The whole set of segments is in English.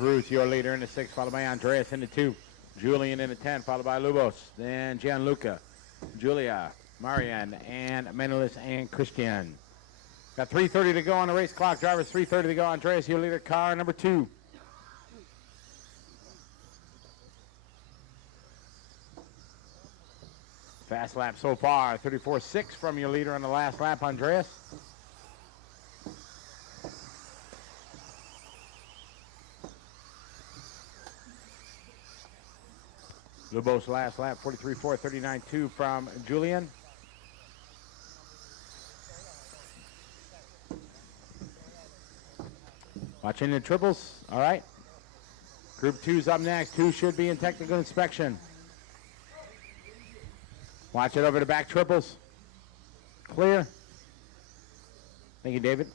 Ruth, your leader in the 6, followed by Andreas in the 2. Julian in the 10, followed by Lubos. Then Gianluca, Julia, Marianne, and Menelis and Christian. Got 3:30 to go on the race clock. Drivers, 3:30 to go. Andreas, your leader, car number 2. Fast lap so far, 34.6 from your leader on the last lap, Andreas. Lubos last lap, 43.4, 39.2 from Julian. Watching the triples, all right. Group 2's up next. 2 should be in technical inspection. Watch it over the back triples. Clear. Thank you, David.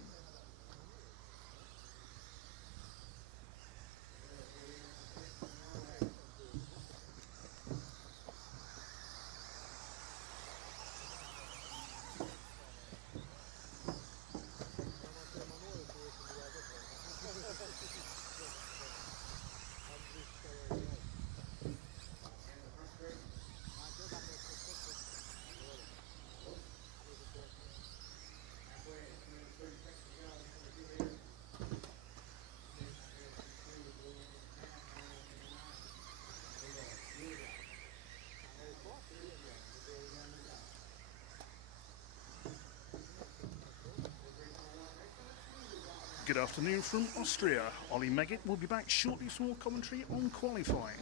Good afternoon from Austria. Ollie Meggett will be back shortly for more commentary on qualifying.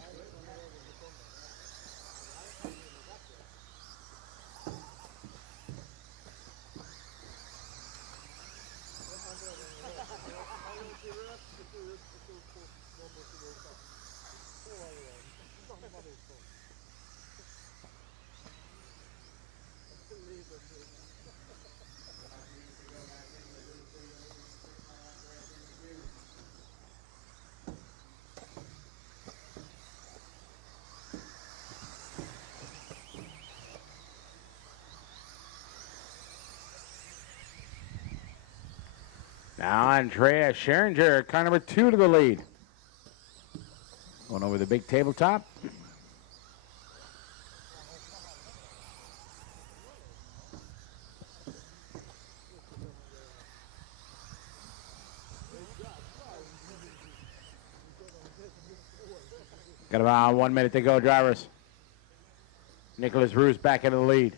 Now Andrea Scheringer, car number 2 to the lead. Going over the big tabletop. Got about 1 minute to go, drivers. Nicholas Roos back into the lead.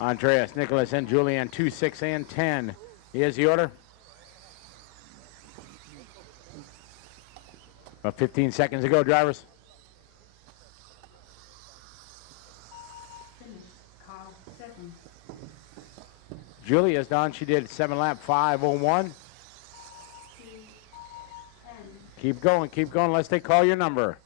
Andreas, Nicholas, and Julian, 2, 6, and 10. Here's the order. About 15 seconds to go, drivers. Julia's done. She did 7 lap 5:01. Keep going, unless they call your number.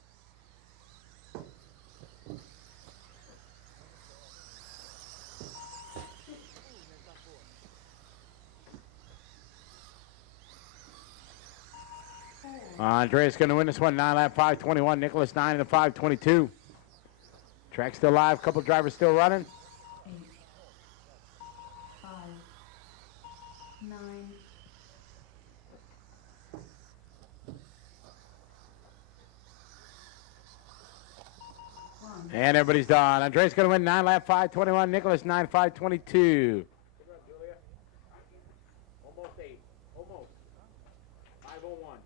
Andreas going to win this one, 9 lap 5:21. Nicholas 9 in the 5:22. Track still live, couple drivers still running. 8, 5, 9. And everybody's done. Andreas going to win 9 lap 5:21. Nicholas 9 5:22. Almost 8. Almost. 5:01.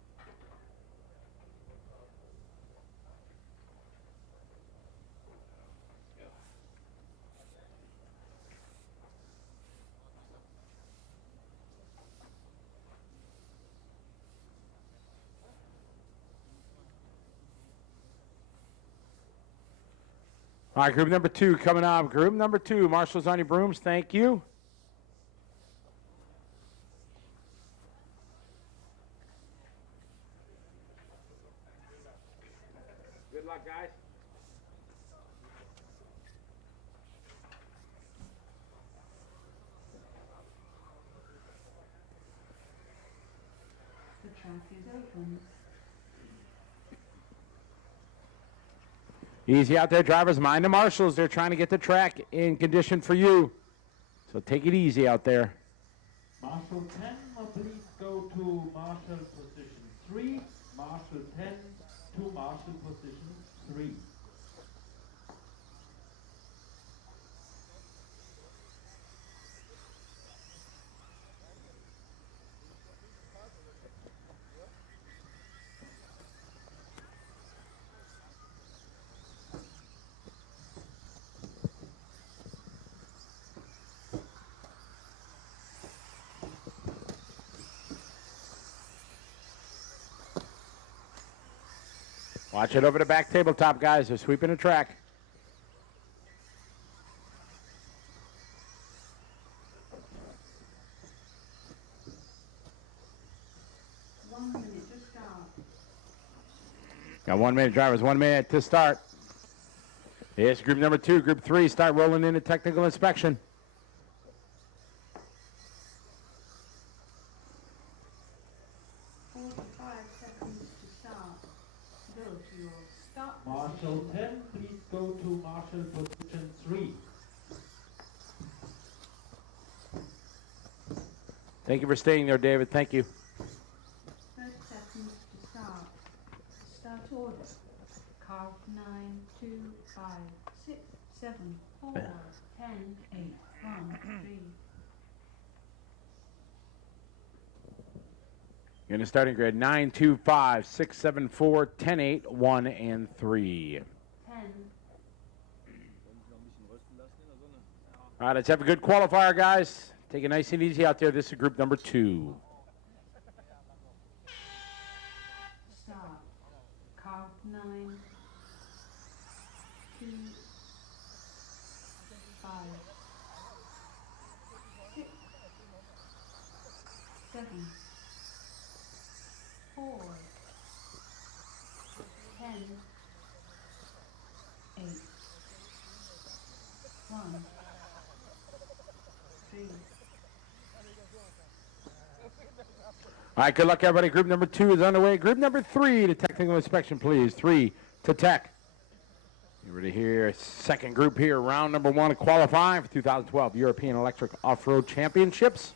All right, group number 2 coming up. Group number 2, marshals on your brooms. Thank you. Good luck, guys. track is open. Easy out there, drivers. Mind the marshals. They're trying to get the track in condition for you. So take it easy out there. Marshal 10, please go to Marshal position 3. Marshal 10 to Marshal position 3. Watch it over the back tabletop, guys. They're sweeping the track. One minute to start. Got 1 minute, drivers. 1 minute to start. Here's group number 2. Group 3 start rolling into technical inspection. 45 seconds to start. Go to your start Marshal position. 10, please go to Marshal position 3. Thank you for staying there, David. Thank you. 30 seconds to start. Start order. Car 9, 2, 5, 6, 7, 4, 10, 8, 1, 3. In the starting grid, 9, 2, 5, 6, 7, 4, 10, 8, 1, and 3. 10. All right, let's have a good qualifier, guys. Take it nice and easy out there. This is group number 2. Start. Car 9, 2, 5, 6, 7, 4, 10, 8, 1, 3. All right, good luck, everybody. Group number 2 is underway. Group number 3 to technical inspection, please. 3 to tech. You ready here? Second group here, round number 1 of qualifying for 2012 European Electric Off-Road Championships.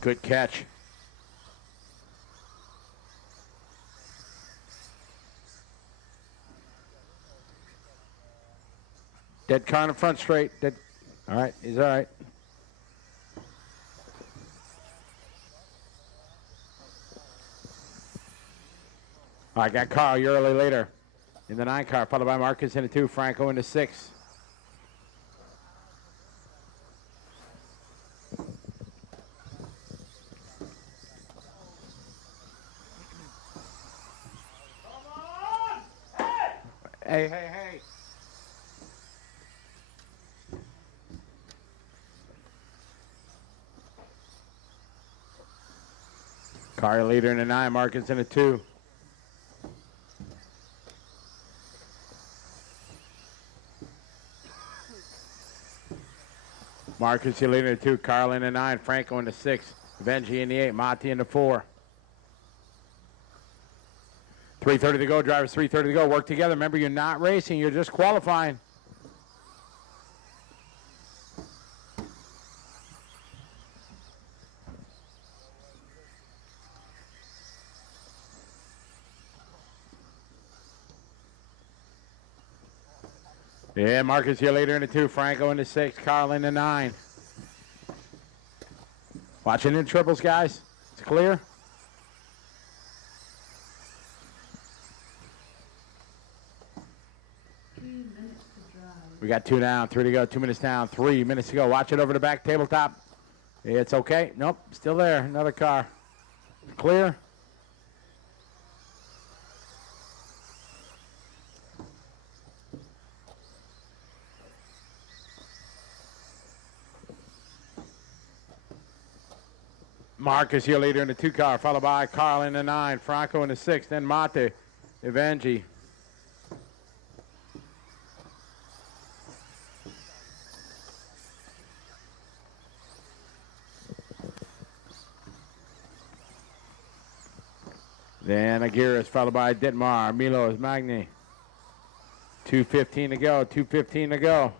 Good catch. Dead car in the front straight. Dead. All right, he's all right. All right, got Carl Early later in the 9 car, followed by Marcus in the 2, Franco in the 6. Hey, hey, hey. Car leader in the 9, Marcus in the 2. Marcus, your leader in the 2, Carl in the 9, Franco in the 6, Benji in the 8, Monty in the 4. 3:30 to go, drivers, 3:30 to go. Work together. Remember, you're not racing, you're just qualifying. Yeah, Marcus, your leader in the 2, Franco in the 6, Carl in the 9. Watching in triples, guys. It's clear. We got 2 down, 3 to go, 2 minutes down, 3 minutes to go. Watch it over the back tabletop. It's okay. Nope, still there. Another car. Clear. Marcus, your leader in the 2 car, followed by Carl in the 9, Franco in the 6, then Mate, Evangi. Then Aguirre, followed by Ditmar, Milos, Magni. 2:15 to go, 2:15 to go.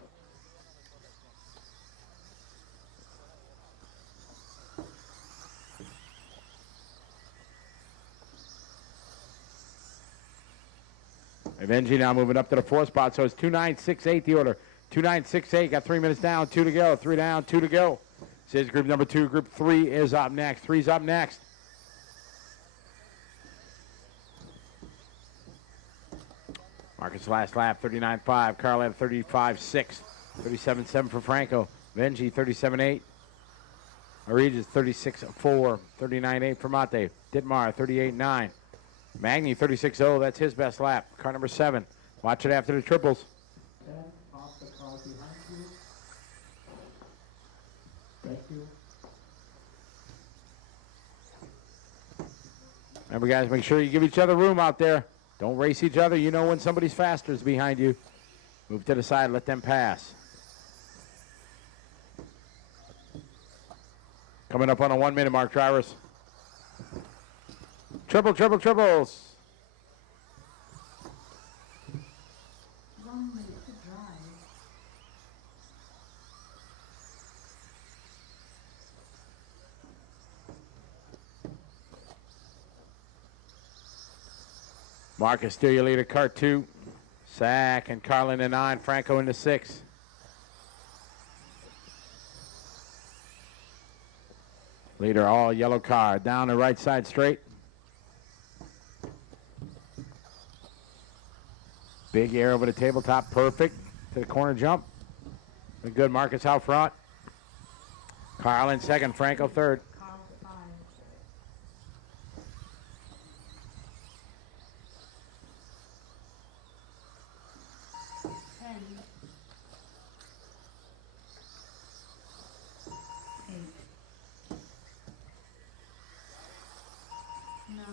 Evenji now moving up to the 4 spot, so it's 2:968 the order. 2:968, got 3 minutes down, 2 to go, 3 down, 2 to go. Says group number 2, group 3 is up next. 3's up next. Marcus last lap, 39.5. Carl at 35.6. 37.7 for Franco. Venji, 37.8. Ariges, 36.4. 39.8 for Mate. Ditmar, 38.9. Magni, 36.0. That's his best lap. Car number 7. Watch it after the triples. Off the car behind you. Thank you. Remember, guys, make sure you give each other room out there. Don't race each other. You know when somebody's faster is behind you. Move to the side. Let them pass. Coming up on a 1 minute mark, drivers. Triples. 1 minute to drive. Marcus, still your leader, car 2. Sack and Carlin in 9. Franco in the 6. Leader, all yellow car. Down the right side straight. Big air over the tabletop. Perfect. To the corner jump. Good. Marcus out front. Carlin second. Franco third. Carl 5. 10. 8. 9.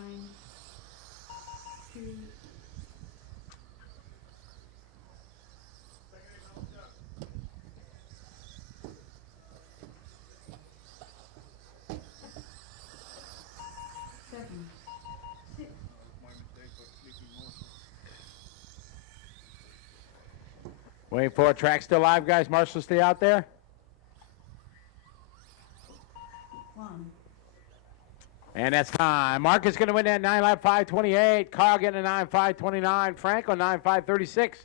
2. 7. 6. Waiting for it. Track still live, guys. Marshall, stay out there. 1. And that's time. Marcus going to win that 9 lap 5:28. Carl getting a 9 5:29. Franco 9 5:36.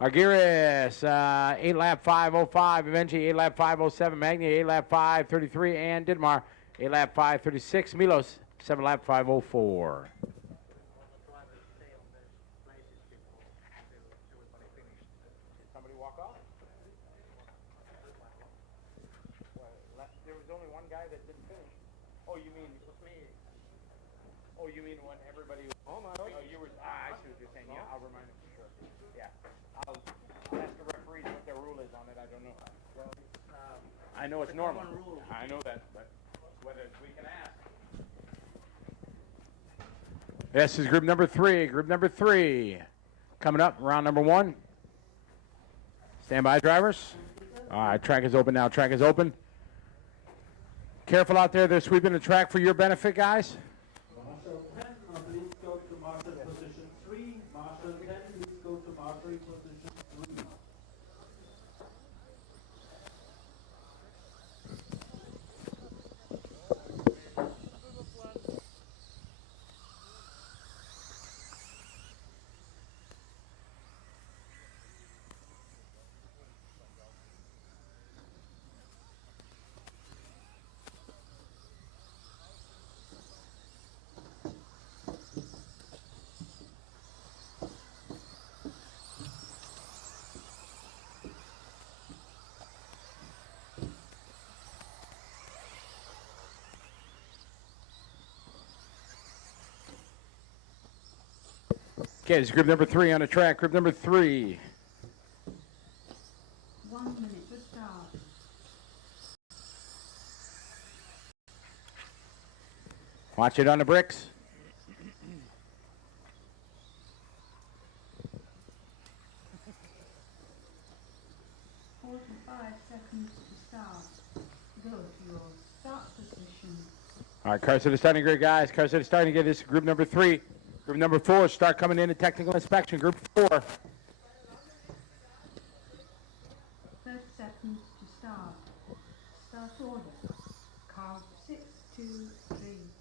Arguiris 8 lap 5:05. Eventually 8 lap 5:07. Magni 8 lap 5:33. And Ditmar 8 lap 5:36. Milos 7 lap 5:04. Somebody walk off? There was only one guy that didn't finish. Oh, you mean me? Oh, you mean when everybody was home? Oh, you were. I see what you're saying. Yeah, I'll remind him for sure. Yeah, I'll ask the referees what their rule is on it. I don't know. Well, I know it's normal. I know that, but whether we can ask. This is group number 3. Group number 3 coming up. Round number 1. Stand by, drivers. All right, track is open now. Track is open. Careful out there. They're sweeping the track for your benefit, guys. Marshal 10, please go to marshal position 3. Marshal 10, please go to marshal position 3. Okay, this is group number 3 on the track. Group number 3. 1 minute to start. Watch it on the bricks. 45 seconds to start. Go to your start position. All right, cars to the starting grid, guys. Cars to the starting grid. This is group number 3. Group number 4, start coming in to technical inspection. Group 4. 30 seconds to start. Start order. Car 6, 2, 3,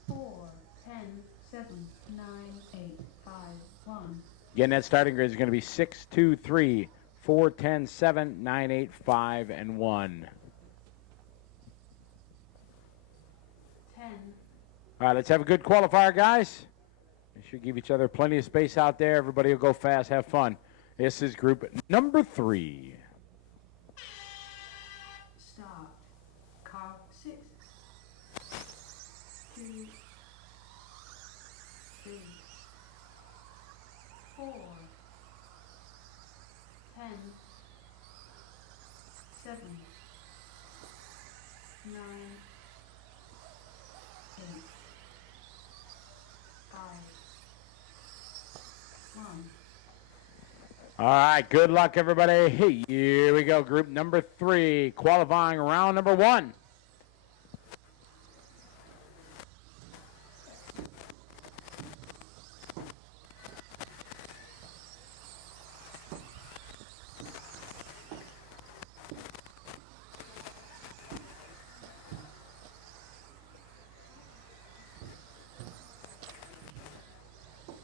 4, 10, 7, 9, 8, 5, 1. Again, that starting grid is going to be 6, 2, 3, 4, 10, 7, 9, 8, 5, and 1. 10. All right, let's have a good qualifier, guys. Make sure you give each other plenty of space out there. Everybody will go fast, have fun. This is group number 3. Start. Car 6, 2, 3, 4, 10, 7, 9, 8, 5, 1. All right, good luck, everybody. Here we go, group number 3, qualifying round number 1.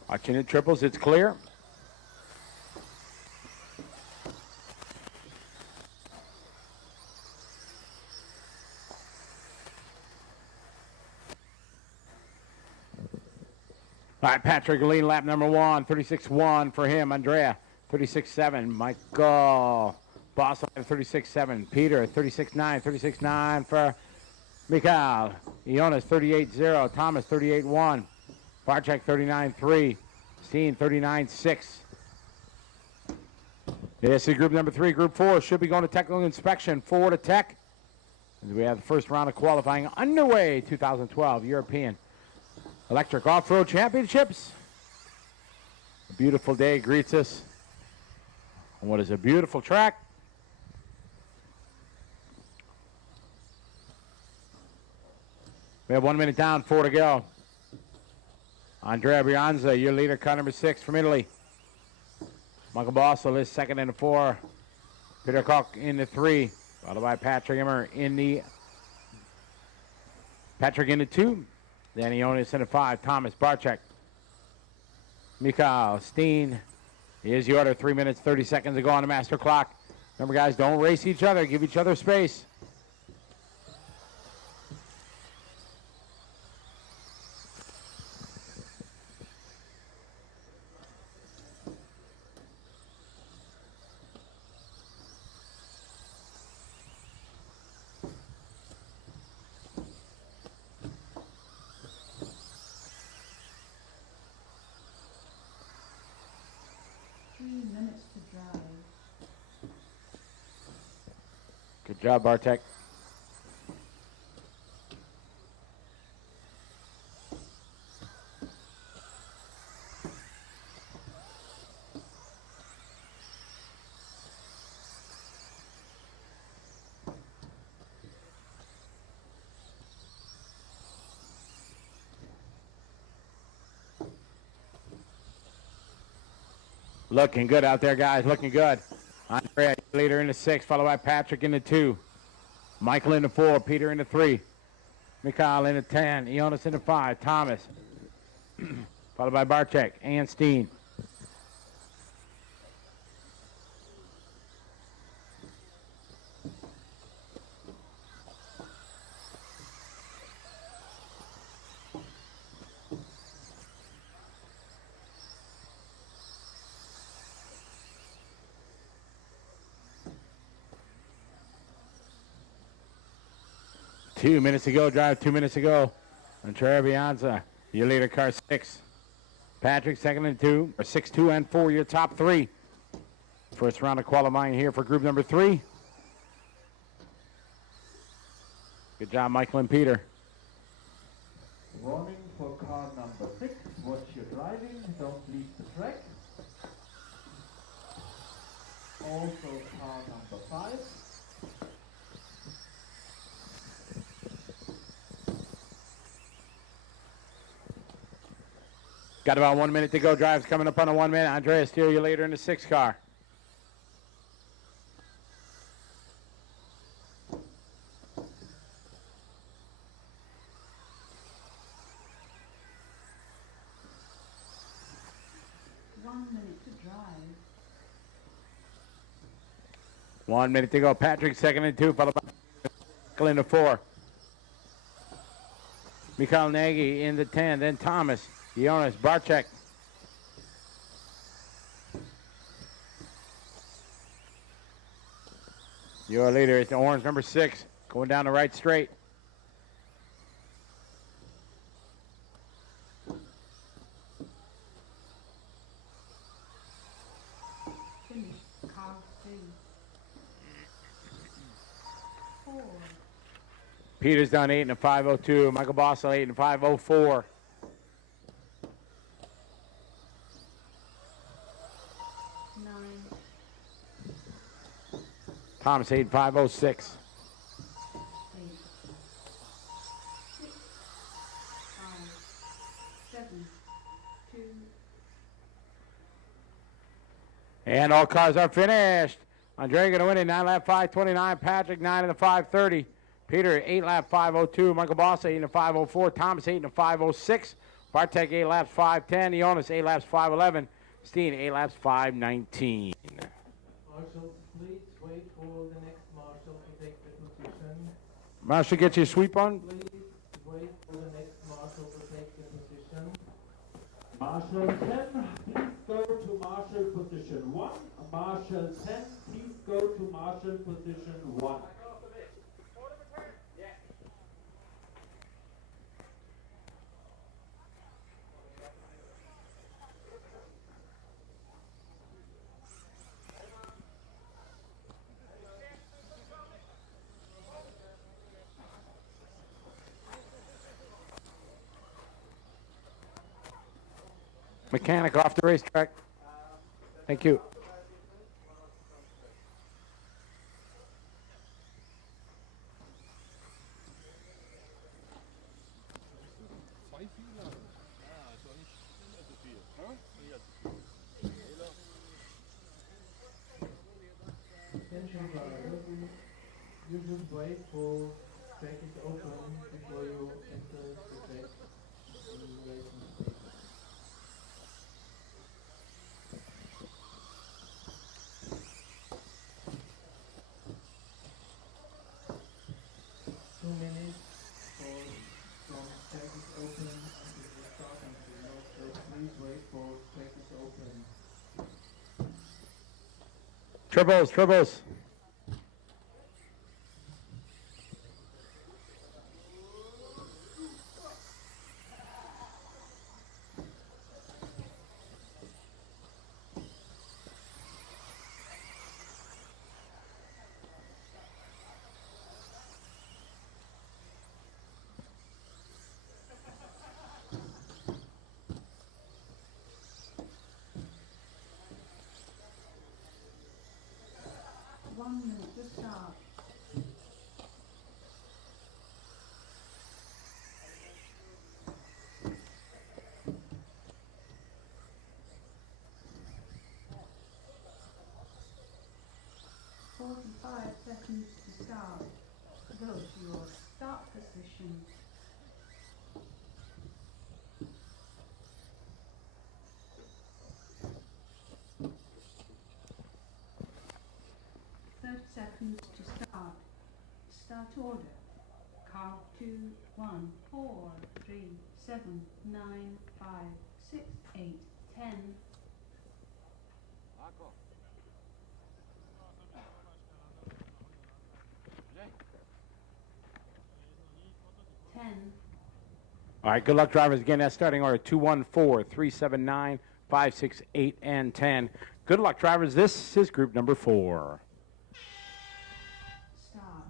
Watching it triples, it's clear. All right, Patrick lead lap number 1, 36-1 for him. Andrea, 36-7. Michael Boss 36-7. Peter, 36-9. 36-9 for Mikhail. Ionis, 38-0. Thomas, 38-1. Barczak, 39-3. Steen, 39-6. This is group number 3. Group 4 should be going to technical inspection. 4 to tech. As we have the first round of qualifying underway, 2012 European Electric Off-Road Championships. A beautiful day greets us on what is a beautiful track. We have 1 minute down, 4 to go. Andrea Brianza, your leader, car number 6 from Italy. Michael Bossel is second in the 4. Peter Koch in the 3, followed by Patrick Emmer in the 2. Then Ionis in the 5. Thomas Barczak. Mikhail Steen. Here's the order. 3 minutes, 30 seconds to go on the master clock. Remember, guys, don't race each other. Give each other space. Good job, Bartek. Looking good out there, guys. Looking good. Andrea, leader in the 6, followed by Patrick in the 2. Michael in the 4, Peter in the 3. Mikhail in the 10, Ionis in the 5, Thomas. Followed by Barczak and Steen. Two minutes to go, drive 2 minutes to go. Andrea Bianza, your leader, car 6. Patrick, second and 2, or 6, 2, and 4, your top 3. First round of qualifying here for group number 3. Good job, Michael and Peter. Running for car number 6. Watch your driving, don't leave the track. Also car number 5. Got about 1 minute to go. Drive's coming up on a 1 minute. Andrea, steer you later in the 6 car. minute to drive. 1 minute to go. Patrick, second and 2, followed by Michael in the 4. Mikhail Nagy in the 10, then Thomas, Jonas, Barczyk. Your leader is the orange number 6, going down the right straight. Finish car 3. 4. Peter's done 8 and a 5:02. Michael Bossel 8 and 5:04. 9. Thomas 8 and 5:06. 8. 6. 5. 7. 2. And all cars are finished. Andre going to win in 9 lap 5:29. Patrick 9 and a 5:30. Peter 8 lap 5:02. Michael Boss 8 and a 5:04. Thomas 8 and a 5:06. Bartek 8 laps 5:10. Jonas 8 laps 5:11. Steen 8 laps 5:19. Marshal, please wait for the next marshal to take the position. Marshall, get your sweep on. Please wait for the next marshal to take the position. Marshal 10, please go to marshal position 1. Marshal 10, please go to marshal position 1. Mechanic off the racetrack. Thank you. Attention drivers, you should wait for track is open before you enter the track in the racing stage. From track is open until the start and so please wait for track is open. Tribbles. One minute to start. "45 seconds to start. Go to your start position." Seconds to start. Start order. Car 2, 1, 4, 3, 7, 9, 5, 6, 8, 10. All right, good luck, drivers. Again, that's starting order 214, 379, 568, and 10. Good luck, drivers. This is group number 4. Start.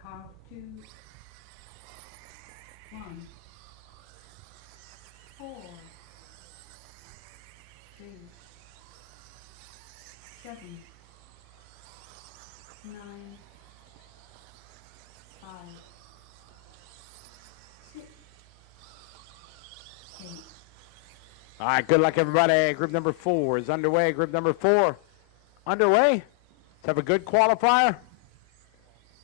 Car 2, 1, 7, 9, 5, 6, 8. All right, good luck, everybody. Group number 4 is underway. Group number 4 underway. Let's have a good qualifier.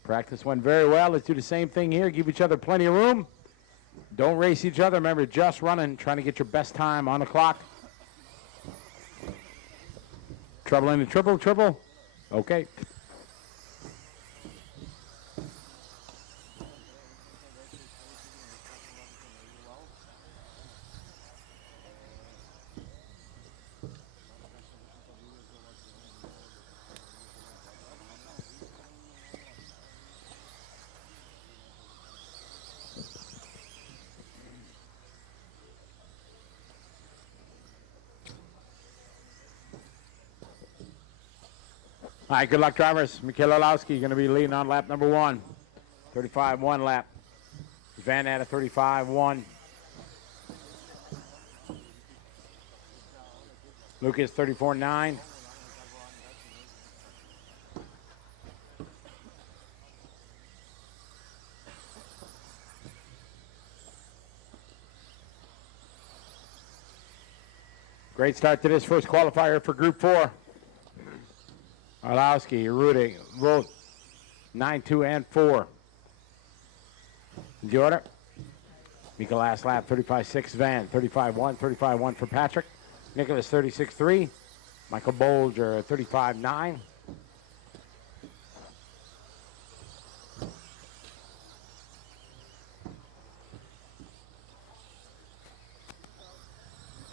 Practice went very well. Let's do the same thing here. Give each other plenty of room. Don't race each other. Remember, just running, trying to get your best time on the clock. Trouble in the triple, triple. Okay. All right, good luck, drivers. Mikhail Olowski going to be leading on lap number 1. 35-1 lap. Van at a 35-1. Lucas 34-9. Great start to this first qualifier for Group 4. Orlowski, Rudy, both 9-2 and 4. The order. Mika last lap, 35-6 Van, 35-1, 35-1 for Patrick. Nicholas 36-3. Michael Bolger 35-9.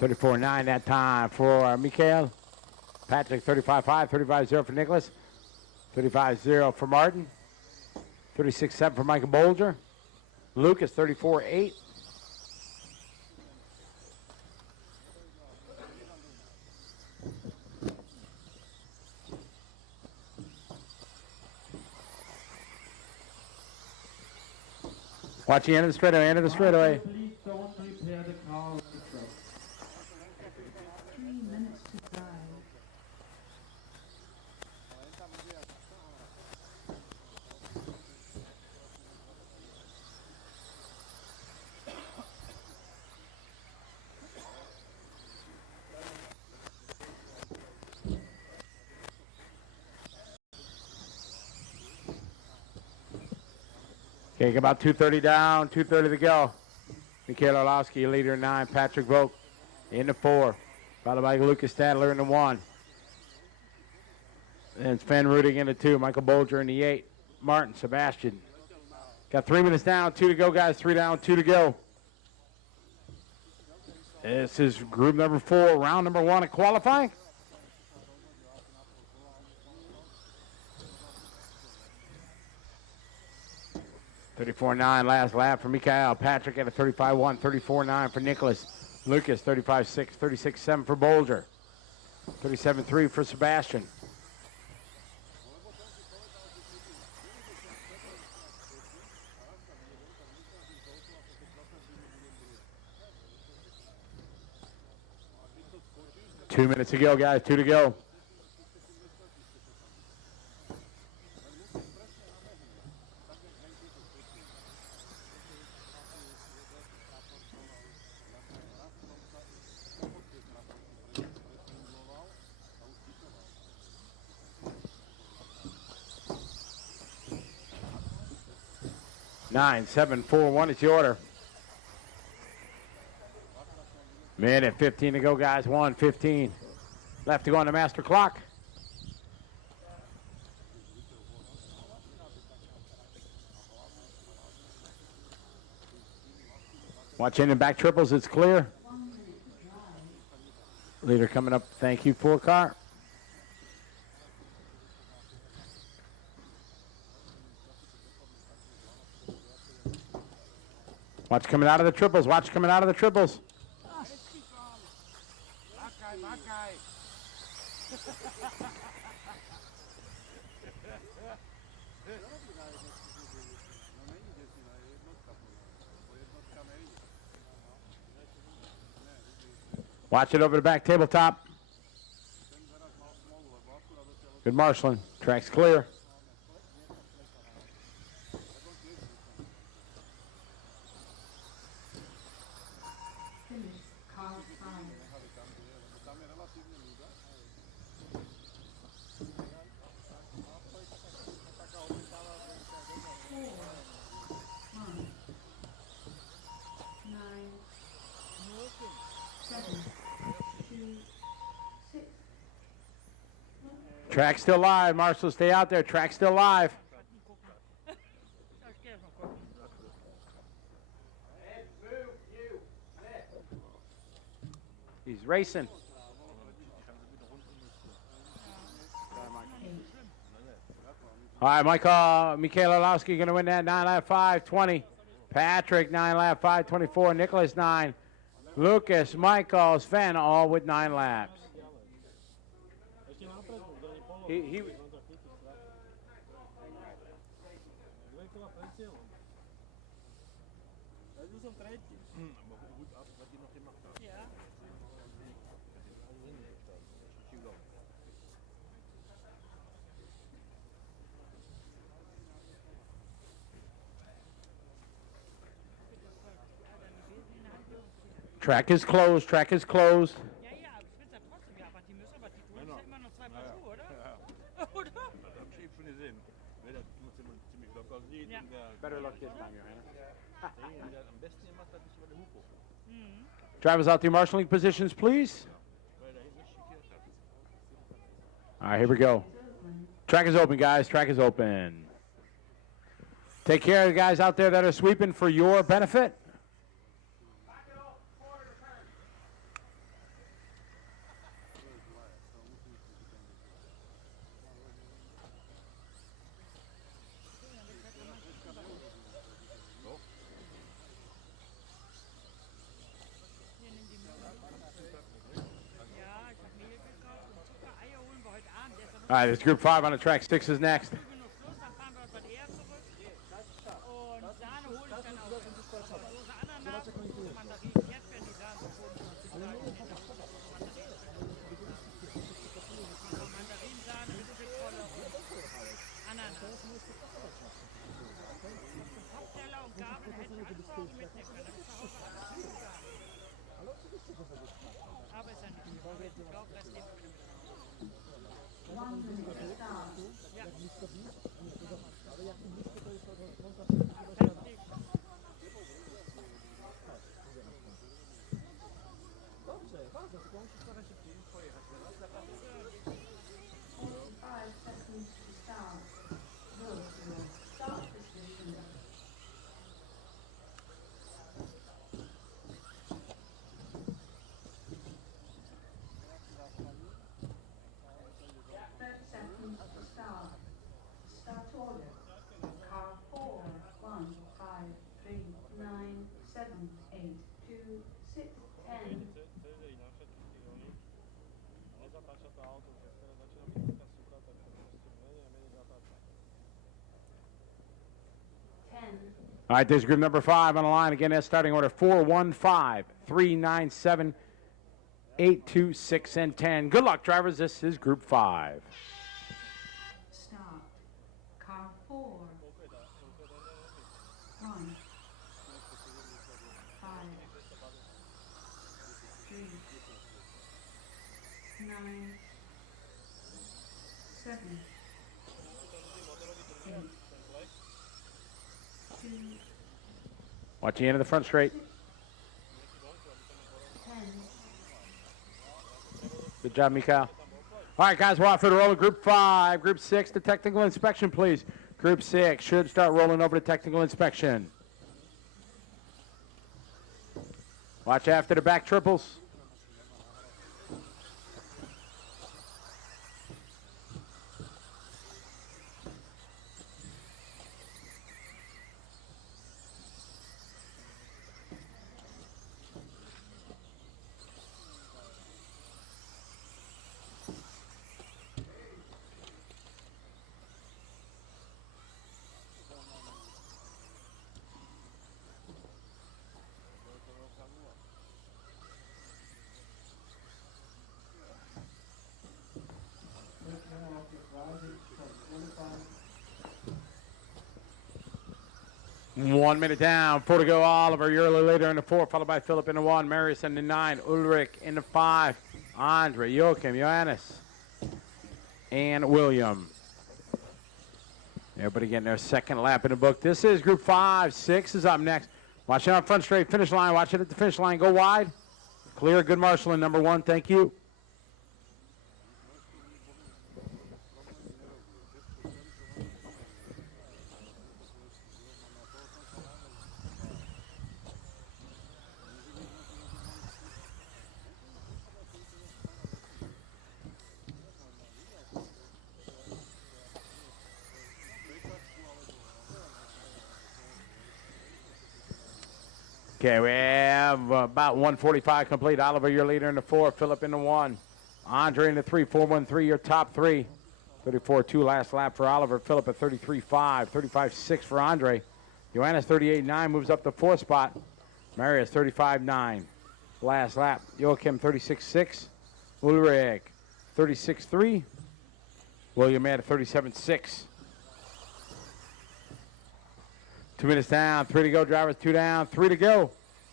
$34.9 that time for Mikhail. Patrick 35-5, 35-0 for Nicholas. 35-0 for Martin. 36-7 for Michael Bolger. Lucas 34-8. Watch the end of the straightaway, end of the straightaway. Please don't repair the car on the track. 3 minutes to drive. Okay, about 2:30 down, 2:30 to go. Mikhail Orlowski, leader in 9. Patrick Vogt in the 4. Followed by Lucas Stadler in the 1. And Sven Rudig in the 2. Michael Bolger in the 8. Martin, Sebastian. Got 3 minutes down, 2 to go, guys. 3 down, 2 to go. This is group number 4, round number 1 of qualifying. $34.9 last lap for Mikhail. Patrick at a 35-1, 34.9 for Nicholas. Lucas 35-6, 36-7 for Bolger. 37-3 for Sebastian. Two minutes to go, guys. 2 to go. Nine, 7, 4, 1 is the order. Minute 15 to go, guys. 1:15 left to go on the master clock. Watch in and back triples. It's clear. Leader coming up. Thank you, 4 car. Watch coming out of the triples. Watch coming out of the triples. Watch it over the back tabletop. Good marshaling. Track's clear. Finish car 5. 4, 1, 9, 7, 2, 6. Track's still live. Marshall, stay out there. Track's still live. He's racing. All right, Michael Orlowski going to win that 9 lap 5:20. Patrick 9 lap 5:24. Nicholas 9. Lucas, Michael, Sven all with 9 laps. He Track is closed. Track is closed. Ja, ja, aber ich will ja trotzdem, ja, aber die müssen, aber die tun ja immer noch zweimal zu, oder? Oder? Hab ich eben schon gesehen. Ne, das muss immer ziemlich locker sehen. Ja. Better luck this time, Johanna. Der am besten gemacht hat, ist über den Hupo. Drivers out to marshalling positions, please. Weil er hinten schickiert hat. All right, here we go. Track is open, guys. Track is open. Take care of the guys out there that are sweeping for your benefit. Hier, nimm die Müll. Ja, ich hab Mehl gekauft und Zucker, Eier holen wir heute Abend. Der ist All right, it's Group 5 on the track. 6 is next. noch Schluss, dann fahren wir heute eher zurück. Und Sahne hole ich dann auch. Dose Ananas, Dose Mandarinen, Erdbeeren, die da sind. Mandarinensahne, Bitterkolle und Ananas. Kopfteller und Gabel hätte ich alles zu Hause mitnehmen können. Da ist zu Hause alles zugegangen. Aber ist ja nicht. Ich glaube, Rest nehmen wir wieder mit. 1 minute start. Ja. Five seconds to start. Go to your start position. Seconds to start. Start order. Car 4, 1, 5, 3, 9, 7, 8, 2, 6, 10. All right, there's group number 5 on the line. Again, that's starting order 4, 1, 5, 3, 9, 7, 8, 2, 6, and 10. Good luck, drivers. This is group 5. Start. Car 4. 1. 5. 3. 9. 7. 8. 2. Watch the end of the front straight. 10. Good job, Mikhail. All right, guys, we're off for the roll of Group 5. Group 6 to technical inspection, please. Group 6 should start rolling over to technical inspection. Watch after the back triples. 1 minute down, 4 to go. Oliver, your early leader in the 4, followed by Philip in the 1, Marius in the 9, Ulrich in the 5, Andre, Joachim, Johannes, and William. Everybody getting their second lap in the book. This is Group 5. 6 is up next. Watch it on front straight finish line. Watch it at the finish line. Go wide. Clear. Good marshalling, number 1. Thank you. Okay, we have about 145 complete. Oliver, your leader in the 4. Philip in the 1. Andre in the 3. 413, your top 3. 34.2 last lap for Oliver. Philip at 33.5. 35.6 for Andre. Johannes 38.9 moves up the 4th spot. Marius 35.9. Last lap. Joachim 36.6. Ulrich 36.3. William at 37.6. 2 minutes down, 3 to go, drivers, 2 down, 3 to go.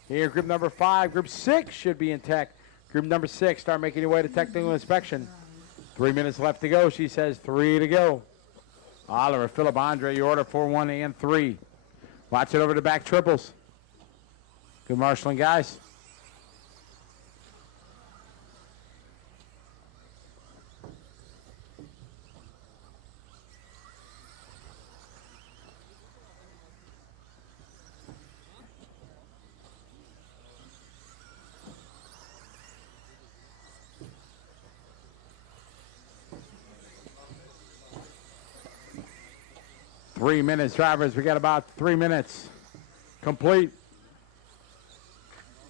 Here, group number 5, group 6 should be in tech. Group number 6, start making your way to technical inspection. 3 minutes left to go, she says 3 to go. Oliver, Philip, Andre, your order 4, 1, and 3. Watch it over the back triples. Good marshalling, guys. Three minutes, drivers. We got about 3 minutes. Complete.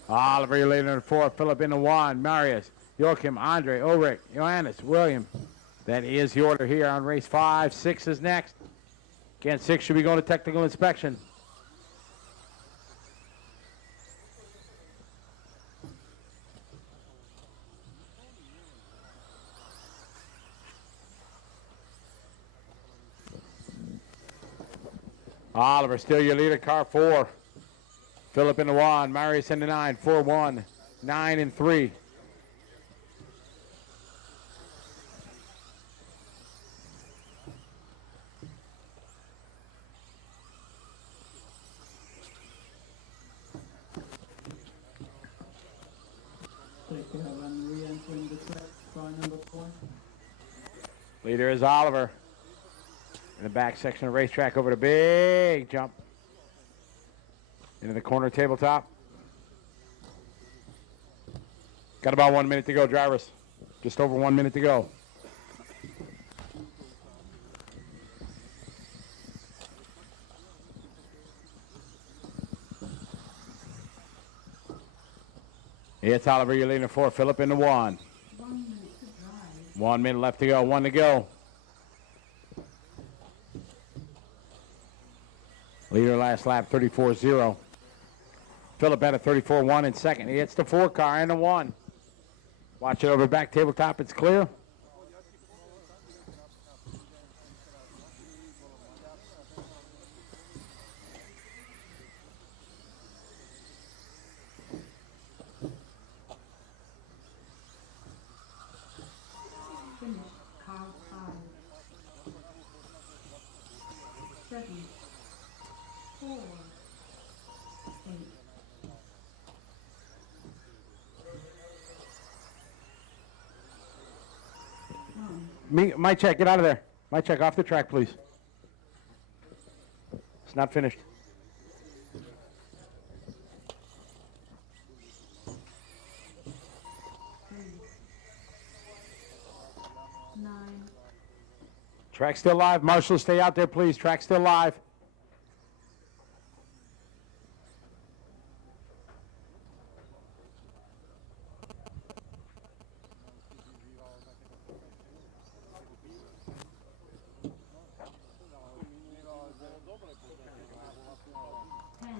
Oliver, your leader in the 4. Philip in the 1. Marius, Joachim, Andre, Ulrich, Johannes, William. That is the order here on race 5. 6 is next. Again, 6 should be going to technical inspection. Oliver, still your leader, car 4. Philip in the 1, Marius in the 9, 4, 1, 9, and 3. Take care when re-entering the track, car number 4. Leader is Oliver. In the back section of the racetrack over the big jump. Into the corner tabletop. Got about 1 minute to go, drivers. Just over 1 minute to go. It's Oliver, you're leading 4. Philip in the 1. 1 minute to drive. 1 minute left to go. 1 to go. Leader last lap, 34.0. Philip at a 34.1 in second. He hits the 4 car and the 1. Watch it over back tabletop. It's clear. Finish car 5. 7. 4. 8. Mike check, get out of there. Mike check, off the track, please. It's not finished. 3. 9. Track still live. Marshall, stay out there, please. Track still live.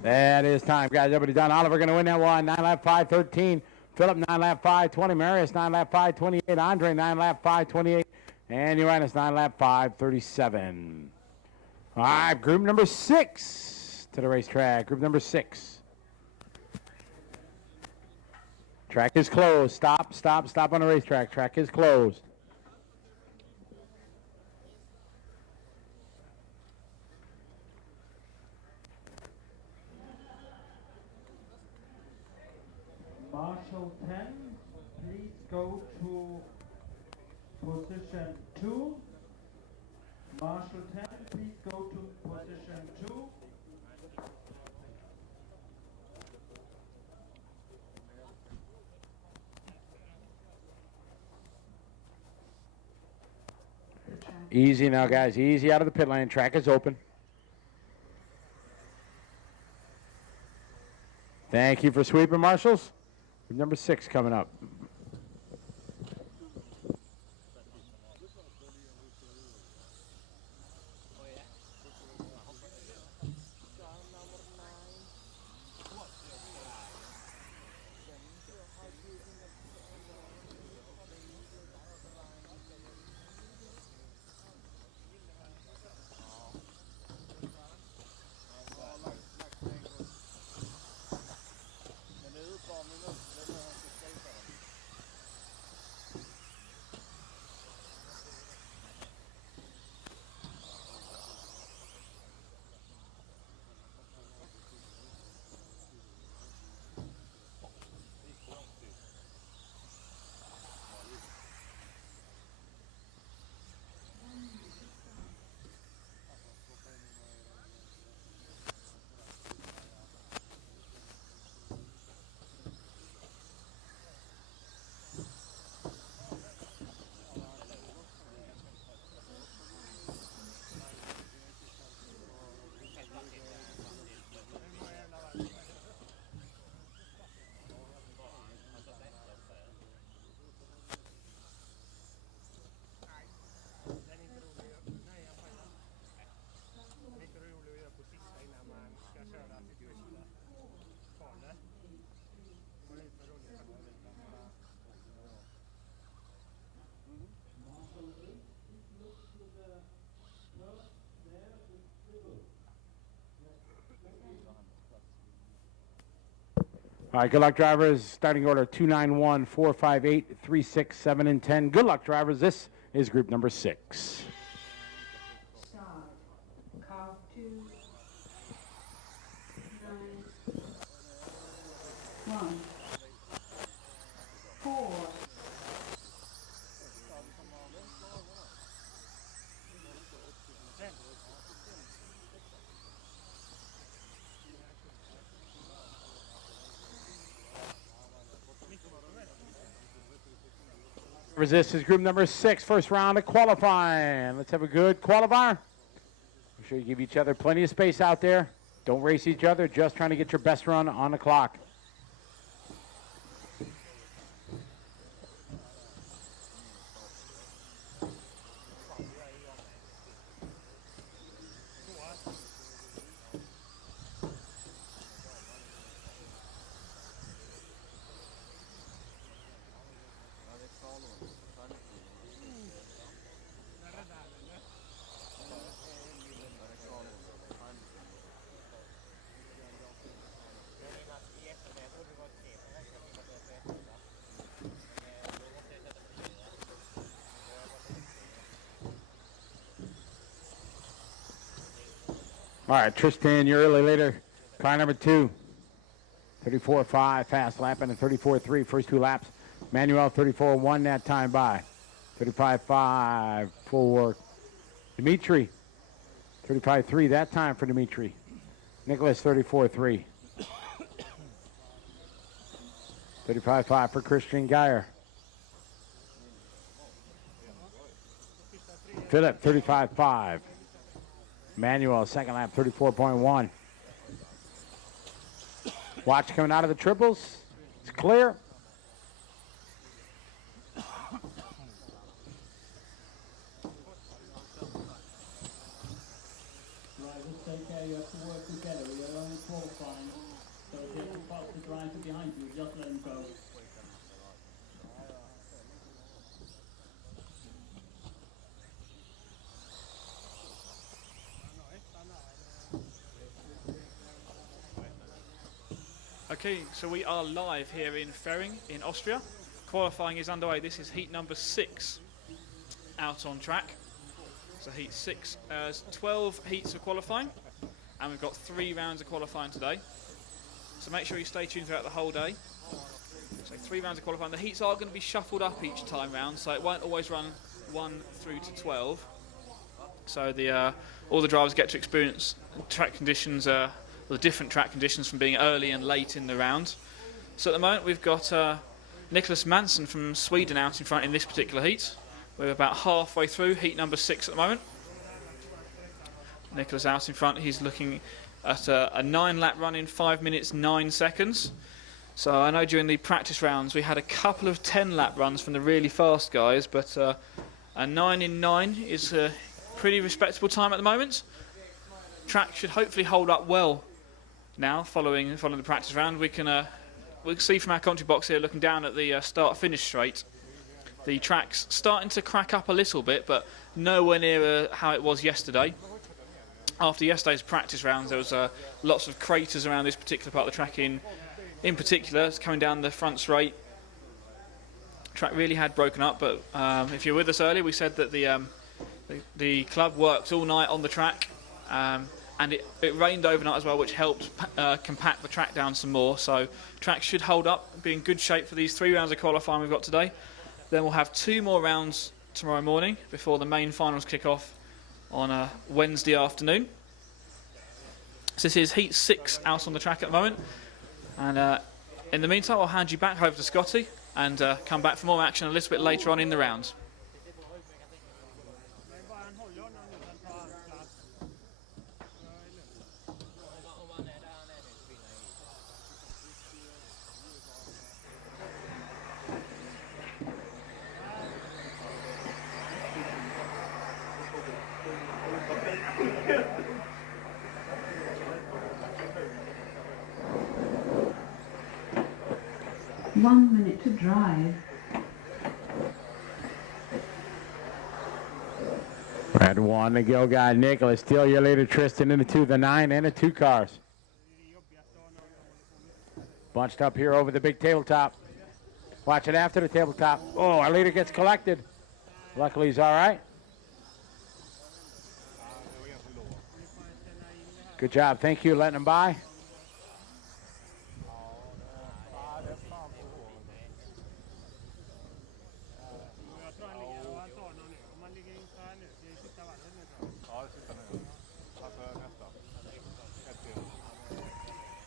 That is time, guys. Everybody done. Oliver going to win that one. 9 lap 5:13. Philip 9 lap 5:20. Marius 9 lap 5:28. Andre 9 lap 5:28. And Johannes 9 lap 5:37. All right, group number 6. to the racetrack. Group number 6. Track is closed. Stop on the racetrack. Track is closed. Marshall 10, please go to position 2. Marshall 10, please go to position 2. Easy now, guys. Easy out of the pit lane. Track is open. Thank you for sweeping, marshals. Number 6 coming up. All right, good luck, drivers. Starting order 291, 458, 36, 7, and 10. Good luck, drivers. This is group number 6. Start. Car 2, 9, 1, 4. This is group number 6, first round of qualifying. Let's have a good qualifier. Make sure you give each other plenty of space out there. Don't race each other, just trying to get your best run on the clock. All right, Tristan, you're early later. Car number 2, 34.5, fast lapping at 34.3, first 2 laps. Manuel 34.1 that time by. 35.5 for Dimitri. 35.3 that time for Dimitri. Nicholas 34.3. 35.5 for Christian Geyer. Philip 35.5. Manuel, second lap, 34.1. Watch coming out of the triples. It's clear. Drivers, take care, you have to work together. You're only qualifying. So if you have to pass the driver behind you, just let him go. Okay, so we are live here in Fehring in Austria. Qualifying is underway. This is heat number 6 out on track. So heat 6 has 12 heats of qualifying, and we've got 3 rounds of qualifying today. So make sure you stay tuned throughout the whole day. So 3 rounds of qualifying. The heats are going to be shuffled up each time round, so it won't always run 1 through to 12. So all the drivers get to experience track conditions, the different track conditions from being early and late in the round. So at the moment we've got Nicholas Manson from Sweden out in front in this particular heat. We're about halfway through heat number 6 at the moment. Nicholas out in front, he's looking at a 9-lap run in 5 minutes 9 seconds. So I know during the practice rounds we had a couple of 10-lap runs from the really fast guys, but a 9 in 9 is a pretty respectable time at the moment. Track should hopefully hold up well now following the practice round. We can see from our commentary box here, looking down at the start-finish straight, the track's starting to crack up a little bit, but nowhere near how it was yesterday. After yesterday's practice rounds, there was lots of craters around this particular part of the track. In particular, it's coming down the front straight. Track really had broken up, but if you were with us earlier, we said that the club worked all night on the track, and it rained overnight as well, which helped compact the track down some more. So track should hold up, be in good shape for these 3 rounds of qualifying we've got today. Then we'll have 2 more rounds tomorrow morning before the main finals kick off on a Wednesday afternoon. So this is heat 6 out on the track at the moment, and in the meantime I'll hand you back over to Scotty and come back for more action a little bit later on in the round. One minute to drive. Red 1 to go, guy Nicholas. Steal your leader, Tristan, into 2, the 9 and the 2 cars. Bunched up here over the big tabletop. Watch it after the tabletop. Oh, our leader gets collected. Luckily, he's all right. Good job. Thank you, letting him by.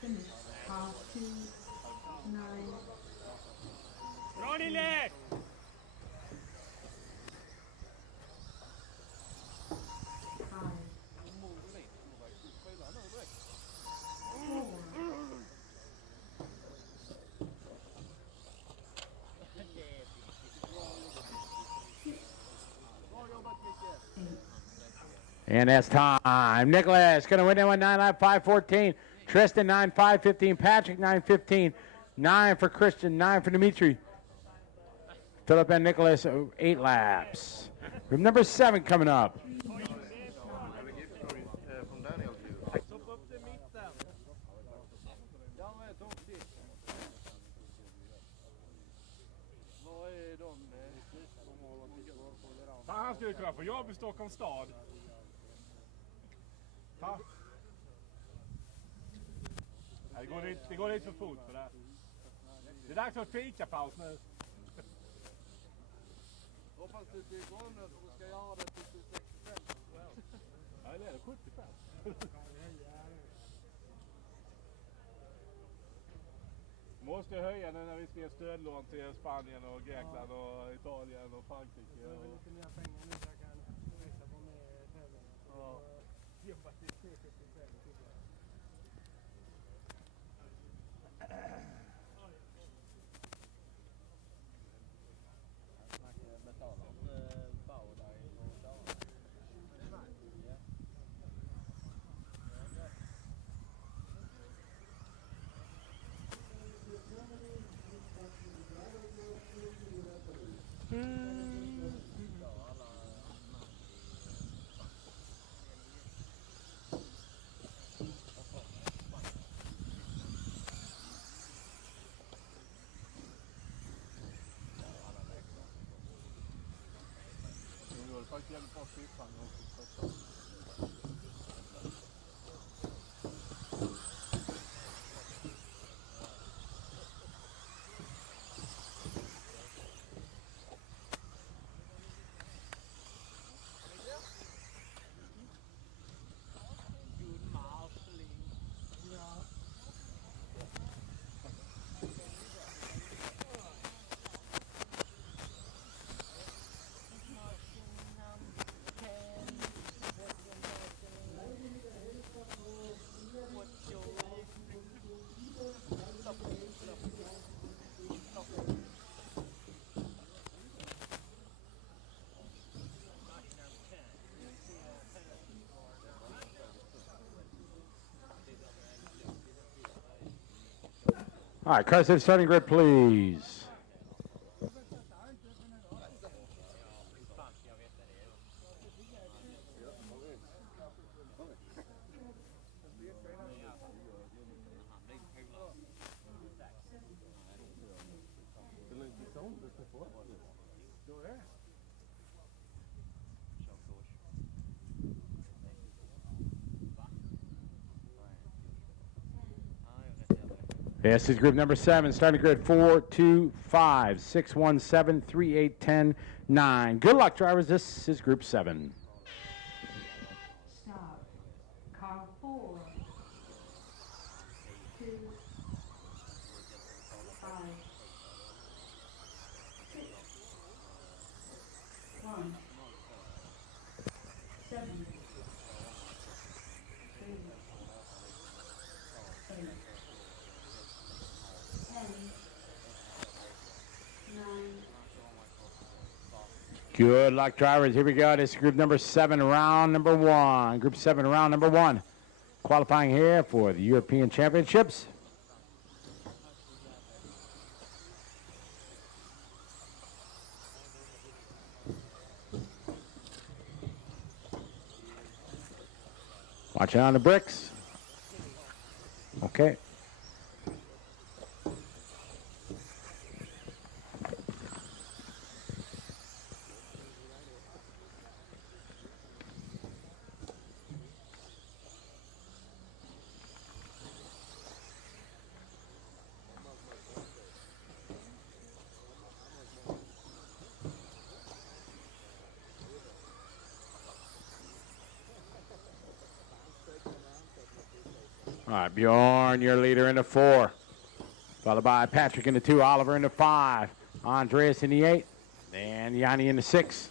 Finish. Half 2, 9. Bra Nille! 5. 4. 8. And that's time. Nicholas going to win that one, 9-lap, 5:14. Tristan, 9:5:15. Patrick, 9:15. 9 for Christian, 9 for Dimitri. Philip and Nicholas, 8 laps. Group number 7 coming up. Han skulle kunna få jobb i Stockholms stad. Ta. Det går lite för fort för det. Det är dags för fikapaus nu. Hoppas du till grunden för du ska göra det till 65. Ja, det är det 75. Måste höja nu när vi ska ge stödlån till Spanien och Grekland och Italien och Frankrike. Jag vill lite mer pengar nu så jag kan resa på med tävlingar. Ja. Jobba till 75 tidigare. varit jävligt bra siffrande också. All right, cars to the starting grid, please. This is group number 7, starting grid 4, 2, 5, 6, 1, 7, 3, 8, 10, 9. Good luck, drivers. This is group 7. Start. Car 4, 2, 5, 6, 1, 7, 3, 8, 10, 9. Good luck, drivers. Here we go. This is group number 7, round number 1. Group 7, round number 1. Qualifying here for the European Championships. Watch out on the bricks. Okay. All right, Bjorn, your leader in the 4. Followed by Patrick in the 2, Oliver in the 5, Andreas in the 8, and Yanni in the 6.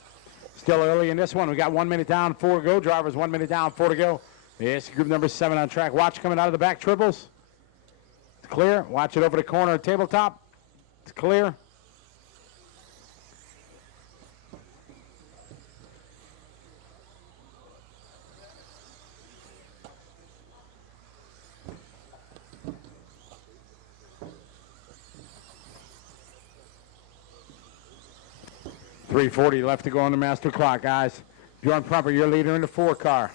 Still early in this one. We got 1 minute down, 4 to go. Drivers 1 minute down, 4 to go. This is group number 7 on track. Watch coming out of the back triples. It's clear. Watch it over the corner tabletop. It's clear. .340 left to go on the master clock, guys. Bjorn Prumper, your leader in the 4 car.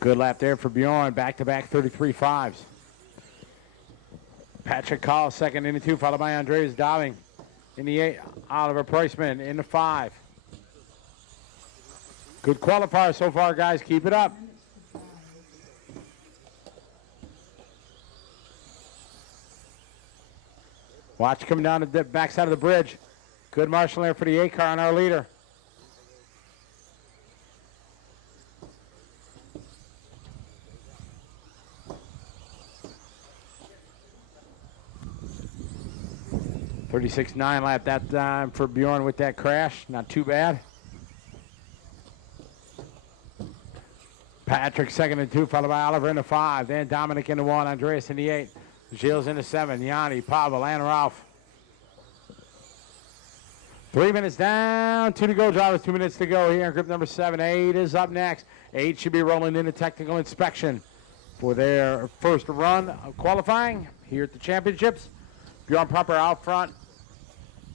Good lap there for Bjorn. Back-to-back 33.5s. Patrick Call second in the 2, followed by Andreas Dowling in the 8. Oliver Preissman in the 5. Good qualifier so far, guys. Keep it up. Watch coming down the backside of the bridge. Good marshal there for the 8 car on our leader. .36.9 lap that time for Bjorn with that crash. Not too bad. Patrick second and 2, followed by Oliver in the 5. Then Dominic in the 1, Andreas in the 8. Gilles in the 7, Yanni, Pavel, and Ralph. 3 minutes down, 2 to go, drivers. 2 minutes to go here in group number 7. 8 is up next. 8 should be rolling into technical inspection for their first run of qualifying. here at the championships. Bjorn Pumper out front.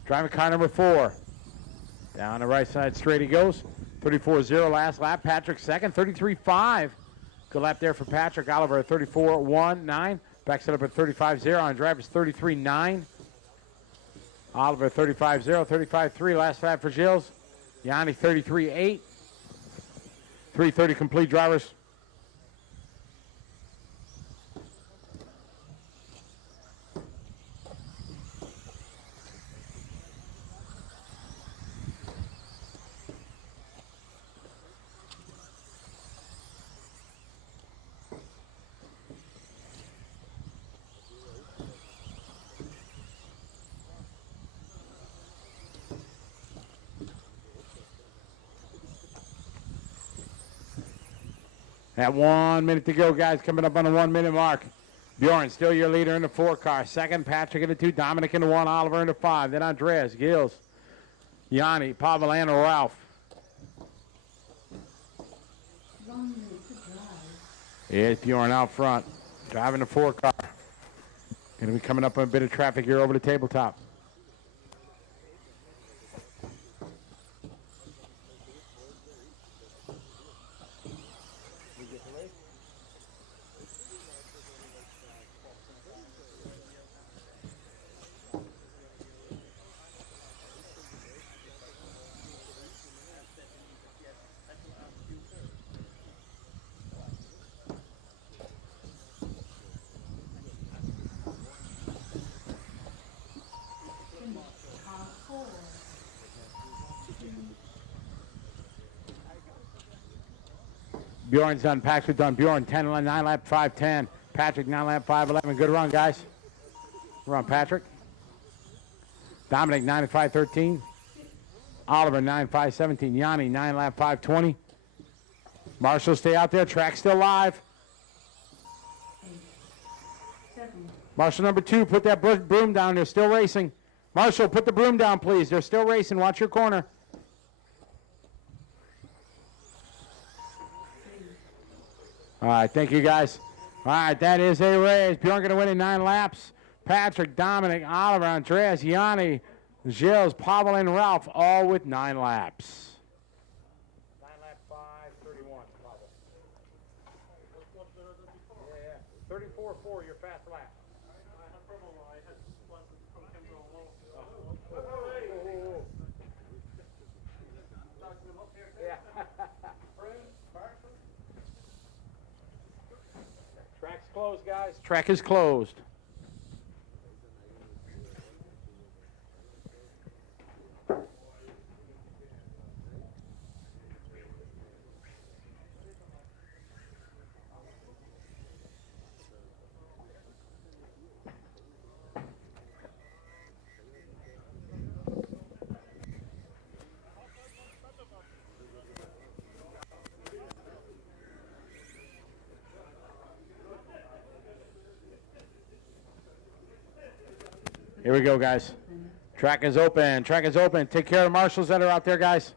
Driving car number 4. Down the right side straight he goes. 34.0 last lap. Patrick second. 33.5. Good lap there for Patrick. Oliver 34.19. Backs it up at 35.0. On drive is 33.9. Oliver 35.0. 35.3 last lap for Gilles. Yanni 33.8. 3:30 complete drivers. At 1 minute to go, guys, coming up on the 1 minute mark. Bjorn, still your leader in the 4 car. Second, Patrick in the 2, Dominic in the 1, Oliver in the 5. Then Andreas, Gilles, Yanni, Pavel, and Ralph. 1 minute to drive. It's Bjorn out front, driving the 4 car. Going to be coming up on a bit of traffic here over the tabletop. Car 4. Bjorn's done, Patrick done. Bjorn, 9 lap, 5:10. Patrick, 9 lap, 5:11. Good run, guys. Run, Patrick. Dominic, 9 and 5:13. Oliver, 9, 5:17. Yanni, 9 lap, 5:20. Marshall, stay out there. Track still live. 8, 7, Marshall, number 2, put that broom down. They're still racing. Marshall, put the broom down, please. They're still racing. Watch your corner. 3, All right, thank you, guys. All right, that is a race. Bjorn going to win in 9 laps. Patrick, Dominic, Oliver, Andreas, Yanni, Gilles, Pavel, and Ralph, all with 9 laps. 9 lap 5:31, Pavel. Yeah, 34.4, your fast lap. Yeah. Track's closed, guys. Track is closed. Here we go, guys. Track is open. Track is open. Take care of the marshals that are out there, guys.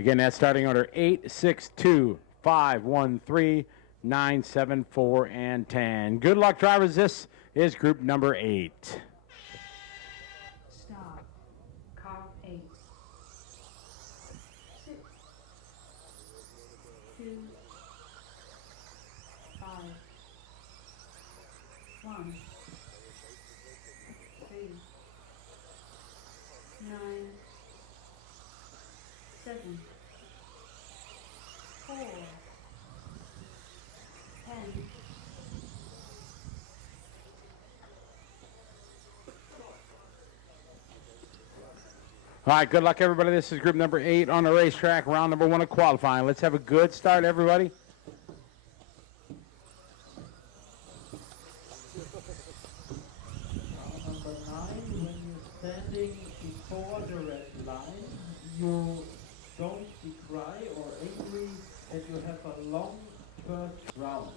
Again, that's starting order 8, 6, 2, 5, 1, 3, 9, 7, 4, and 10. Good luck, drivers. This is group number 8. Start. Car 8. 6, 2, 5, 1, 3, 9, 7, 4, 10. All right, good luck, everybody. This is group number 8 on the racetrack, round number 1 of qualifying. Let's have a good start, everybody. Number 9, when you're standing before the red line, you don't be cry or angry that you have a long first round.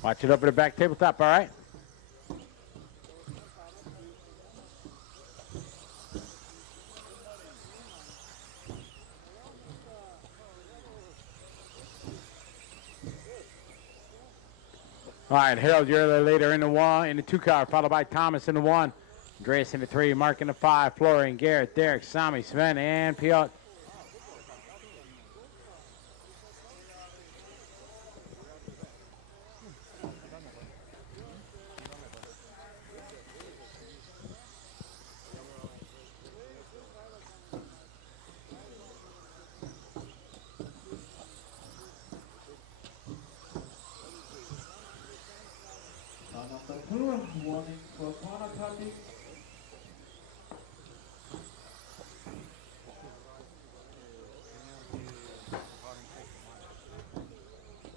Watch it over the back tabletop, all right? All right, Harold, you're the leader in the 1, in the 2 car, followed by Thomas in the 1, Grace in the 3, Mark in the 5, Florian, Garrett, Derek, Sami, Sven, and Piotr. Number 2, warning for corner cutting.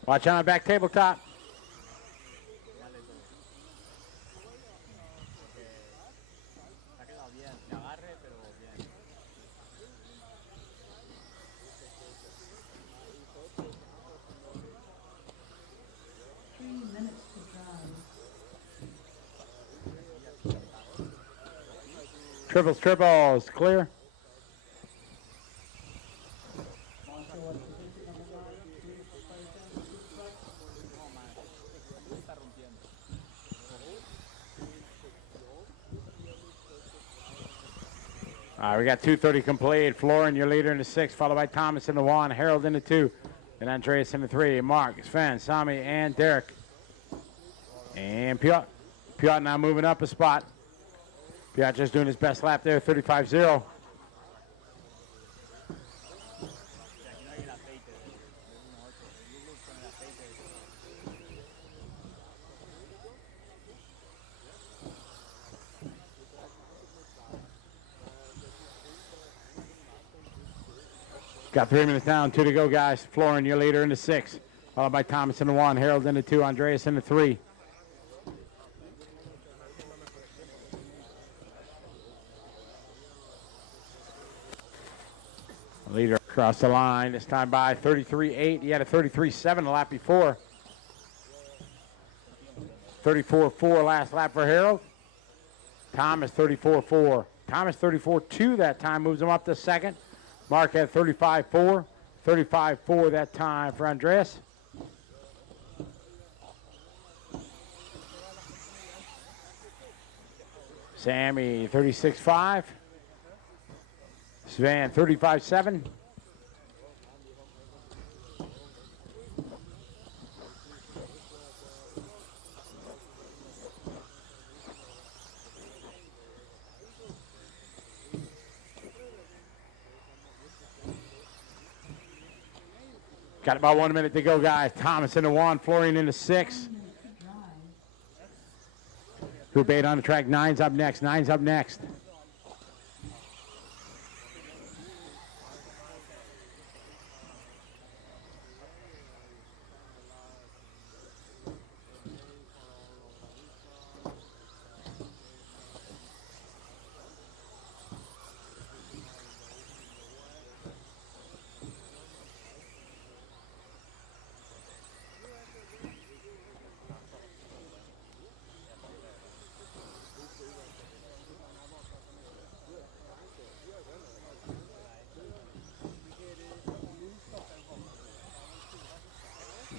Watch on the back tabletop. Triples, clear. All right, we got 2:30 complete. Florin, your leader in the 6, followed by Thomas in the 1, Harold in the 2, and Andreas in the 3, Mark, Sven, Sami, and Derek. And Piotr. Piotr now moving up a spot. Piotr just doing his best lap there, 35-0. Got 3 minutes down, 2 to go, guys. Florin, your leader in the 6, followed by Thomas in the 1, Harold in the 2, Andreas in the 3. Leader across the line, this time by 33.8. He had a 33.7 the lap before. 34.4 last lap for Harold. Thomas 34.4. Thomas 34.2 that time, moves him up to second. Mark had 35.4. 35.4 that time for Andreas. Sammy 36.5. Sven 35.7. Got about 1 minute to go, guys. Thomas in the 1, Florian in the 6. Group 8 on the track. 9's up next. 9's up next.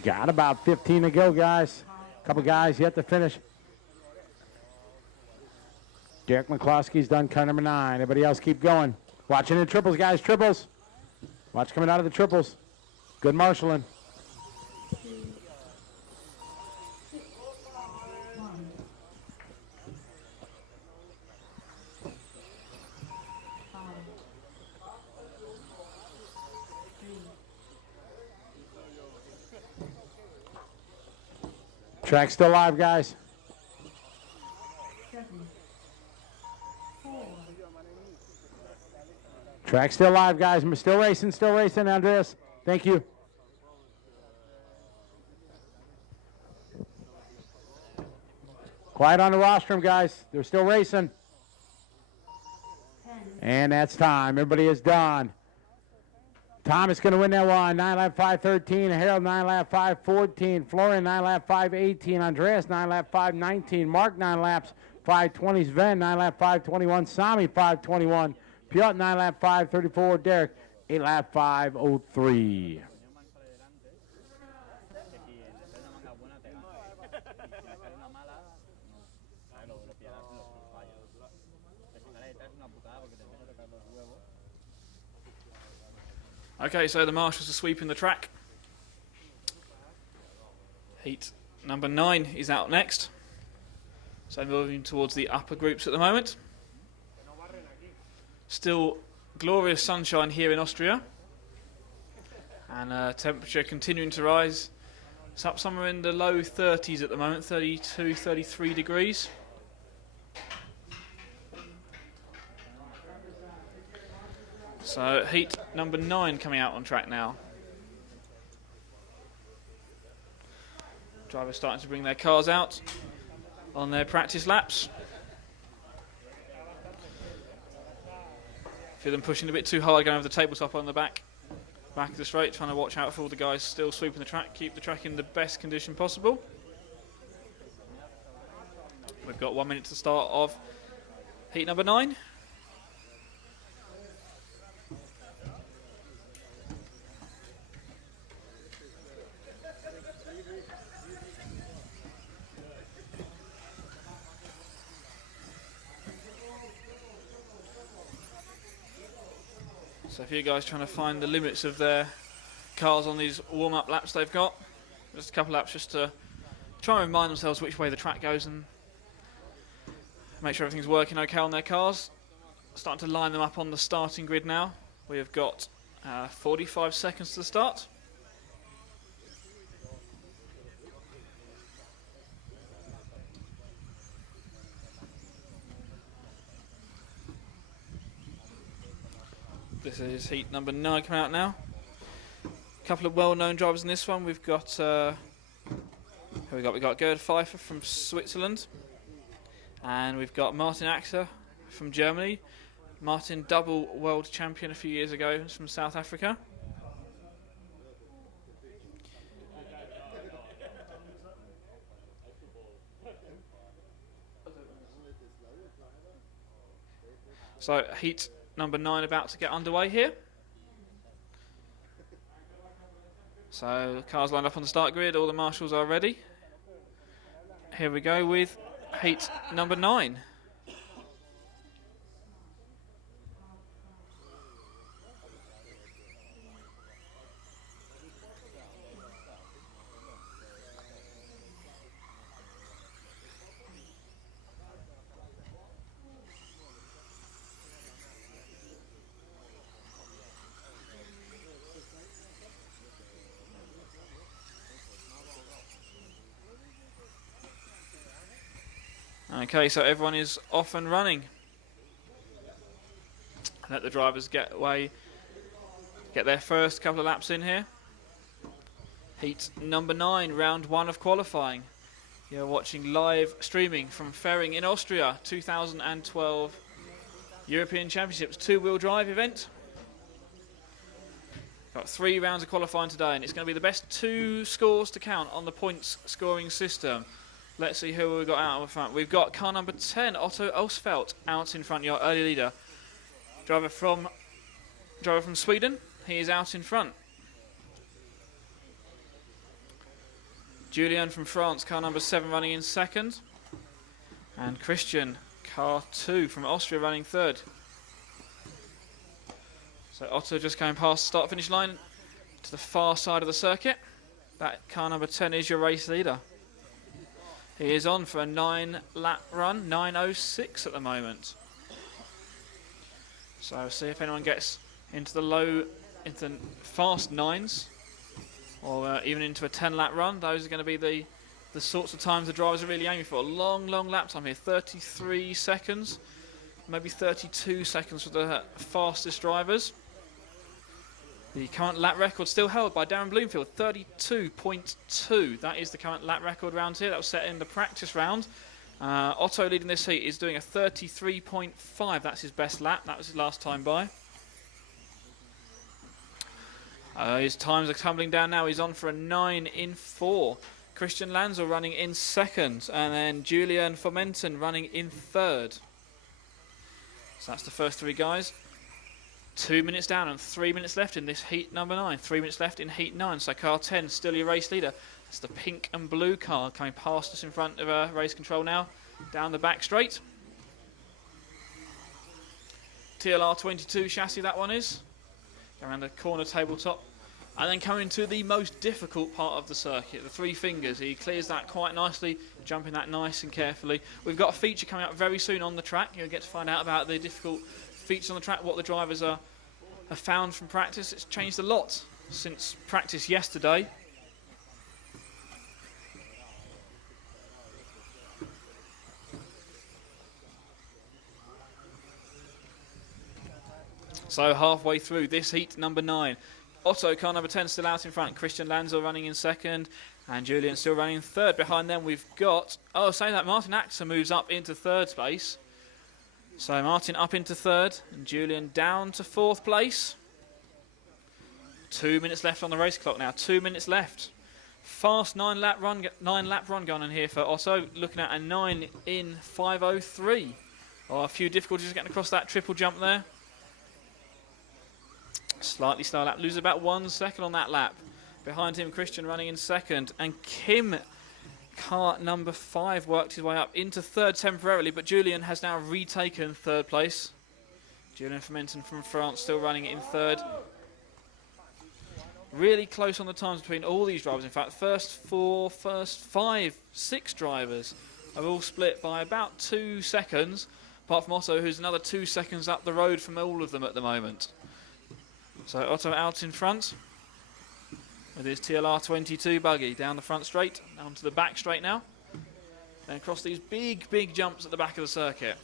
Got about 15 to go, guys. Couple guys yet to finish. Derek McCloskey's done car number 9. Everybody else keep going. Watching the triples, guys. Triples. Watch coming out of the triples. Good marshalling. 2, 6, 1, 5, 3, Track's still live, guys. 7, 4, Track's still live, guys. We're still racing, Andreas. Thank you. Quiet on the rostrum, guys. They're still racing. 10, And that's time. Everybody is done. Thomas going to win that one. 9 lap 5:13. Harold 9 lap 5:14. Florian 9 lap 5:18. Andreas 9 lap 5:19. Mark 9 laps 5:20. Sven 9 lap 5:21. Sami 5:21. Piotr 9 lap 5:34. Derek 8 lap 5:03. Okay, so the marshals are sweeping the track. Heat number 9 is out next. So moving towards the upper groups at the moment. Still glorious sunshine here in Austria. And temperature continuing to rise. It's up somewhere in the low 30s at the moment, 32, 33 degrees. So heat number 9 coming out on track now. Drivers starting to bring their cars out on their practice laps. Feel them pushing a bit too hard, going over the tabletop on the back of the straight, trying to watch out for all the guys still sweeping the track, keep the track in the best condition possible. We've got 1 minute to start of heat number 9. So a few guys trying to find the limits of their cars on these warm-up laps they've got. Just a couple laps just to try and remind themselves which way the track goes and make sure everything's working okay on their cars. Starting to line them up on the starting grid now. We have got 45 seconds to the start. This is heat number 9 coming out now. A couple of well-known drivers in this one. We've got who we got? We got Gerd Pfeiffer from Switzerland, and we've got Martin Axer from Germany. Martin, double world champion a few years ago, he's from South Africa. So heat number 9 about to get underway here. So the cars lined up on the start grid, all the marshals are ready. Here we go with heat number 9. Okay, so everyone is off and running. Let the drivers get their first couple of laps in here. Heat number 9, round 1 of qualifying. You're watching live streaming from Fehring in Austria, 2012 European Championships 2-wheel drive event. Got 3 rounds of qualifying today, and it's going to be the best 2 scores to count on the points scoring system. Let's see who we've got out in front. We've got car number 10, Otto Osfeldt, out in front, your early leader. Driver from Sweden, he is out in front. Julian from France, car number 7, running in second. And Christian, car 2 from Austria, running third. So Otto just going past the start-finish line to the far side of the circuit. That car number 10 is your race leader. He is on for a 9-lap run, 9:06 at the moment. So we'll see if anyone gets into the fast 9s, or even into a 10-lap run. Those are going to be the sorts of times the drivers are really aiming for. Long lap time here, 33 seconds, maybe 32 seconds for the fastest drivers. The current lap record still held by Darren Bloomfield, 32.2. That is the current lap record round here. That was set in the practice round. Otto leading this heat is doing a 33.5. That's his best lap. That was his last time by. His times are tumbling down now. He's on for a 9 in 4. Christian Lanzel running in second. And then Julian Fomenten running in third. So that's the first 3 guys. 2 minutes down and 3 minutes left in this heat number 9. 3 minutes left in heat 9. So car 10 still your race leader. It's the pink and blue car coming past us in front of race control now. Down the back straight. TLR 22 chassis that one is. Go around the corner tabletop. And then coming to the most difficult part of the circuit, the 3 fingers. He clears that quite nicely, jumping that nice and carefully. We've got a feature coming up very soon on the track. You'll get to find out about the difficult features on the track, what the drivers have found from practice. It's changed a lot since practice yesterday. So halfway through this heat number 9. Otto, car number 10, still out in front. Christian Lanzel running in second. And Julian still running in third. Behind them we've got... Oh, saying that, Martin Axer moves up into third space. So Martin up into third. And Julian down to fourth place. 2 minutes left on the race clock now. 2 minutes left. Fast 9-lap run going on here for Otto. Looking at a 9 in 5:03. Oh, a few difficulties getting across that triple jump there. Slightly slow lap, loses about 1 second on that lap. Behind him, Christian running in second, and Kim, car number 5, worked his way up into third temporarily, but Julian has now retaken third place. Julian Fomenten from France still running in third. Really close on the times between all these drivers. In fact, first 5, 6 drivers are all split by about 2 seconds, apart from Otto, who's another 2 seconds up the road from all of them at the moment. So Otto out in front with his TLR 22 buggy down the front straight, down to the back straight now. Then across these big jumps at the back of the circuit.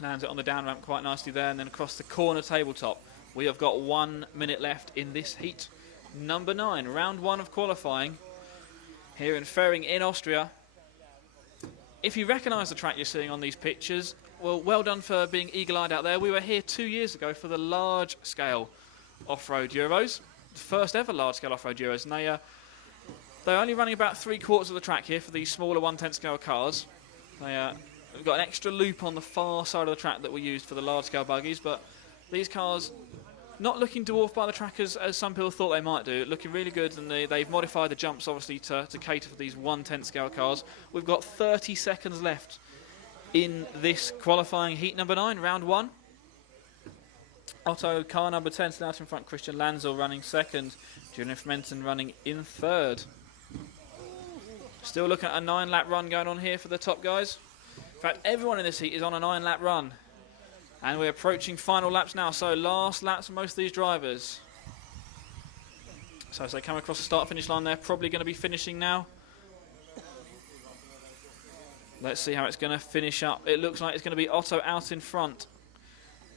Lands it on the down ramp quite nicely there, and then across the corner tabletop. We have got 1 minute left in this heat. Number 9, round 1 of qualifying here in Fehring in Austria. If you recognise the track you're seeing on these pictures, well done for being eagle-eyed out there. We were here 2 years ago for the large-scale off-road Euros, the first ever large-scale off-road Euros, and they're only running about 3/4 of the track here for these smaller 1/10 scale cars. We've got an extra loop on the far side of the track that we used for the large-scale buggies, but these cars not looking dwarfed by the track as some people thought they might do. Looking really good, and they've modified the jumps obviously to cater for these 1/10 scale cars. We've got 30 seconds left in this qualifying heat number 9, round 1. Otto, car number 10, still out in front. Christian Lanzel running second. Julian Fomenten running in third. Still looking at a 9-lap run going on here for the top guys. In fact, everyone in this heat is on a 9-lap run. And we're approaching final laps now, so last laps for most of these drivers. So as they come across the start-finish line, they're probably going to be finishing now. Let's see how it's going to finish up. It looks like it's going to be Otto out in front.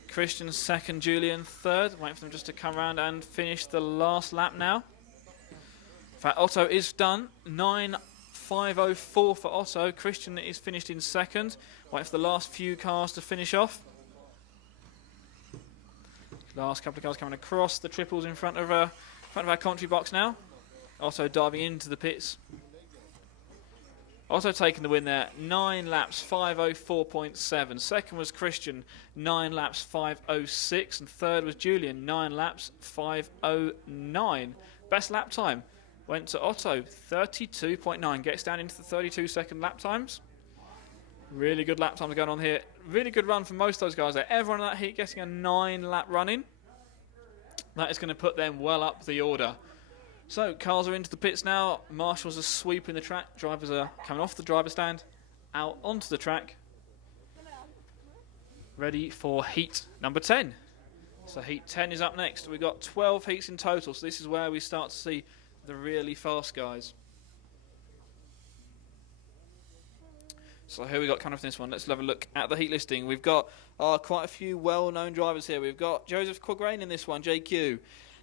Christian second, Julian third. Waiting for them just to come around and finish the last lap now. In fact, Otto is done. 9:5:04 for Otto. Christian is finished in second. Waiting for the last few cars to finish off. Last couple of cars coming across the triples in front of our commentary box now. Otto diving into the pits. Otto taking the win there, 9 laps, 5:04.7. Second was Christian, 9 laps, 5:06. And third was Julian, 9 laps, 5:09. Best lap time went to Otto, 32.9. Gets down into the 32-second lap times. Really good lap times going on here. Really good run for most of those guys there. Everyone in that heat getting a 9-lap run in. That is going to put them well up the order. So, cars are into the pits now. Marshals are sweeping the track. Drivers are coming off the driver stand, out onto the track. Ready for heat number 10. So heat 10 is up next. We've got 12 heats in total. So this is where we start to see the really fast guys. So who we got coming off this one? Let's have a look at the heat listing. We've got quite a few well-known drivers here. We've got Joseph Quagrain in this one, JQ.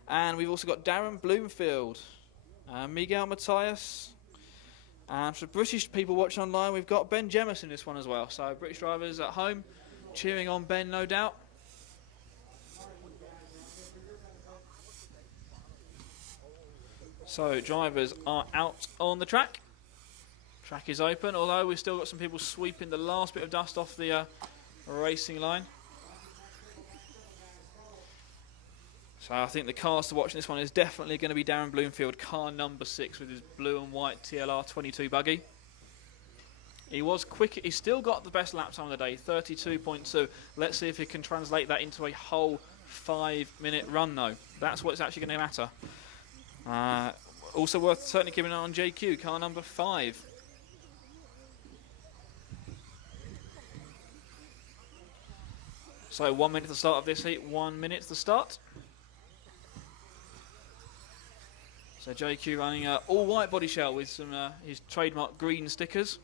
And we've also got Darren Bloomfield, Miguel Matthias. And for British people watching online, we've got Ben Jemison in this one as well. So British drivers at home cheering on Ben, no doubt. So drivers are out on the track. Track is open, although we've still got some people sweeping the last bit of dust off the racing line. So I think the cars to watch in this one is definitely going to be Darren Bloomfield, car number 6 with his blue and white TLR 22 buggy. He was quick. He's still got the best lap time of the day, 32.2. Let's see if he can translate that into a whole 5-minute run, though. That's what's actually going to matter. Also worth certainly keeping an eye on JQ, car number 5. So 1 minute to the start of this heat, 1 minute to the start. So JQ running all white body shell with some his trademark green stickers.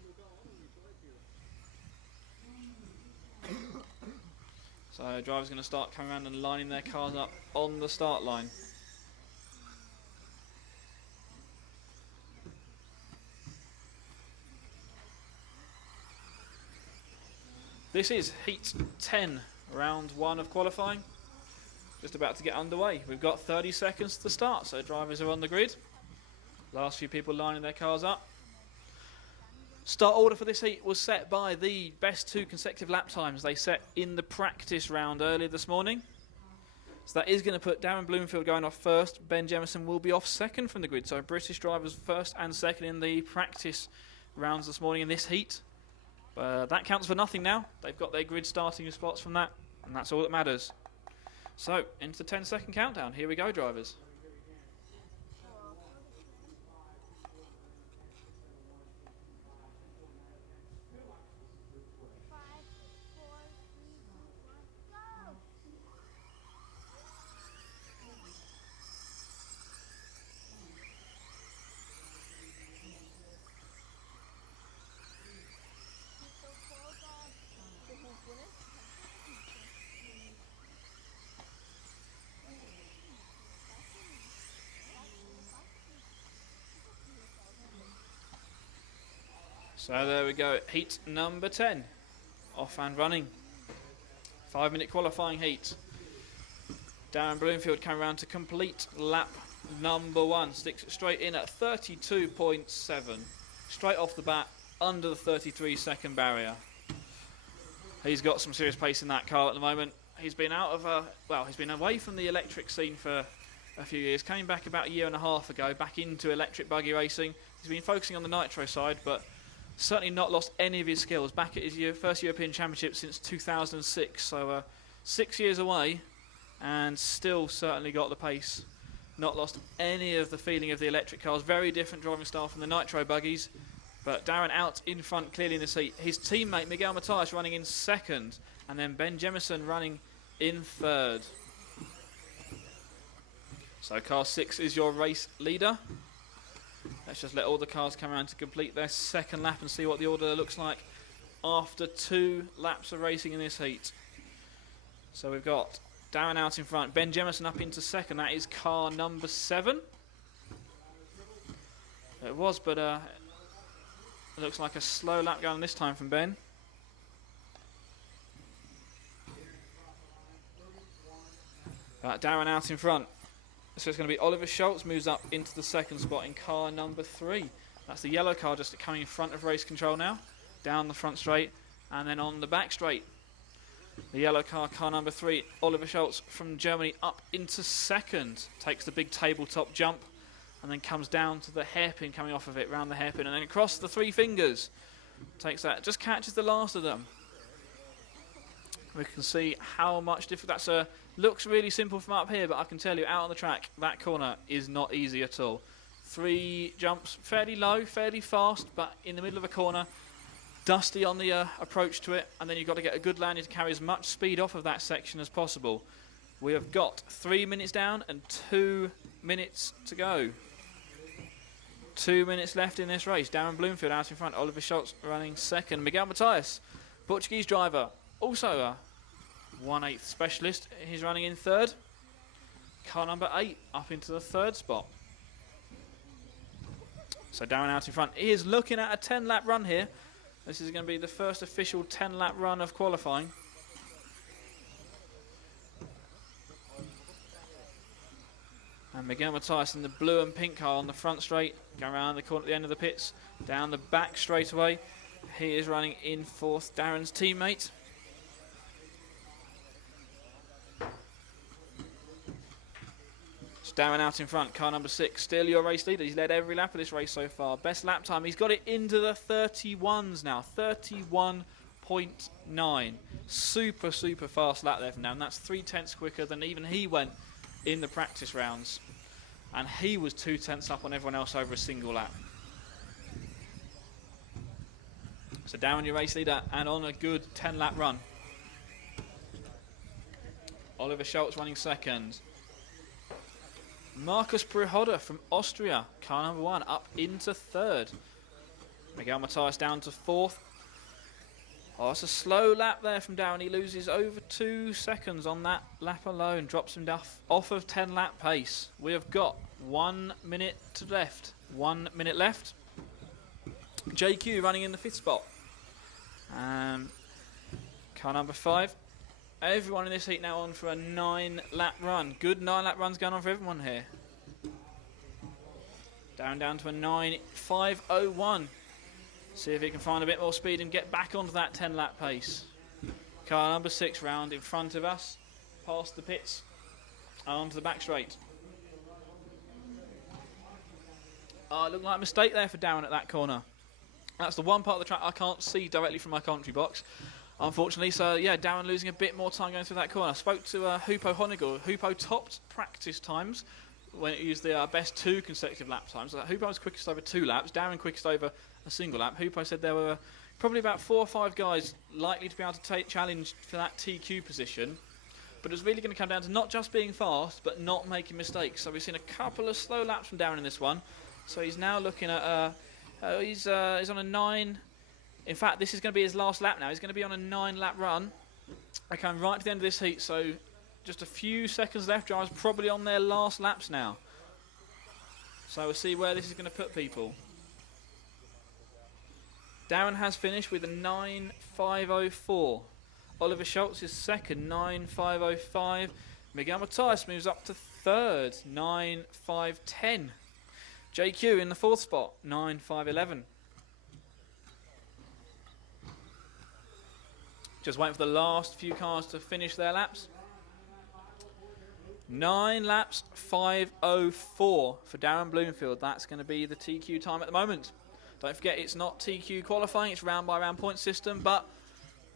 So drivers going to start coming around and lining their cars up on the start line. This is heat 10, round 1 of qualifying. Just about to get underway. We've got 30 seconds to start, so drivers are on the grid. Last few people lining their cars up. Start order for this heat was set by the best 2 consecutive lap times they set in the practice round earlier this morning. So that is going to put Darren Bloomfield going off first. Ben Jemison will be off second from the grid. So British drivers first and second in the practice rounds this morning in this heat. That counts for nothing now. They've got their grid starting spots from that, and that's all that matters. So, into the 10-second countdown. Here we go, drivers. So there we go, heat number 10, off and running. 5-minute qualifying heat. Darren Bloomfield came around to complete lap number 1. Sticks it straight in at 32.7. Straight off the bat, under the 33-second barrier. He's got some serious pace in that car at the moment. He's been out of he's been away from the electric scene for a few years. Came back about a year and a half ago, back into electric buggy racing. He's been focusing on the nitro side, but certainly not lost any of his skills. Back at his first European Championship since 2006, so 6 years away, and still certainly got the pace. Not lost any of the feeling of the electric cars. Very different driving style from the nitro buggies, but Darren out in front, clearly in the seat. His teammate Miguel Matthias running in second, and then Ben Jemison running in third. So car 6 is your race leader. Let's just let all the cars come around to complete their second lap and see what the order looks like after 2 laps of racing in this heat. So we've got Darren out in front, Ben Jemison up into second. That is car number 7. It was, but it looks like a slow lap going this time from Ben. Darren out in front. So it's going to be Oliver Schultz moves up into the second spot in car number 3. That's the yellow car just coming in front of race control now. Down the front straight and then on the back straight. The yellow car, car number 3, Oliver Schultz from Germany up into second. Takes the big tabletop jump and then comes down to the hairpin coming off of it, round the hairpin, and then across the 3 fingers. Takes that, just catches the last of them. We can see how much different that's looks really simple from up here, but I can tell you out on the track that corner is not easy at all. 3 jumps, fairly low, fairly fast, but in the middle of a corner, dusty on the approach to it, and then you've got to get a good landing to carry as much speed off of that section as possible. We have got 3 minutes down and 2 minutes to go. 2 minutes left in this race. Darren Bloomfield out in front. Oliver Schultz running second. Miguel Matthias, Portuguese driver, also a 1/8 specialist. He's running in third. Car number 8 up into the 3rd spot. So Darren out in front. He is looking at a 10-lap run here. This is going to be the first official 10-lap run of qualifying. And Miguel Matthias in the blue and pink car on the front straight, going around the corner at the end of the pits, down the back straight away. He is running in 4th, Darren's teammate. It's Darren out in front, car number 6, still your race leader. He's led every lap of this race so far. Best lap time, he's got it into the 31s now, 31.9. Super, super fast lap there from Darren. That's 3/10 quicker than even he went in the practice rounds, and he was 2/10 up on everyone else over a single lap. So Darren, your race leader, and on a good 10-lap run. Oliver Schultz running second. Markus Prihoda from Austria, car number 1, up into 3rd. Miguel Matthias down to 4th. Oh, it's a slow lap there from Darren. He loses over 2 seconds on that lap alone. Drops him off of 10-lap pace. We have got 1 minute left. 1 minute left. JQ running in the 5th spot. Car number 5. Everyone in this heat now on for a 9-lap run. Good 9-lap runs going on for everyone here. Darren down to a 9:5:01. See if he can find a bit more speed and get back onto that 10-lap pace. Car number 6 round in front of us, past the pits, onto the back straight. Oh, it looked like a mistake there for Darren at that corner. That's the one part of the track I can't see directly from my commentary box, unfortunately. So yeah, Darren losing a bit more time going through that corner. I spoke to Hupo Honigel. Hupo topped practice times when it used the best 2 consecutive lap times. So Hupo was quickest over 2 laps, Darren quickest over a single lap. Hupo said there were probably about 4 or 5 guys likely to be able to take challenge for that TQ position, but it was really going to come down to not just being fast but not making mistakes. So we've seen a couple of slow laps from Darren in this one. So he's now looking at he's on a 9. In fact, this is going to be his last lap now. He's going to be on a 9-lap run. I come right to the end of this heat, so just a few seconds left. Drivers probably on their last laps now. So we'll see where this is going to put people. Darren has finished with a 9:5:04. Oliver Schultz is second, 9:5:05. Miguel Matthias moves up to third, 9:5:10. JQ in the 4th spot, 9:5:11. Just waiting for the last few cars to finish their laps. 9 laps, 5:04 for Darren Bloomfield. That's going to be the TQ time at the moment. Don't forget, it's not TQ qualifying, it's round by round point system, but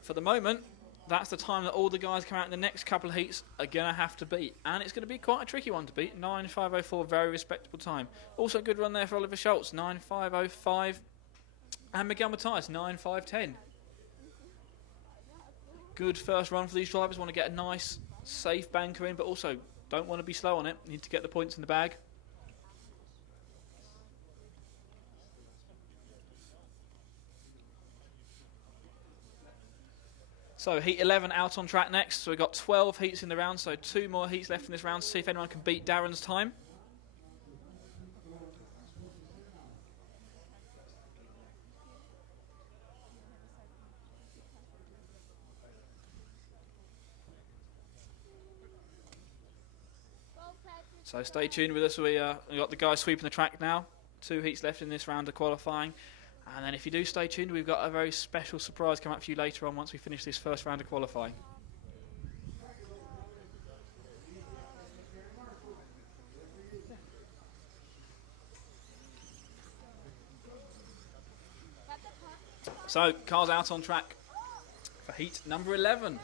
for the moment, that's the time that all the guys come out in the next couple of heats are going to have to beat. And it's going to be quite a tricky one to beat. 9:5:04, very respectable time. Also a good run there for Oliver Schultz, 9:5:05. And Miguel Matthias, 9:5:10. Good first run for these drivers. Want to get a nice, safe banker in, but also don't want to be slow on it. Need to get the points in the bag. So heat 11 out on track next. So we've got 12 heats in the round, so 2 more heats left in this round to see if anyone can beat Darren's time. So stay tuned with us. We've got the guys sweeping the track now. 2 heats left in this round of qualifying. And then if you do stay tuned, we've got a very special surprise coming up for you later on once we finish this first round of qualifying. So, cars out on track for heat number 11.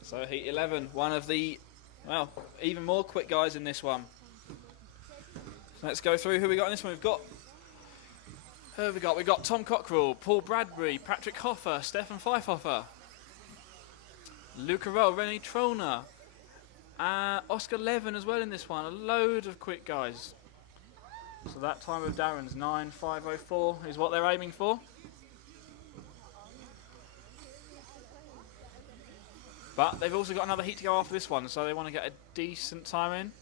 So, heat 11, one of the, well, even more quick guys in this one. So let's go through who we got in this one. We've got Tom Cockrell, Paul Bradbury, Patrick Hoffer, Stefan Pfeifhofer, Luca Rowe, René Trollner, Oscar Levin as well in this one. A load of quick guys. So that time of Darren's 9.504 is what they're aiming for. But they've also got another heat to go after this one, so they want to get a decent time in.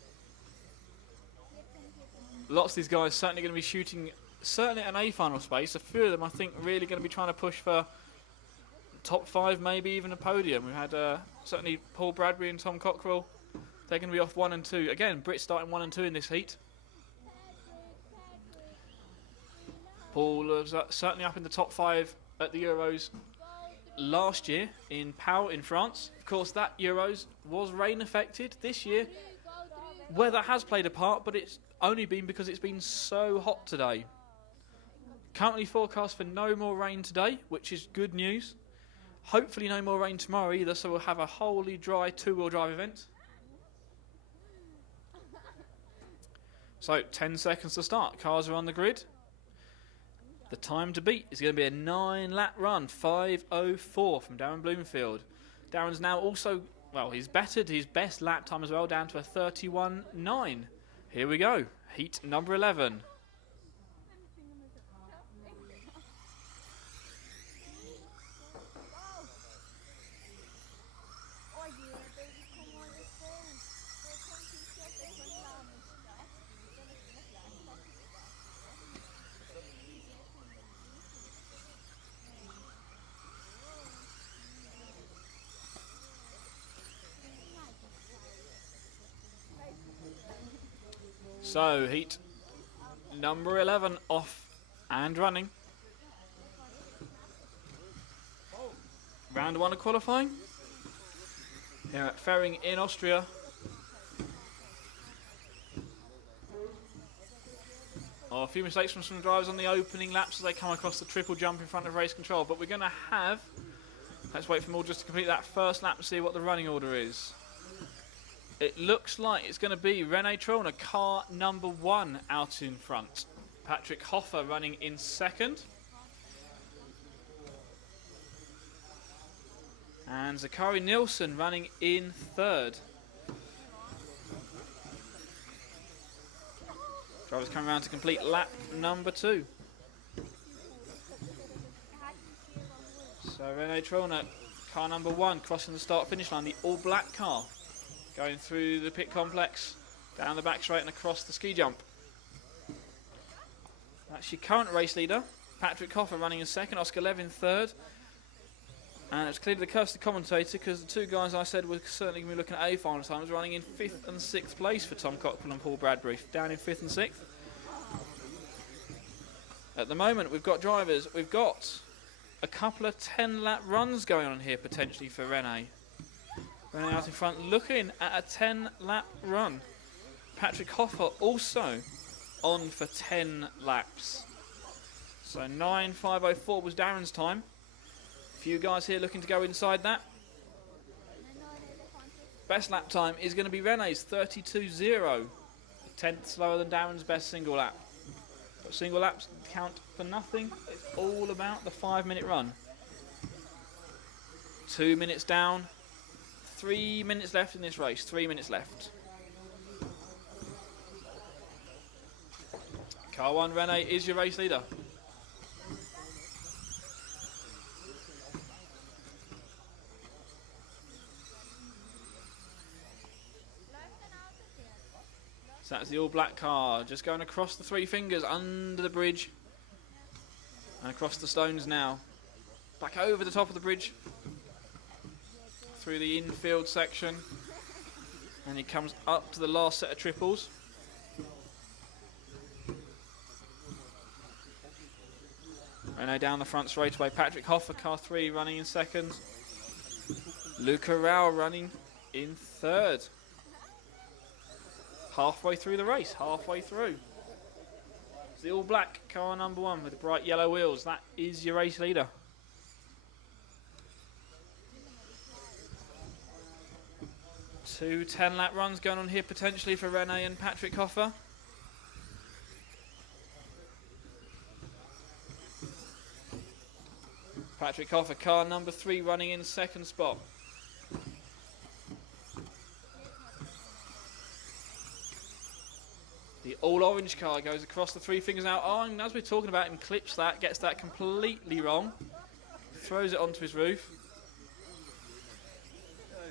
Lots of these guys certainly going to be shooting certainly an A final space. A few of them I think really going to be trying to push for top 5, maybe even a podium. We had certainly Paul Bradbury and Tom Cockrell. They're going to be off 1 and 2. Again, Brits starting 1 and 2 in this heat. Paul was certainly up in the top 5 at the Euros last year in Pau in France. Of course, that Euros was rain affected. This year, weather has played a part, but it's only been because it's been so hot today. Currently forecast for no more rain today, which is good news. Hopefully no more rain tomorrow either, so we'll have a wholly dry two-wheel drive event. So, 10 seconds to start. Cars are on the grid. The time to beat is going to be a 9-lap run, 5:04 from Darren Bloomfield. Darren's now also, well, he's bettered his best lap time as well, down to a 31.9. Here we go, heat number 11. So, heat number 11 off and running. Round 1 of qualifying here at Fehring in Austria. A few mistakes from some drivers on the opening laps as they come across the triple jump in front of race control, but we're going to have, let's wait for them all just to complete that first lap and see what the running order is. It looks like it's going to be René Trollner, car number 1, out in front. Patrick Hoffer running in second. And Zachary Nielsen running in third. Drivers come around to complete lap number 2. So René Trollner, car number 1, crossing the start-finish line, the all-black car. Going through the pit complex, down the back straight and across the ski jump. That's your current race leader, Patrick Hoffer running in second, Oscar Levin third. And it's clearly the curse of the commentator because the two guys I said were certainly going to be looking at A final times running in 5th and 6th place for Tom Cockrell and Paul Bradbury, down in 5th and 6th. At the moment we've got drivers, we've got a couple of 10-lap runs going on here potentially for René. René out in front, looking at a 10-lap run. Patrick Hoffer also on for 10 laps. So 9.504 was Darren's time. A few guys here looking to go inside that. Best lap time is going to be René's 32.0. 10th slower than Darren's best single lap. But single laps count for nothing. It's all about the 5-minute run. 2 minutes down. 3 minutes left in this race, 3 minutes left. Car 1, René, is your race leader. So that's the all-black car, just going across the 3 fingers, under the bridge, and across the stones now. Back over the top of the bridge. Through the infield section, and he comes up to the last set of triples. René down the front straightaway. Patrick Hoffer, car 3, running in second. Luca Rowe running in third. halfway through the race, halfway through. It's the all black car number 1 with the bright yellow wheels. That is your race leader. Two 10-lap runs going on here potentially for Rene and Patrick Hoffer. Patrick Hoffer, car number 3, running in second spot. The all-orange car goes across the 3 fingers now. Oh, and as we're talking about him, clips that, gets that completely wrong. Throws it onto his roof.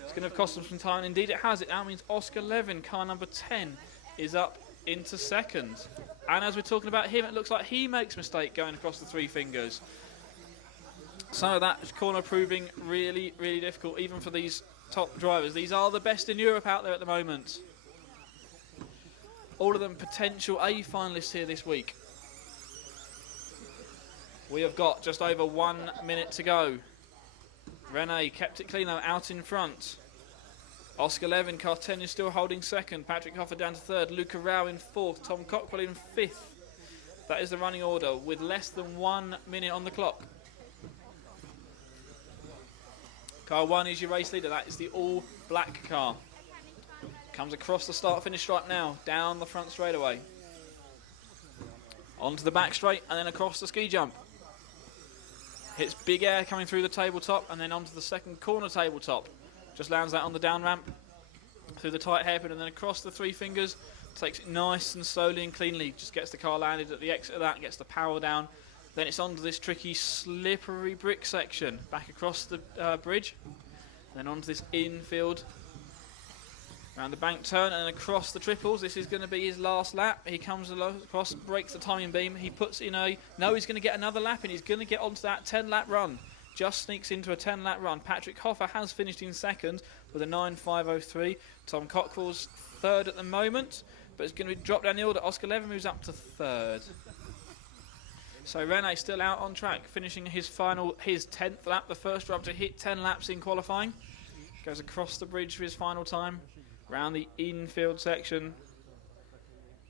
It's going to have cost him some time, and indeed it has. It now means Oscar Levin, car number 10, is up into second. And as we're talking about him, it looks like he makes a mistake going across the 3 fingers. So that corner proving really, really difficult, even for these top drivers. These are the best in Europe out there at the moment. All of them potential A finalists here this week. We have got just over 1 minute to go. Rene kept it clean though, out in front. Oscar Levin, car 10, is still holding second. Patrick Hoffer down to third. Luca Rao in fourth. Tom Cockrell in fifth. That is the running order with less than 1 minute on the clock. Car 1 is your race leader. That is the all black car. Comes across the start finish stripe now, down the front straightaway. Onto the back straight and then across the ski jump. Hits big air coming through the tabletop and then onto the second corner tabletop. Just lands that on the down ramp through the tight hairpin and then across the 3 fingers. Takes it nice and slowly and cleanly. Just gets the car landed at the exit of that, gets the power down. Then it's onto this tricky slippery brick section. Back across the bridge. Then onto this infield. Around the bank turn and across the triples. This is going to be his last lap. He comes across, breaks the timing beam. He puts in a... No, he's going to get another lap and he's going to get onto that 10-lap run. Just sneaks into a 10-lap run. Patrick Hoffer has finished in second with a 9.503. Tom Cockrell's third at the moment, but it's going to be dropped down the order. Oscar Levin moves up to third. So Rene still out on track, finishing his 10th lap. The first driver to hit 10 laps in qualifying. Goes across the bridge for his final time. Around the infield section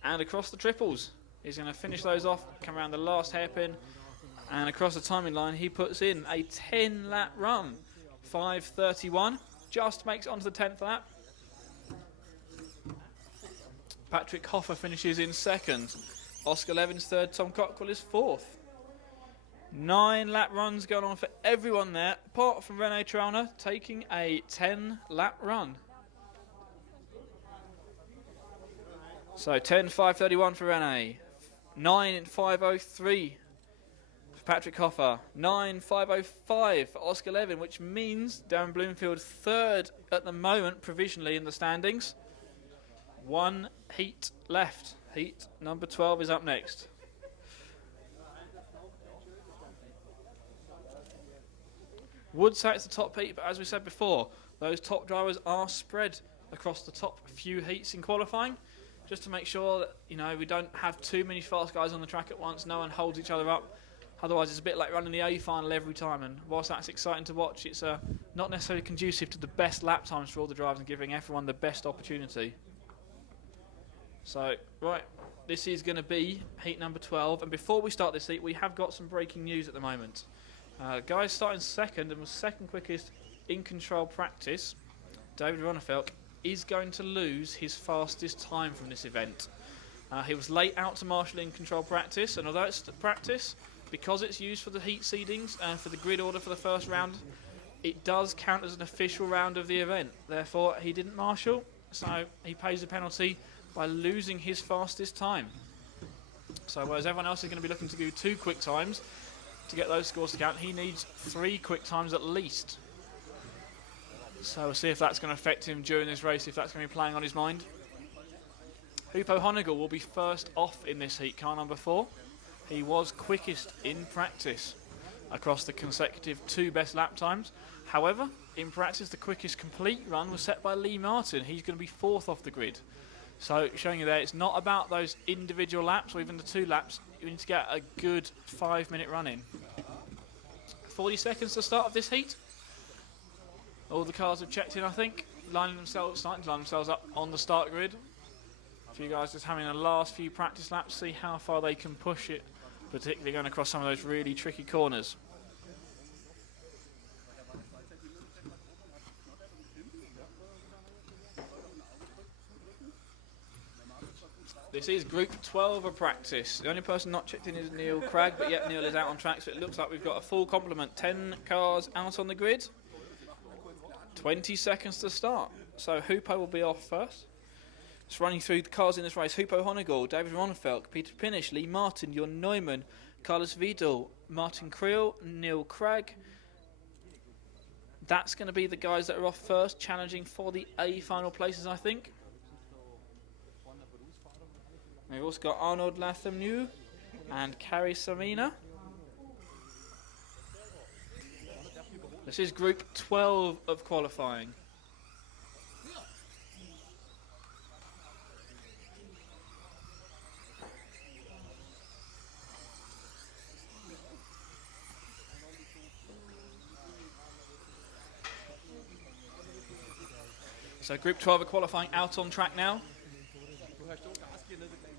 and across the triples. He's going to finish those off, come around the last hairpin and across the timing line he puts in a 10-lap run. 5.31, just makes it onto the 10th lap. Patrick Hoffer finishes in second. Oscar Levin's third, Tom Cockrell is fourth. 9 lap runs going on for everyone there, apart from Rene Trauner taking a 10-lap run. So 10.531 for Rene, 9.503 for Patrick Hoffer, 9.505 for Oscar Levin, which means Darren Bloomfield third at the moment provisionally in the standings. 1 heat left. Heat number 12 is up next. Woodsack's the top heat, but as we said before, those top drivers are spread across the top few heats in qualifying. Just to make sure that, you know, we don't have too many fast guys on the track at once, no one holds each other up. Otherwise it's a bit like running the A final every time, and whilst that's exciting to watch, it's not necessarily conducive to the best lap times for all the drivers and giving everyone the best opportunity. So, right, this is going to be heat number 12, and before we start this heat we have got some breaking news at the moment. Guys starting second and was second quickest in control practice, David Ronnefeldt, is going to lose his fastest time from this event. He was late out to marshal in control practice, and although it's practice, because it's used for the heat seedings and for the grid order for the first round, it does count as an official round of the event. Therefore, he didn't marshal, so he pays the penalty by losing his fastest time. So whereas everyone else is going to be looking to do 2 quick times to get those scores to count, he needs 3 quick times at least. So we'll see if that's going to affect him during this race, if that's going to be playing on his mind. Hupo Honegel will be first off in this heat, car number 4. He was quickest in practice across the consecutive 2 best lap times. However, in practice, the quickest complete run was set by Lee Martin. He's going to be 4th off the grid. So showing you there, it's not about those individual laps or even the 2 laps. You need to get a good 5-minute run in. 40 seconds to start of this heat. All the cars have checked in, I think, starting to line themselves up on the start grid. few guys just having the last few practice laps, see how far they can push it, particularly going across some of those really tricky corners. This is Group 12 of practice. The only person not checked in is Neil Cragg, but yet Neil is out on track, so it looks like we've got a full complement. 10 cars out on the grid. 20 seconds to start. So Hupo will be off first. Just running through the cars in this race. Hupo Honigel, David Ronfeldt, Peter Pinish, Lee Martin, Jon Neumann, Carlos Vidal, Martin Creel, Neil Cragg. That's going to be the guys that are off first, challenging for the A final places, I think. We've also got Arnold Lathamnu and Kari Samina. This is Group 12 of qualifying. So Group 12 are qualifying out on track now.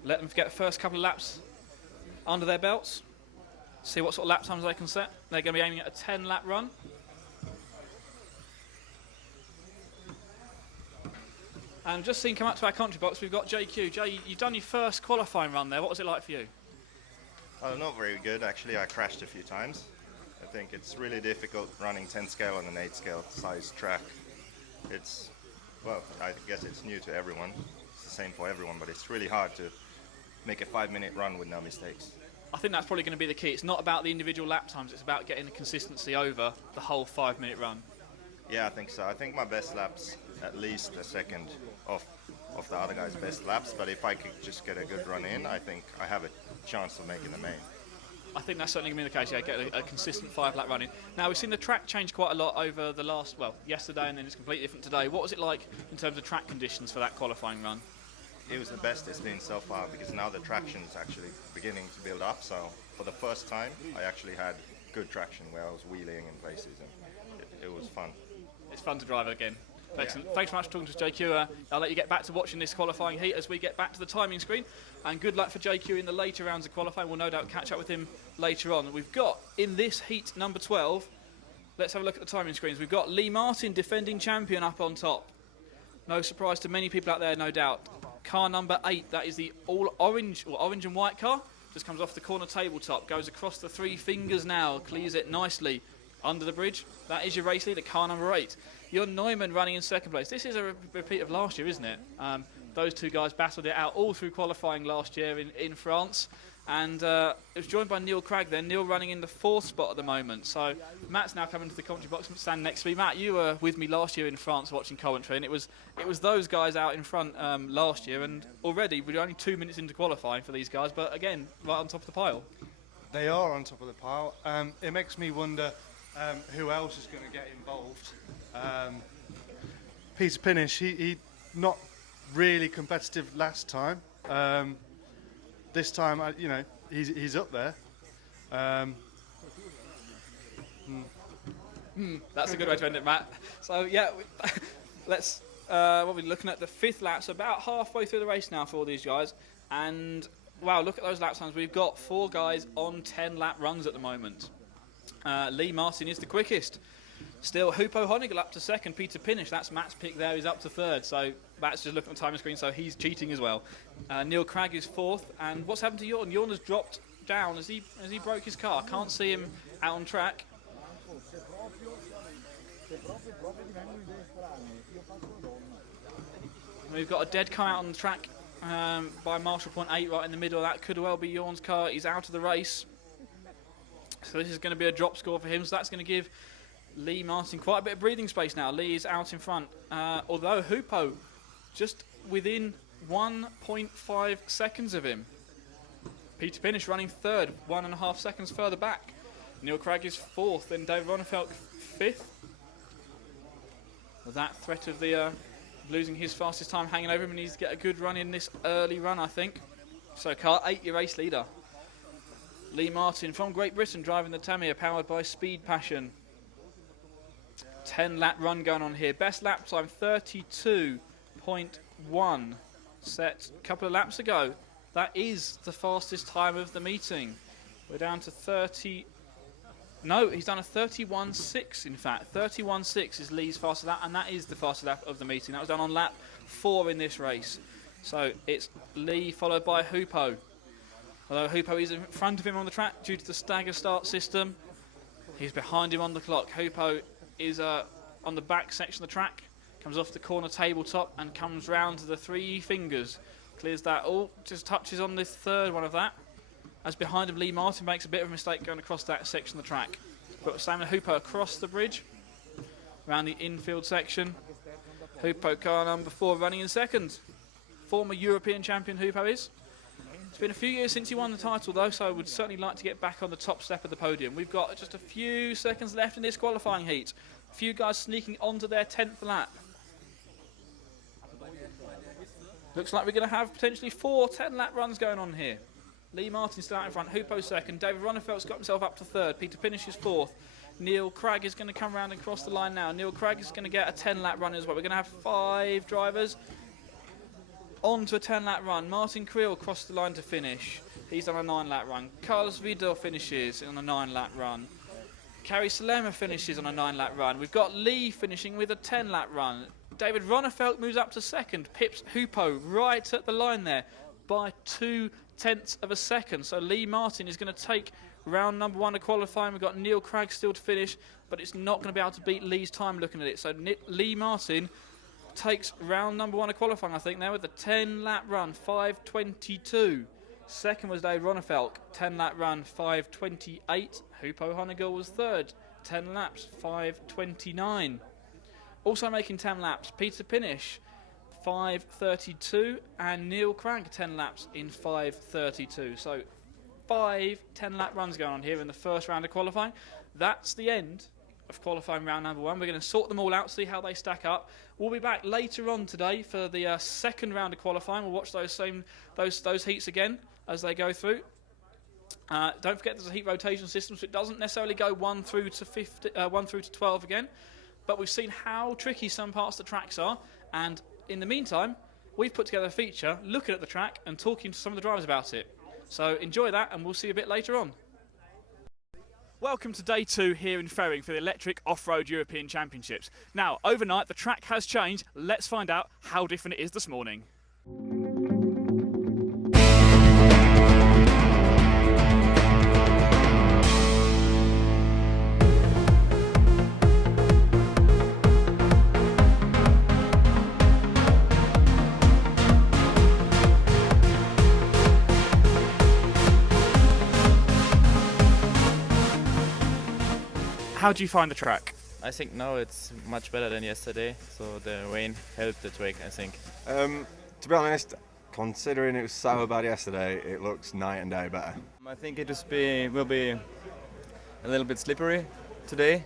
Let them get the first couple of laps under their belts. See what sort of lap times they can set. They're going to be aiming at a 10-lap run. And just seen come up to our country box, we've got JQ. Jay, you've done your first qualifying run there. What was it like for you? Not very good, actually. I crashed a few times. I think it's really difficult running 10 scale on an 8 scale size track. It's, well, I guess it's new to everyone. It's the same for everyone, but it's really hard to make a 5-minute run with no mistakes. I think that's probably going to be the key. It's not about the individual lap times, it's about getting the consistency over the whole 5-minute run. Yeah, I think so. I think my best lap's at least a second off the other guy's best laps, but if I could just get a good run in, I think I have a chance of making the main. I think that's certainly going to be the case, yeah, get a consistent 5-lap run in. Now, we've seen the track change quite a lot over the last, well, yesterday, and then it's completely different today. What was it like in terms of track conditions for that qualifying run? It was the best it's been so far, because now the traction's actually beginning to build up, so for the first time I actually had good traction where I was wheeling in places, and it was fun. It's fun to drive again. Excellent. Yeah. Thanks so much for talking to us, JQ. I'll let you get back to watching this qualifying heat as we get back to the timing screen. And good luck for JQ in the later rounds of qualifying. We'll no doubt catch up with him later on. We've got, in this heat number 12, let's have a look at the timing screens. We've got Lee Martin, defending champion, up on top. No surprise to many people out there, no doubt. Car number 8, that is the all orange, or orange and white car. Just comes off the corner tabletop, goes across the 3 fingers now, clears it nicely under the bridge. That is your race leader, car number 8. Jon Neumann running in second place. This is a repeat of last year, isn't it? Those two guys battled it out all through qualifying last year in France. And it was joined by Neil Cragg there. Neil running in the 4th spot at the moment. So Matt's now coming to the commentary box and standing next to me. Matt, you were with me last year in France watching commentary, and it was those guys out in front last year. And already we're only 2 minutes into qualifying for these guys, but again, right on top of the pile. They are on top of the pile. It makes me wonder who else is going to get involved. Peter Pinish, he not really competitive last time. This time, he's up there. That's a good way to end it, Matt. So yeah, let's. What we're looking at the 5th lap, so about halfway through the race now for all these guys. And wow, look at those lap times. We've got 4 guys on 10-lap runs at the moment. Lee Martin is the quickest. Still, Hupo Honigel up to 2nd. Peter Pinish, that's Matt's pick there, he's up to 3rd. So Matt's just looking at the timing screen, so he's cheating as well. Neil Cragg is 4th. And what's happened to Jon? Jon has dropped down. Has he broke his car? Can't see him out on track. We've got a dead car out on the track by Marshall Point 8 right in the middle. That could well be Jorn's car. He's out of the race. So this is going to be a drop score for him. So that's going to give Lee Martin quite a bit of breathing space now. Lee is out in front. Although Hupo just within 1.5 seconds of him. Peter Pinish running 3rd, 1.5 seconds further back. Neil Cragg is 4th, then David Ronfeldt 5th. With that threat of the losing his fastest time hanging over him, and he needs to get a good run in this early run, I think. So car 8, your race leader. Lee Martin from Great Britain driving the Tamiya, powered by Speed Passion. 10-lap run going on here. Best lap time 32.1. set a couple of laps ago. That is the fastest time of the meeting. We're down to 30. No, he's done a 31.6 in fact. 31.6 is Lee's fastest lap, and that is the fastest lap of the meeting. That was done on lap 4 in this race. So it's Lee followed by Hoopo. Although Hoopo is in front of him on the track due to the stagger start system, he's behind him on the clock. Hoopo is on the back section of the track, comes off the corner tabletop and comes round to the 3 fingers. Clears that all, just touches on the 3rd one of that. As behind him, Lee Martin makes a bit of a mistake going across that section of the track. But Simon Hoopo across the bridge, around the infield section. Hoopo car number 4 running in 2nd. Former European champion Hoopo is. It's been a few years since he won the title though, so I would certainly like to get back on the top step of the podium. We've got just a few seconds left in this qualifying heat. A few guys sneaking onto their 10th lap. Looks like we're going to have potentially 4 10-lap runs going on here. Lee Martin still out in front, Hoopo 2nd, David Ronnefeldt's got himself up to 3rd, Peter Pinish is 4th. Neil Cragg is going to come round and cross the line now. Neil Cragg is going to get a 10-lap run as well. We're going to have 5 drivers on to a 10-lap run. Martin Creel crossed the line to finish. He's on a 9-lap run. Carlos Vidal finishes on a 9-lap run. Kari Salema finishes on a 9-lap run. We've got Lee finishing with a 10-lap run. David Ronnefeldt moves up to 2nd. Pips Hoopo right at the line there by 0.2 of a second. So Lee Martin is going to take round number 1 of qualifying. We've got Neil Cragg still to finish, but it's not going to be able to beat Lee's time looking at it. So Lee Martin takes round number 1 of qualifying, I think, there with a 10-lap run, 5:22. 2nd was David Ronnefeldt, 10-lap run, 5:28. Hoopo Honegal was 3rd, 10 laps, 5:29. Also making 10 laps, Peter Pinish, 5:32, and Neil Cragg, 10 laps in 5:32. So 5 10-lap runs going on here in the first round of qualifying. That's the end of qualifying round number 1. We're going to sort them all out, see how they stack up. We'll be back later on today for the 2nd round of qualifying. We'll watch those heats again as they go through. Don't forget there's a heat rotation system, so it doesn't necessarily go 1 through to 12 again. But we've seen how tricky some parts of the tracks are, and in the meantime, we've put together a feature looking at the track and talking to some of the drivers about it. So enjoy that, and we'll see you a bit later on. Welcome to day 2 here in Fehring for the Electric Off-Road European Championships. Now, overnight the track has changed. Let's find out how different it is this morning. How do you find the track? I think now it's much better than yesterday, so the rain helped the track, I think. To be honest, considering it was so bad yesterday, it looks night and day better. I think it will be a little bit slippery today.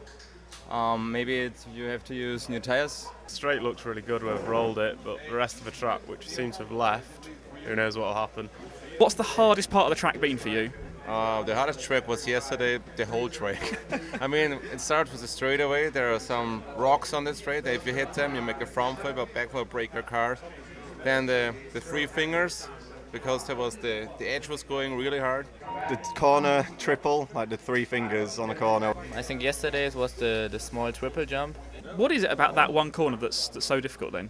Maybe you have to use new tires. Straight looks really good, we've rolled it, but the rest of the track, which seems to have left, who knows what will happen. What's the hardest part of the track been for you? The hardest track was yesterday, the whole track. I mean, it starts with a straightaway. There are some rocks on the straight. If you hit them, you make a front flip or back flip, break your car. Then the 3 fingers, because there was the edge was going really hard. The corner triple, like the 3 fingers on the corner. I think yesterday's was the small triple jump. What is it about that one corner that's so difficult then?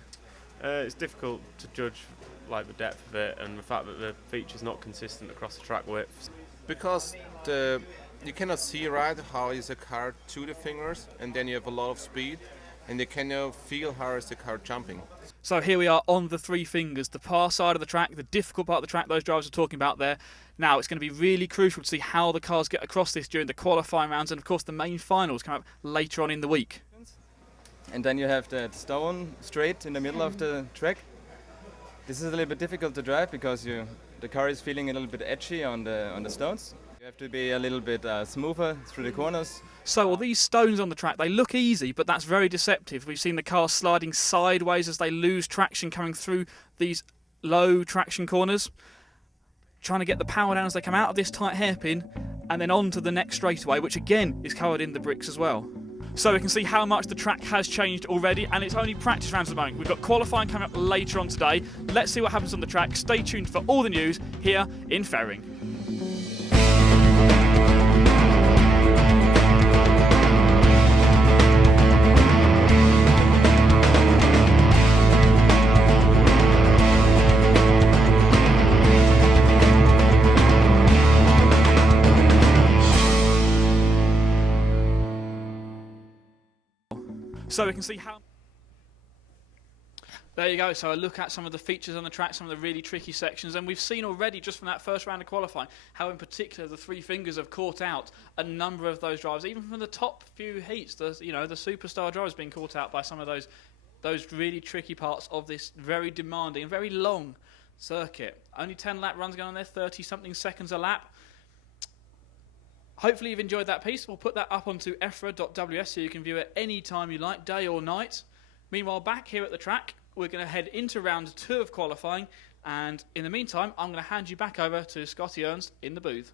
It's difficult to judge like the depth of it and the fact that the feature's not consistent across the track width. Because you cannot see right how is the car to the fingers, and then you have a lot of speed, and you cannot feel how is the car jumping. So here we are on the 3 fingers, the far side of the track, the difficult part of the track those drivers are talking about there. Now it's going to be really crucial to see how the cars get across this during the qualifying rounds, and of course the main finals come up later on in the week. And then you have that stone straight in the middle of the track. This is a little bit difficult to drive because the car is feeling a little bit edgy on the stones. You have to be a little bit smoother through the corners. So all these stones on the track, they look easy, but that's very deceptive. We've seen the cars sliding sideways as they lose traction coming through these low traction corners. Trying to get the power down as they come out of this tight hairpin and then onto the next straightaway, which again is covered in the bricks as well. So we can see how much the track has changed already, and it's only practice rounds at the moment. We've got qualifying coming up later on today. Let's see what happens on the track. Stay tuned for all the news here in Fehring. So we can see how... There you go, so a look at some of the features on the track, some of the really tricky sections, and we've seen already just from that first round of qualifying how in particular the three fingers have caught out a number of those drivers, even from the top few heats. The superstar drivers being caught out by some of those really tricky parts of this very demanding and very long circuit. Only 10 lap runs going on there, 30-something seconds a lap. Hopefully you've enjoyed that piece. We'll put that up onto EFRA.ws so you can view it any time you like, day or night. Meanwhile, back here at the track, we're going to head into round 2 of qualifying, and in the meantime, I'm going to hand you back over to Scotty Ernst in the booth.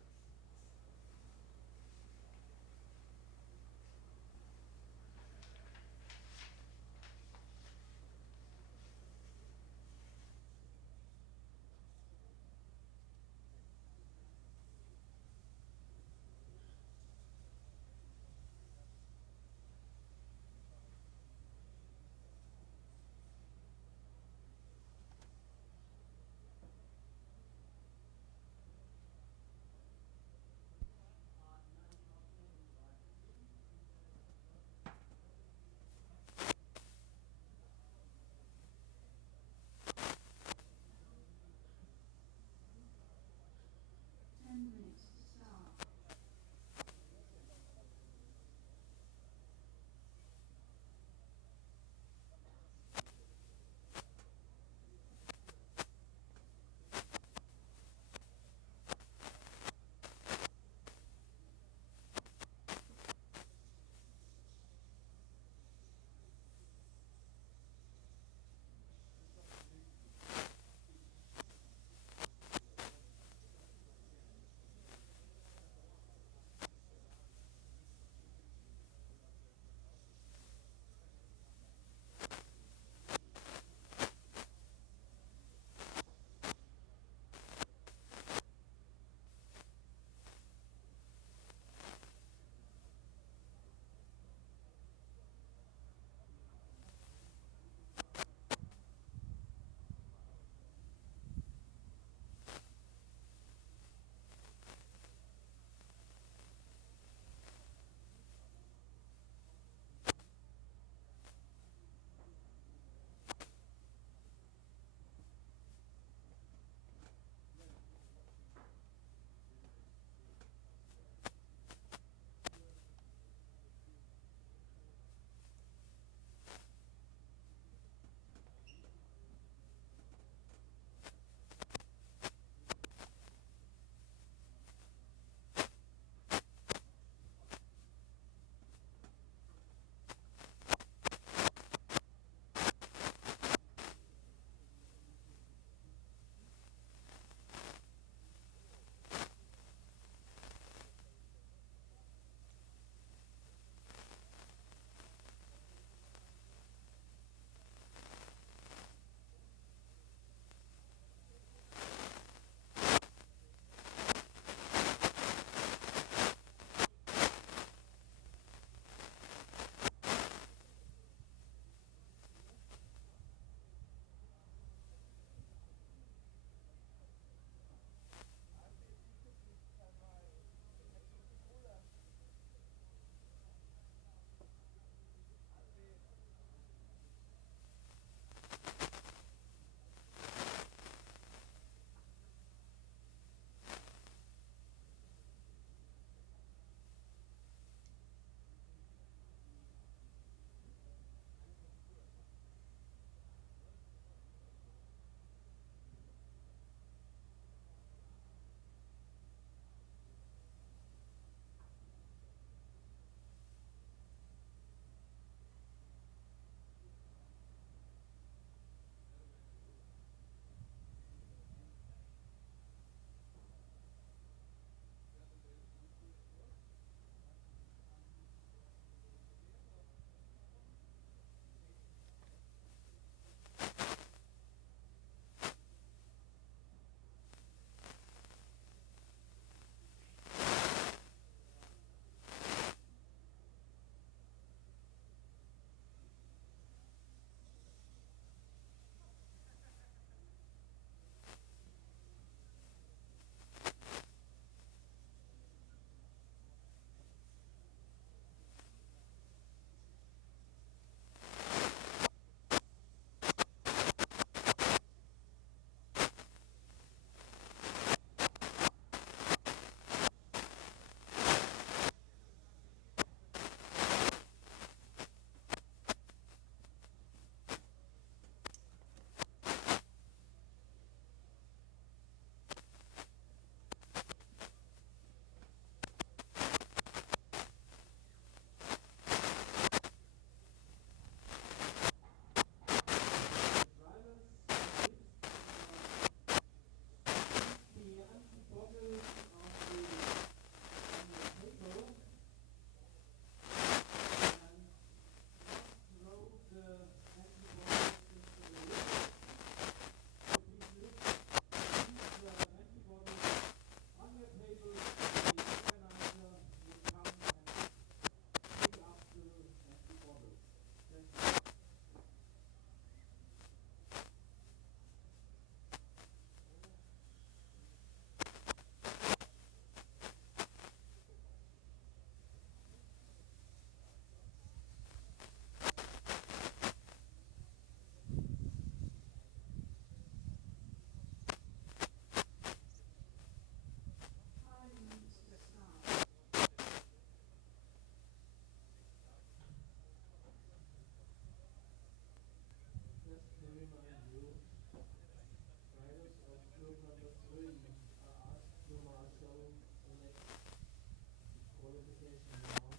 elimination round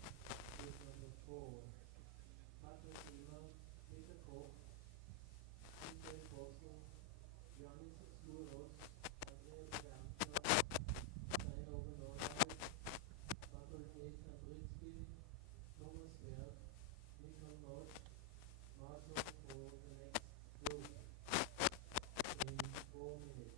is number 4. Patrick Wiener, Peter Koch, Michael Bossel, Janis Sluros, Andreas Berntner, Steino Benoit, Bartolomei Sabritsky, Thomas Wert, Nikon Notch, Marshall for the next group in 4 minutes.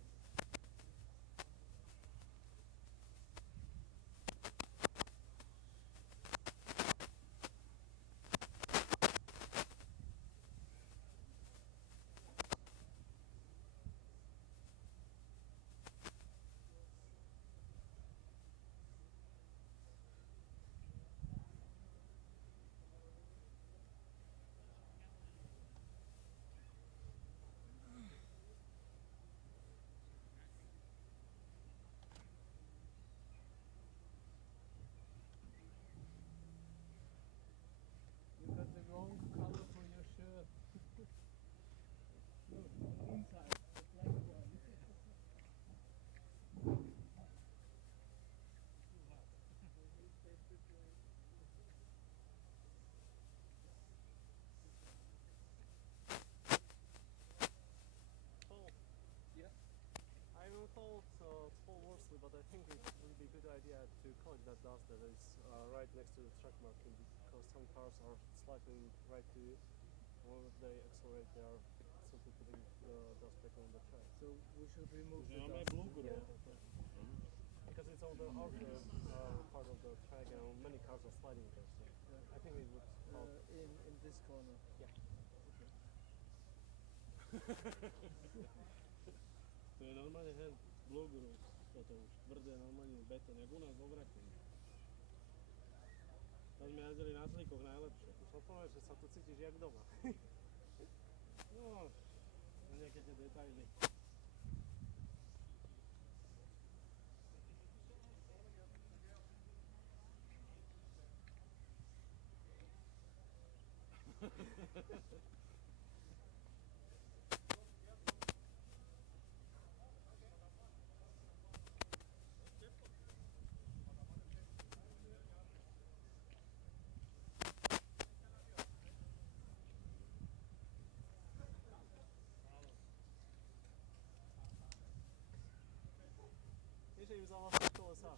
You got the wrong color for your shirt. Look, on the inside, the black one. Paul. Yeah. I will call Paul Worsley, but I think it would be a good idea to collect that dust that is right next to the track marking, because some cars are slightly right to you. When they accelerate, they are simply putting the dust back on the track. So we should remove the Yeah. dust. Because it's on the hard part of the track, and many cars are sliding there. So I think it would help. In this corner. Yeah. To je normálne hen blogeru, toto už tvrdé normálne betón, jak u nás vo Vraku. Tam sme jazdili na slíkoch najlepšie. Som povedal, že sa tu cítiš jak doma. No, nejaké tie detaily. Wiesz, że już za mocno kołosa.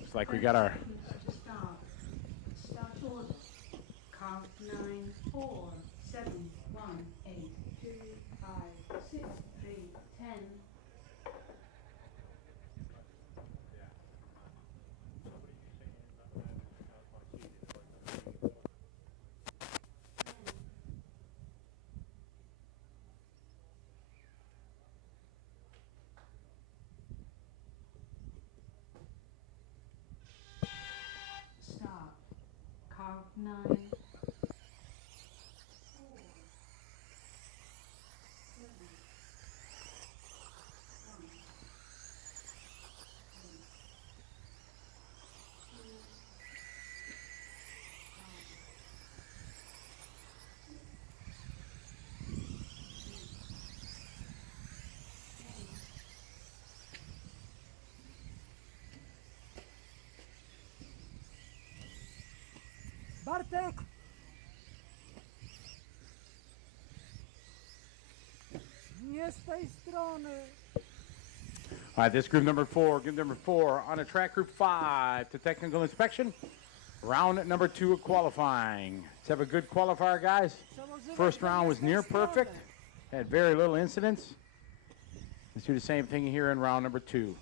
Looks like we got our Start order. Count 9, 4, 7, 1, 8, 2, 5, 6, 3, 10. Start. Count 9. Bartek! Nie z tej strony! All right, this group number four on a track group 5 to technical inspection. Round number 2 of qualifying. Let's have a good qualifier, guys. First round was near perfect. Had very little incidents. Let's do the same thing here in round number 2.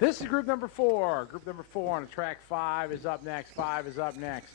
This is group number 4. Group number 4 on track 5 is up next. 5 is up next.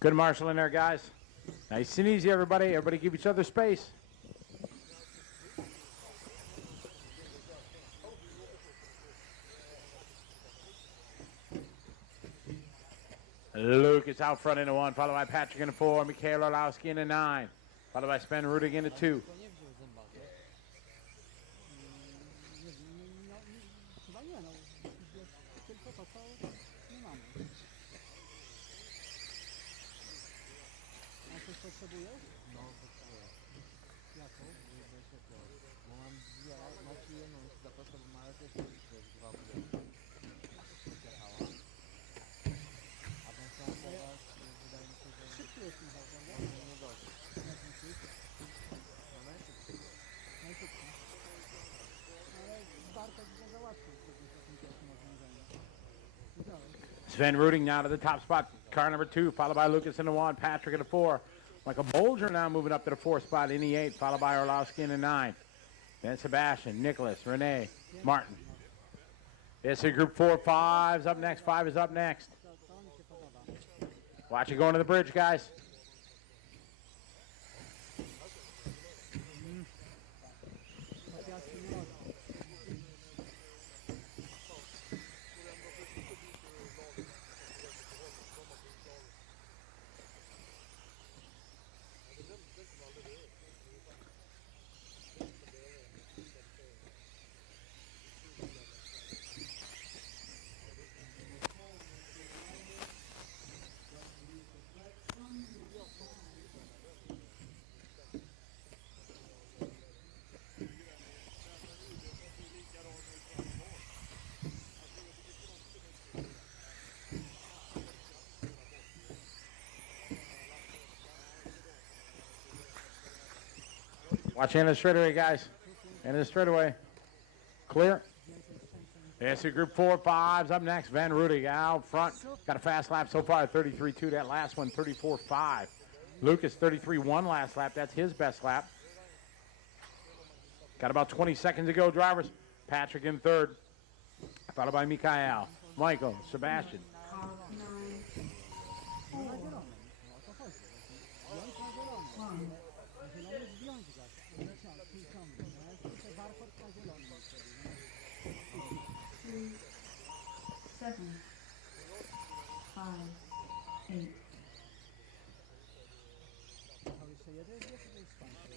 Good marshal in there, guys. Nice and easy, everybody. Everybody give each other space. Lucas out front into 1, followed by Patrick into 4, Mikhail Orlowski into 9, followed by Sven Rudig into 2. Chyba nie, no. Tylko to, co nie mamy. A coś potrzebujesz? No, potrzebuję. Jaką? Bo mam dwie, znaczy jedną zaproszę, bo ma też jest 2 budynki. Jechała. A ten sam teraz wydaje mi się, że... Szybko jest tym zarządem? Nie dobrze. Jak myślisz? No najszybciej. Najszybciej. Ale Bartek go załatwił przecież w tym pierwszym okrążeniu. Widziałeś? Sven Rudig now to the top spot. Car number 2, followed by Lucas into 1, Patrick into 4. Michael Bolger now moving up to the 4th spot in the 8, followed by Orlowski into 9. Then Sebastian, Nicholas, Renee, Martin. This is group 4, 5's up next. 5 is up next. Watch it going to the bridge, guys. Watch into the straightaway, guys. Into the straightaway. Clear. This is group 4, 5's up next. Van Rudig out front. Got a fast lap so far, 33.2. That last one, 34.5. Lucas, 33.1 last lap. That's his best lap. Got about 20 seconds to go, drivers. Patrick in 3rd, followed by Mikhail, Michael, Sebastian. 7, 5, 8. Kan vi säga det Göteborgsbanken?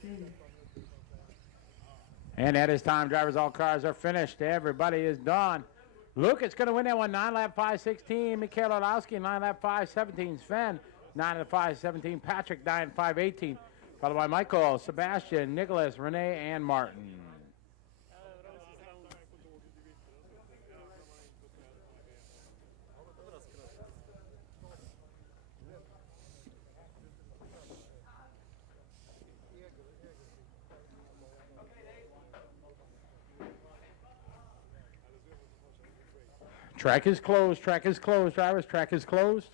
3. And at his time, drivers, all cars are finished. Everybody is done. Lucas going to win that one. 9 lap 5:16. Mikhail Orlowski, 9 lap 5:17. Sven, 9 lap 5:17. Patrick, 9 5:18. Followed by Michael, Sebastian, Nicholas, Renee, and Martin. Track is closed. Track is closed, drivers. Track is closed.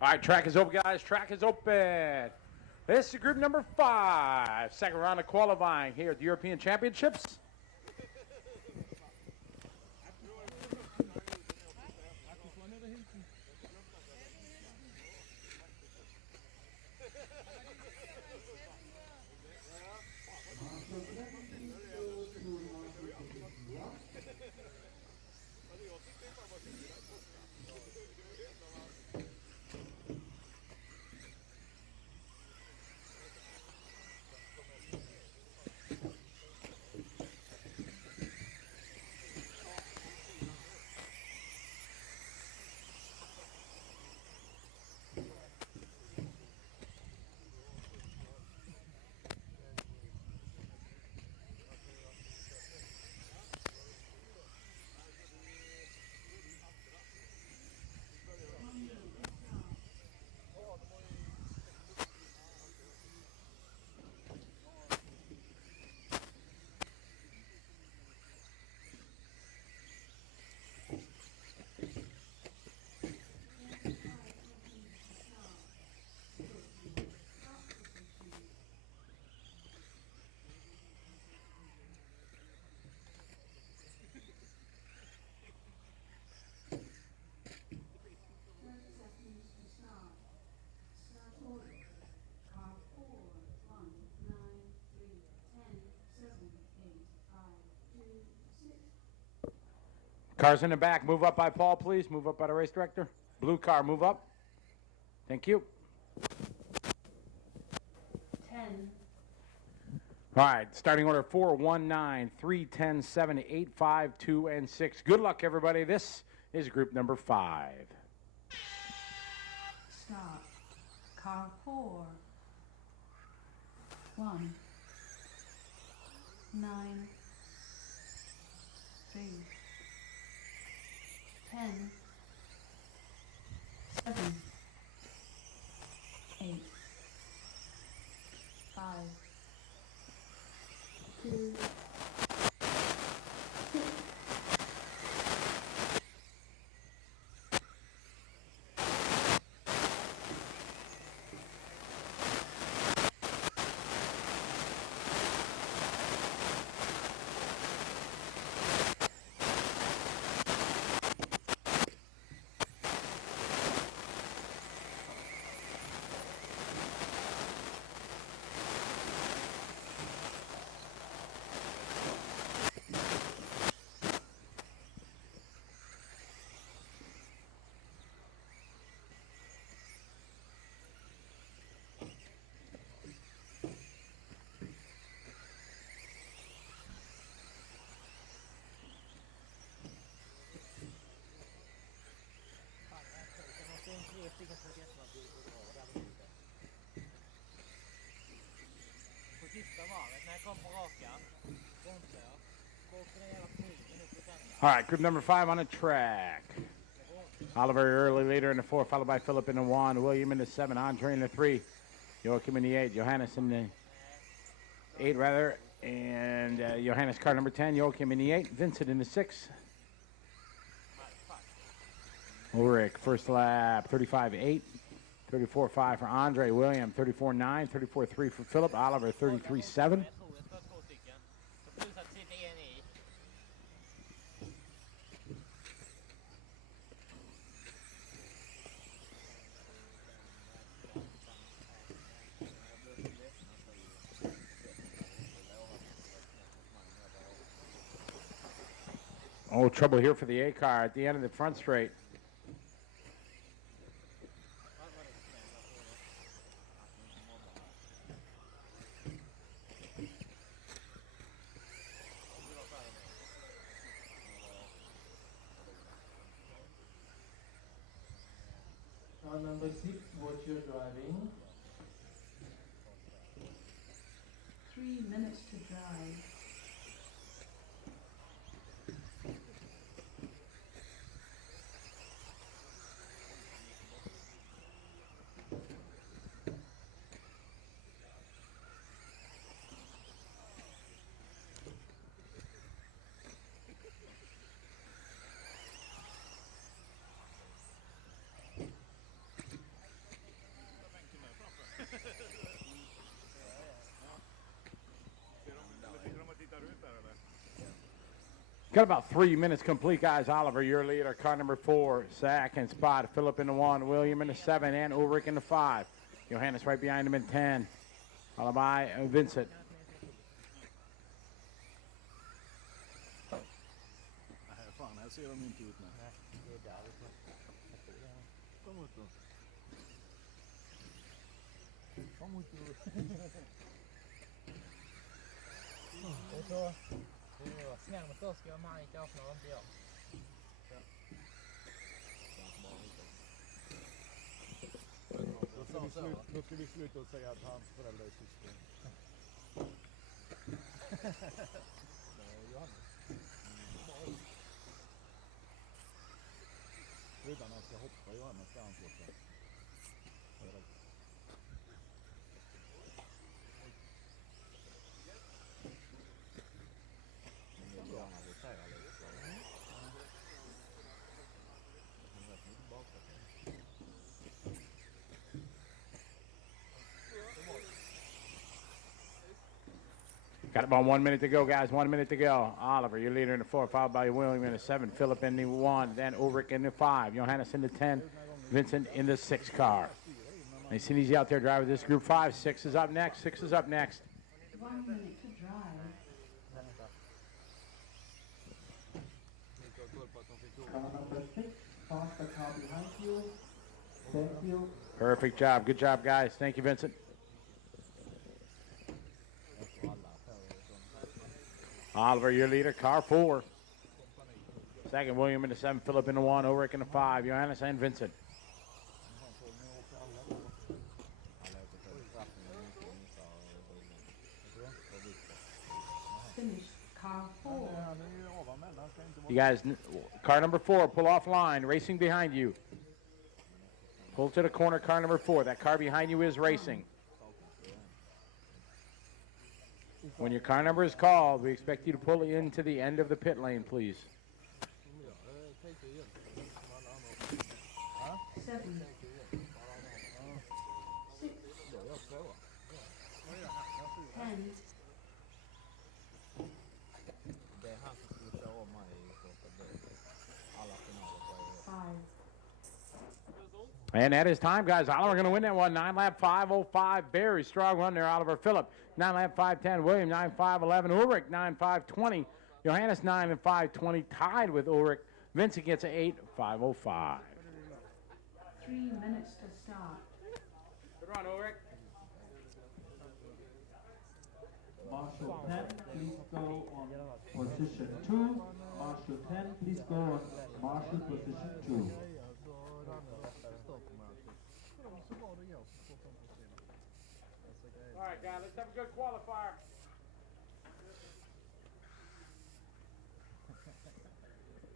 All right, track is open, guys. Track is open. This is group number 5. Second round of qualifying here at the European Championships. Cars in the back, move up by Paul, please. Move up by the race director. Blue car, move up. Thank you. 10. All right, starting order 4, 1, 9, 3, 10, 7, 8, 5, 2, and 6. Good luck, everybody. This is group number 5. Start. Car 4. 1, 9, 3, 10, 7, 8, 5, 2, 6. På sista varvet när jag kom på rakan, bromsade jag. Går för det jävla kniven upp i sändningen. All right, group number 5 on the track. Oliver early leader in the 4, followed by Philip in the 1, William in the 7, Andre in the 3, Joachim in the 8, Johannes in the 8 rather, And Johannes car number 10, Joachim in the 8, Vincent in the 6. Ulrich, first lap, 35.8. 34.5 for Andre. William, 34.9. 34.3 for Philip. Oliver, 33.7. Oh, trouble here for the A car at the end of the front straight. Car number 6, watch your driving. 3 minutes to drive. Got about 3 minutes complete, guys. Oliver, your leader. Car number 4, Zach and Spot. Philip in the 1, William in the 7, and Ulrich in the 5. Johannes right behind him in 10. Followed by Vincent. Fan, här ser de inte ut med. Nej, det är där vi får. Kom ut då. Kom ut då. Och så snärmet då ska man inte öppna, inte jag. Då ska vi sluta och säga att hans föräldrar är syskon. Utan han ska hoppa Johannes där han får sig. Got about 1 minute to go, guys. 1 minute to go. Oliver, your leader in the 4, followed by William in the 7. Philip in the 1, then Ulrich in the 5. Johannes in the 10. Vincent in the 6 car. Nice and easy out there driving this group 5. 6 is up next. 6 is up next. 1 minute to drive. Car number 6, pass the car behind you. Thank you. Perfect job. Good job, guys. Thank you, Vincent. Oliver, your leader, car 4. Second, William in the 7, Philip in the 1, Ulrich in the 5, Johannes and Vincent. Finish car 4. You guys, car number 4, pull off line, racing behind you. Pull to the corner, car number 4. That car behind you is racing. When your car number is called, we expect you to pull into the end of the pit lane, please. 7. 6. 10. Det är han som skulle köra om mig i alla finaler på 5. And that is time, guys. Oliver going to win that one. 9 lap 5:05. Very strong run there, Oliver. Philip, 9 lap 5:10. William, 9:5:11. Ulrich, 9:5:20. Johannes, 9 and 5:20. Tied with Ulrich. Vincent gets an 8:5:05. 3 minutes to start. Good run, Ulrich. Marshal 10, please go on position 2. Marshal 10, please go on marshal position 2. All right, guys, let's have a good qualifier.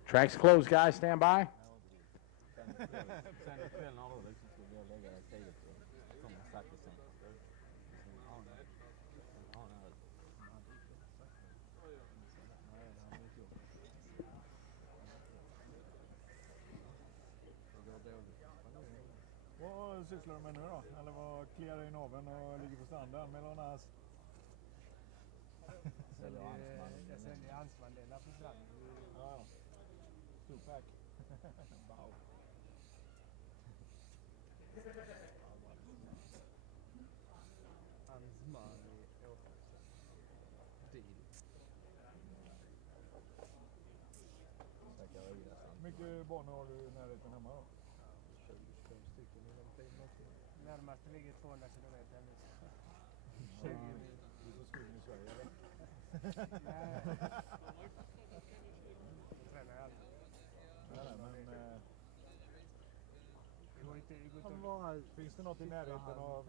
Track's closed, guys. Stand by. Vad sysslar du med nu då? Eller vad kliar du i naveln och ligger på stranden med någon annans? Jag säljer ansvandelar på stranden. Ja. Tupac. Wow. Ansman i Åstorp. Deal. Hur mycket banor har du i närheten hemma då? 25 stycken i den tiden också. Närmaste ligger 200 kilometer nu. 20 mil. Du är så skogen i Sverige eller? Nej. Då tränar jag aldrig. Nej, men... Finns det något i närheten av...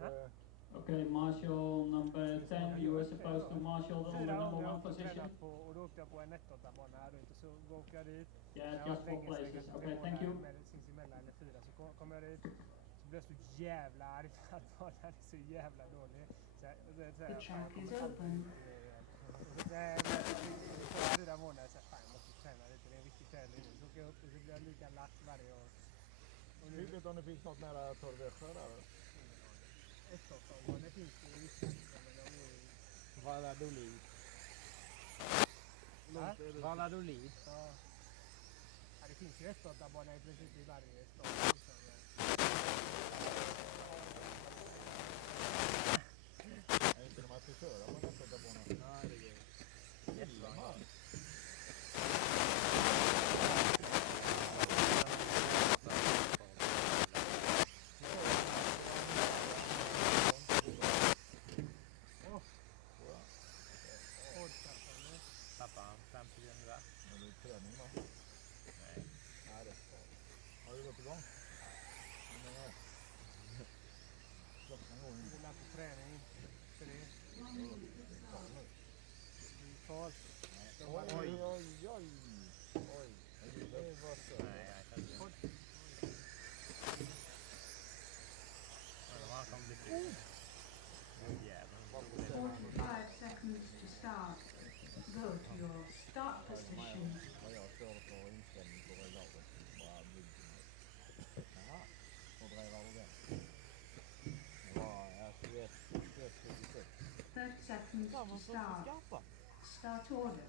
Okay, marshal number 10, you were supposed to marshal the number 1 position. Och då åkte jag på en 1-8-bana här ute, så åker jag dit. Yeah, just 4 places. Okay, thank you. Sinsemellan eller 4, så kommer jag dit. Så blev jag så jävla arg för att banan är så jävla dålig. Så jag track is open. Och så jag 4 månader så fan, jag måste träna lite, det är en riktig tävling. Så åker jag upp och så blir jag lika lack varje år. Vet du om det finns något nära Torvesjö där? Det finns det ju vissa, men de är... Valladolid. Valladolid? Ja. Ja, det finns ju S8-banor i princip i varje stad. Är inte de att du köra på en S8-bana? Nej, det är det. Jättebra. Tappar han 50 gram i värt? Men det är träning då? Nej. Nej, det är bra. Har du gått igång? Nej. Klockan går inte. Du lär på träning. 3. Kvar. Oj. Oj. Det var så. Nej, jag kan inte. Han kommer bli 45 seconds to start. Go to your start position. Vad jag kör för inställning på reglaget. Bara bygger. Jaha. Och driver ordentligt. Det var 21, 26. 30 seconds to start. Start order.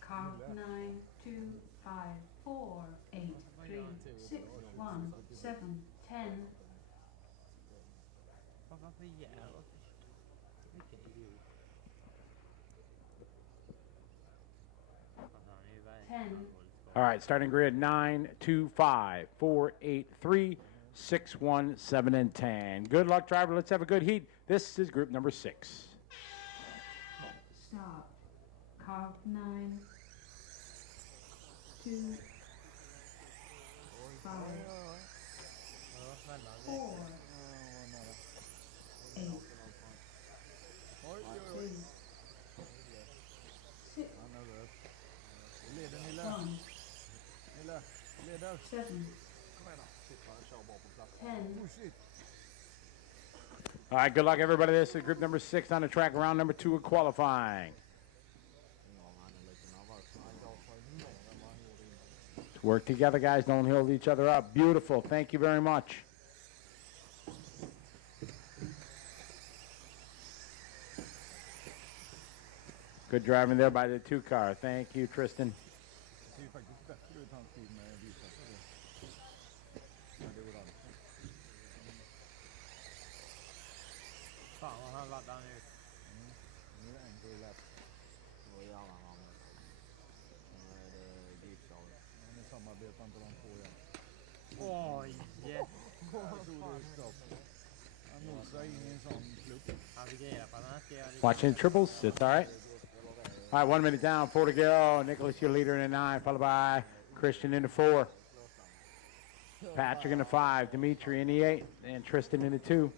Car 9, 2, 5, 4, 8, 3, 6, 1, 7, 10. Varför jävlar? Vilken idiot. 10. All right, starting grid 9, 2, 5, 4, 8, 3, 6, 1, 7, and 10. Good luck, driver. Let's have a good heat. This is group number 6. Start. Car 9, 2, 5, 4, 8, 3, 6, Leder Nille. 1, Nille. Leder. 7, Kom igen då. Shit, han kör bara på plats. 10. Oh shit. All right, good luck, everybody. This is group number 6 on the track, round number 2 of qualifying. Let's work together, guys. Don't hold each other up. Beautiful. Thank you very much. Good driving there by the 2 car. Thank you, Tristan. Det är faktiskt bättre ut hans tid med vita för det. Ja, det gjorde han. Fan vad han laddar nu. Nu är det en grej lätt. Vad gör han? Nu är det gipsavn. Nu samarbetar inte de två igen. Oj! Han nosar in i en sån klubb. Han fick reda på att han ska göra det. Watching triples. It's all right. All right, 1 minute down, 4 to go. Nicholas, your leader in the 9, followed by Christian in the 4. Patrick in the 5, Dimitri in the 8, and Tristan in the 2.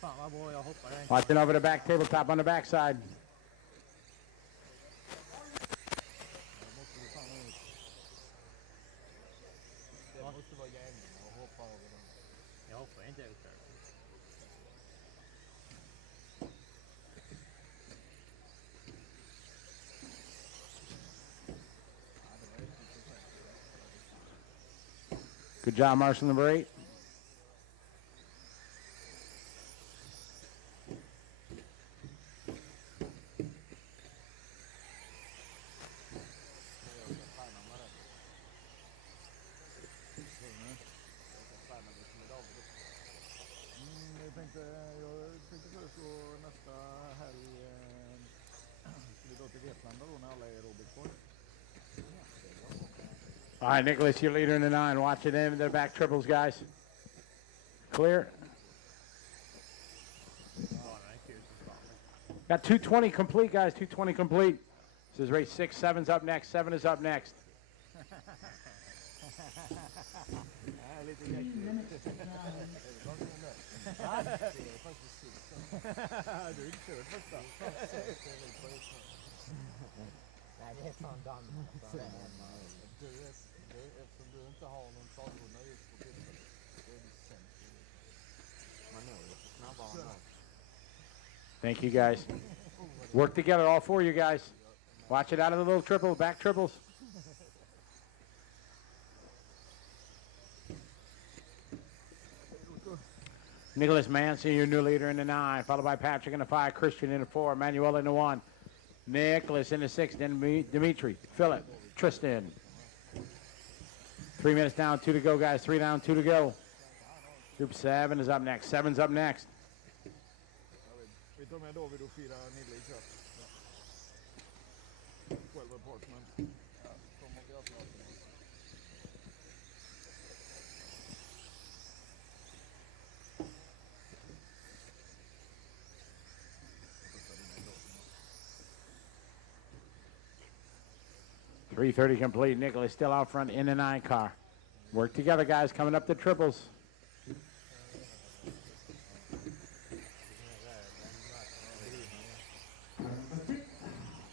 Fan vad bra jag hoppade. Watching over the back tabletop on the backside. Det måste vara jämnt och hoppa över den. Jag hoppar inte ut där. Good job, Marshall number 8. Jag tänkte föreslå nästa helg ska vi dra till Vetlanda då när alla är Robertsborg. All right, Nicholas, your leader in the 9. Watching them. They're back triples, guys. Clear. Got 220 complete, guys. 220 complete. This is race 6. 7's up next. 7 is up next. 3 minutes to go. Du är inte kört första. Nej, det är fan Danmark. Eftersom du inte har någon sagorna just på tillfället så är du sämst. Man når ju snabbare än det. Thank you, guys. Work together, all 4 of you guys. Watch it out of the little triple, back triples. Nicholas Manson, your new leader in the 9, followed by Patrick in the 5, Christian in the 4, Manuel in the 1, Nicholas in the 6, then Dimitri, Philip, Tristan. 3 minutes down, 2 to go, guys. 3 down, 2 to go. Group 7 is up next. 7's up next. Vi tar med David och firar Nille ikväll. 12 apartment. Ja, kom och gör klart. .330 complete. Nicholas still out front in the 9 car. Work together, guys. Coming up the triples.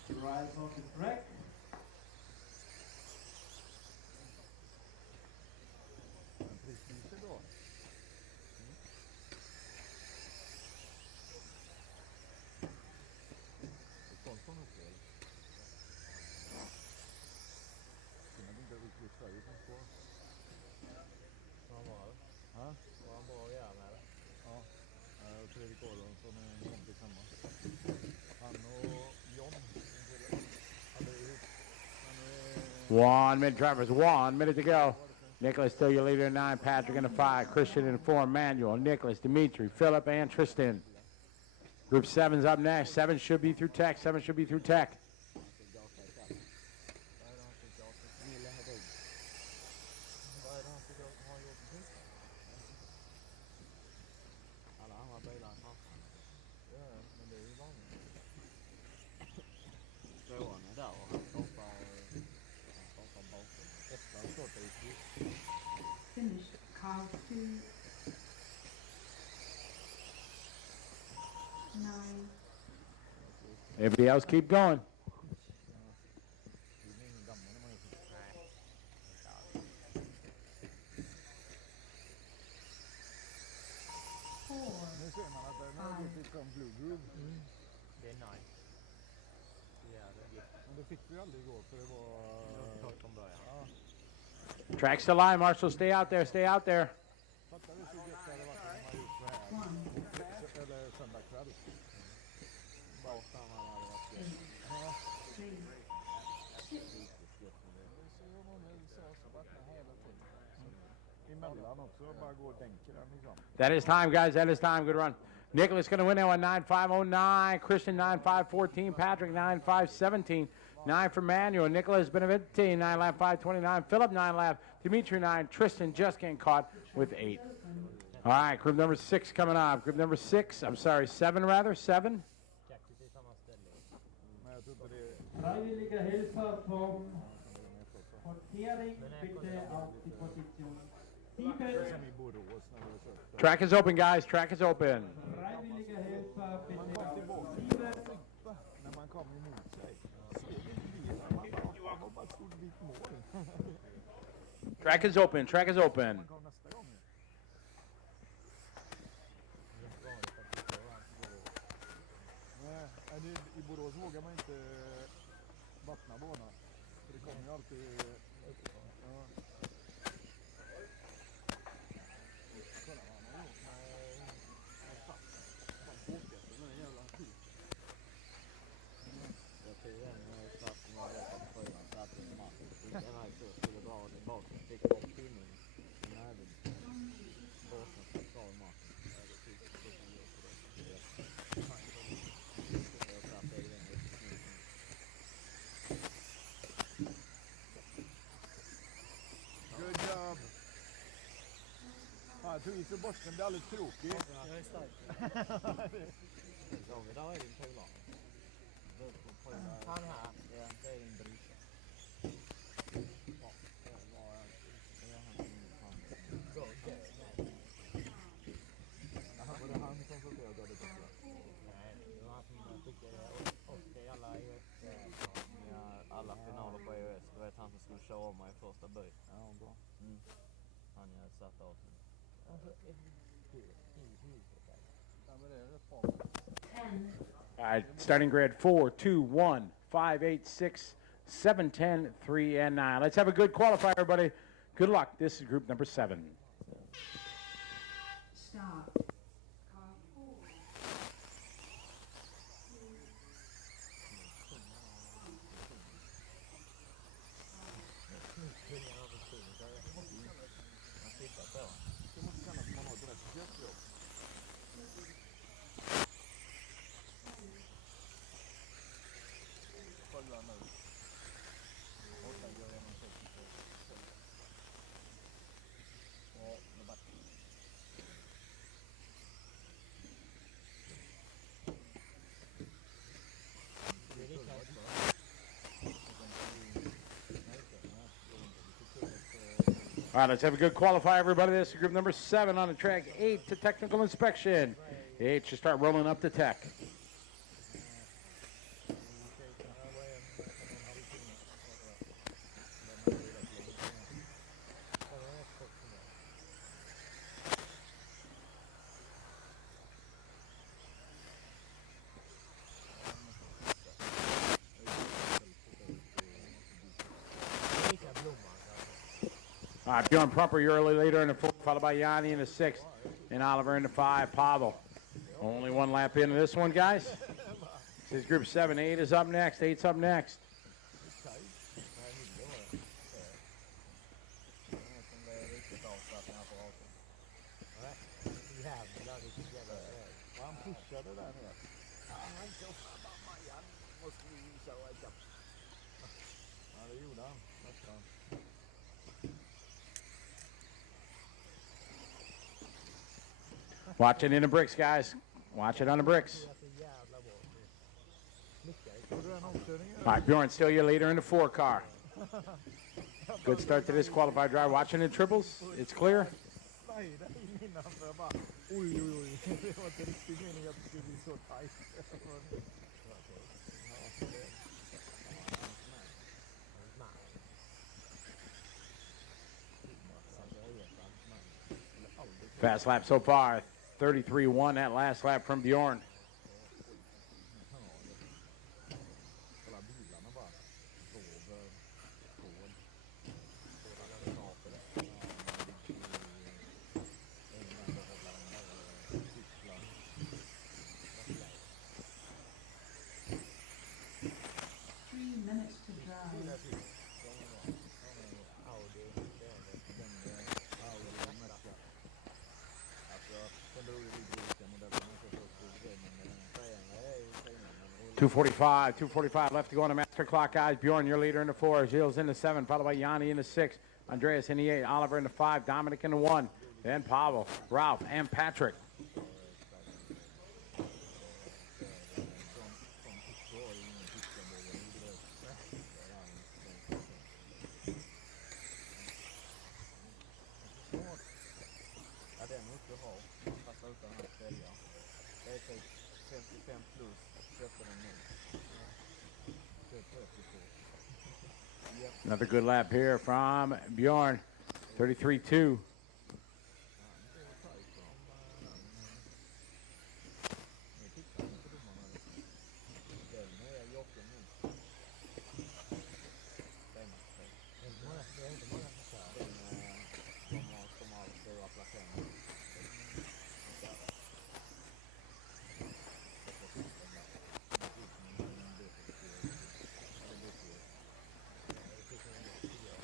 Right off the track. Fredrik Aronsson är en kompis hemma. Han och John, hade ihop. 1 minute, drivers. 1 minute to go. Nicholas still your leader in 9. Patrick in the 5. Christian in 4. Manuel, Nicholas, Dimitri, Philip, and Tristan. Group 7's up next. 7 should be through tech. 7 should be through tech. Finished car 2. 9. Everybody else keep going. Nu ser man att den har gått ifrån Blue Groove. Det är nice. Men det fick vi aldrig igår för det var... från början. Ja. Track's the line, Marshall. Stay out there. Stay out there. Fattar du så gött det hade varit om man gjort så här? Eller söndag kväll. Bakom man hade varit gött. Ja. Emellan också, bara gå och dänka den liksom. That is time, guys. That is time. Good run. Nicholas going to win now on 9.509. Christian 9.514. Patrick 9.517. 9 for Manuel. Nicholas Benevitti 9 lap 529. Philip 9 lap. Dimitri 9. Tristan just getting caught with 8. All right, group number 6 coming up. Group number 6. I'm sorry, 7 rather. 7. Freiwilliger Helfer vom Fehring, bitte auf die Position 7. Track is open, guys. Track is open. Freiwilliger Helfer, bitte auf 7. När man kom emot sig. Man bara stod vid mål. Track is open. Track is open. Nej, i Borås vågar man inte vattna banan. För det kommer ju alltid uppifrån. Ja. Kolla vad han har gjort med påskätten, den där jävla skit. Jag tror den straffen var rätt att få den satt i marken. Den här så skulle dra den bak. Fick bort pinnen i näven. Båsen satt kvar i marken. Jag tror så borsten blir alldeles krokig. Jag är stark. Idag är din polare. Han här, ja, det är din brorsa. Ja, det var han var det han som såg till att göra det bättre? Nej, det var han som skickade det. Och alla alla finaler på EOS. Det var han som skulle köra om mig i första böj. Ja, bra. Han jag satt av sig. All right, starting grid 4, 2, 1, 5, 8, 6, 7, 10, 3, and 9. Let's have a good qualifier, everybody. Good luck. This is group number 7. Start. Car 4. All right, let's have a good qualifier, everybody. This is group number 7 on the track 8 to technical inspection. The 8 should start rolling up to tech. All right, Bjorn Prumper, you're early leader in the 4th, followed by Yanni in the 6th, and Oliver in the 5. Pavel. Only one lap into this one, guys. This is group 7. 8 is up next. 8's up next. Watch it in the bricks, guys. Watch it on the bricks. All right, Bjorn, still your leader in the 4 car. Good start to this qualified drive. Watching the triples. It's clear. Fast lap so far. 33-1 that last lap from Bjorn. .245 left to go on the master clock, guys. Bjorn, your leader in the 4. Gilles in the 7, followed by Yanni in the 6. Andreas in the 8. Oliver in the 5. Dominic in the 1. Then Pavel, Ralph, and Patrick. Another good lap here from Bjorn. 33-2.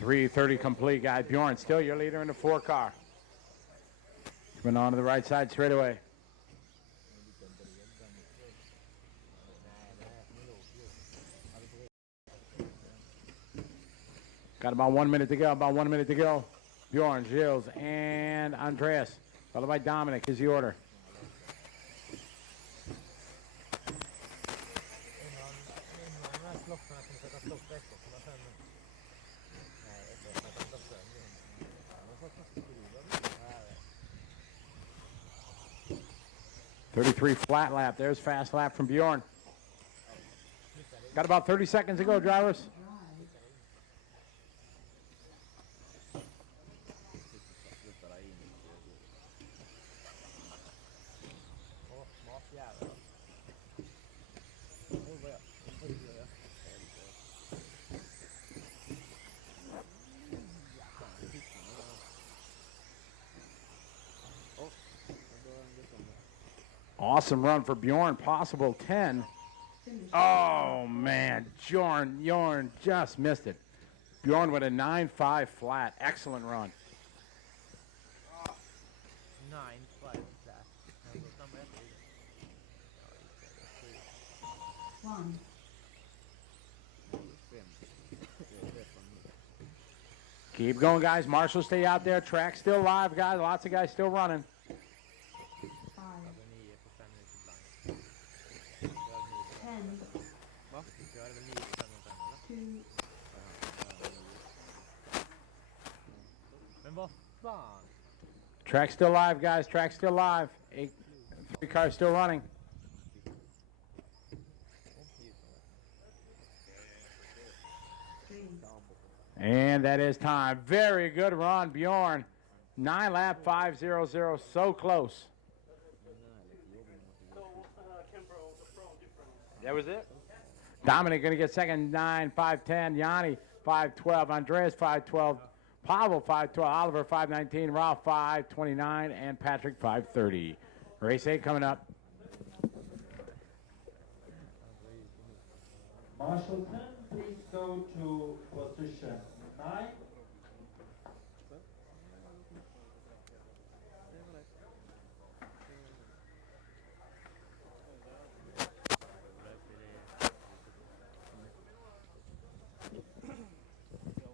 .330 complete, guys. Bjorn, still your leader in the 4 car. Coming on to the right side straight away. Got about 1 minute to go. Bjorn, Gilles, and Andreas Followed by Dominic is the order. .33 flat lap. There's fast lap from Bjorn. Got about 30 seconds to go, drivers. Awesome run for Bjorn, possible 10. Oh, man, Bjorn just missed it. Bjorn with a 9.5 flat. Excellent run. 9.5 flat. One. Keep going, guys. Marshall, stay out there. Track still live, guys. Lots of guys still running. 10. 2. Men vad fan? Track still live, guys. Track still live. 3 cars still running. And that is time. Very good run, Bjorn. 9 lap 5:00. So close. That was it. Dominic going to get second, 9.510. Yanni 5:12. Andreas 5:12. Pavel 5:12. Oliver 5:19. Ralph 5:29. And Patrick 5:30. Race 8 coming up. Marshall 10, please go to position 9.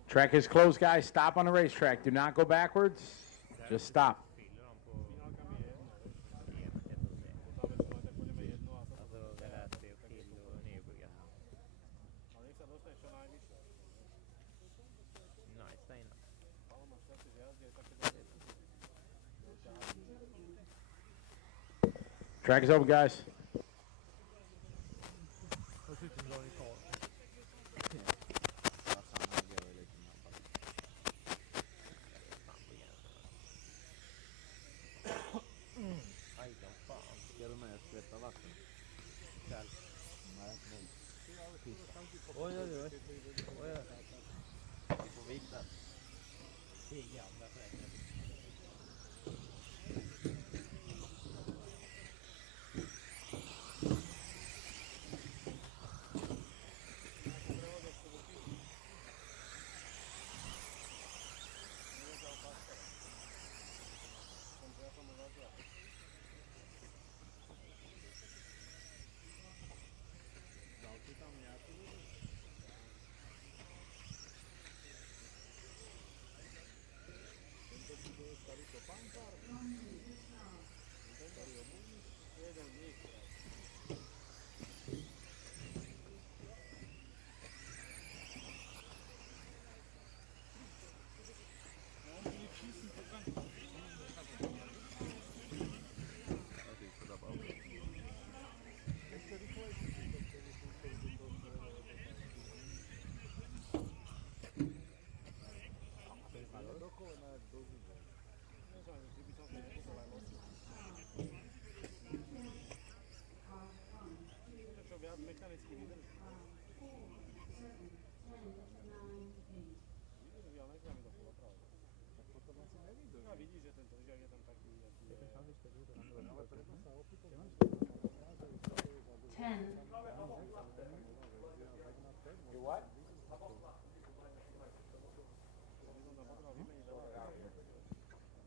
Track is closed, guys. Stop on the racetrack. Do not go backwards. Just stop. Track is open, guys. Oj, oj, oj. Oj, oj. Vi får vika. Det är jävla fräckt.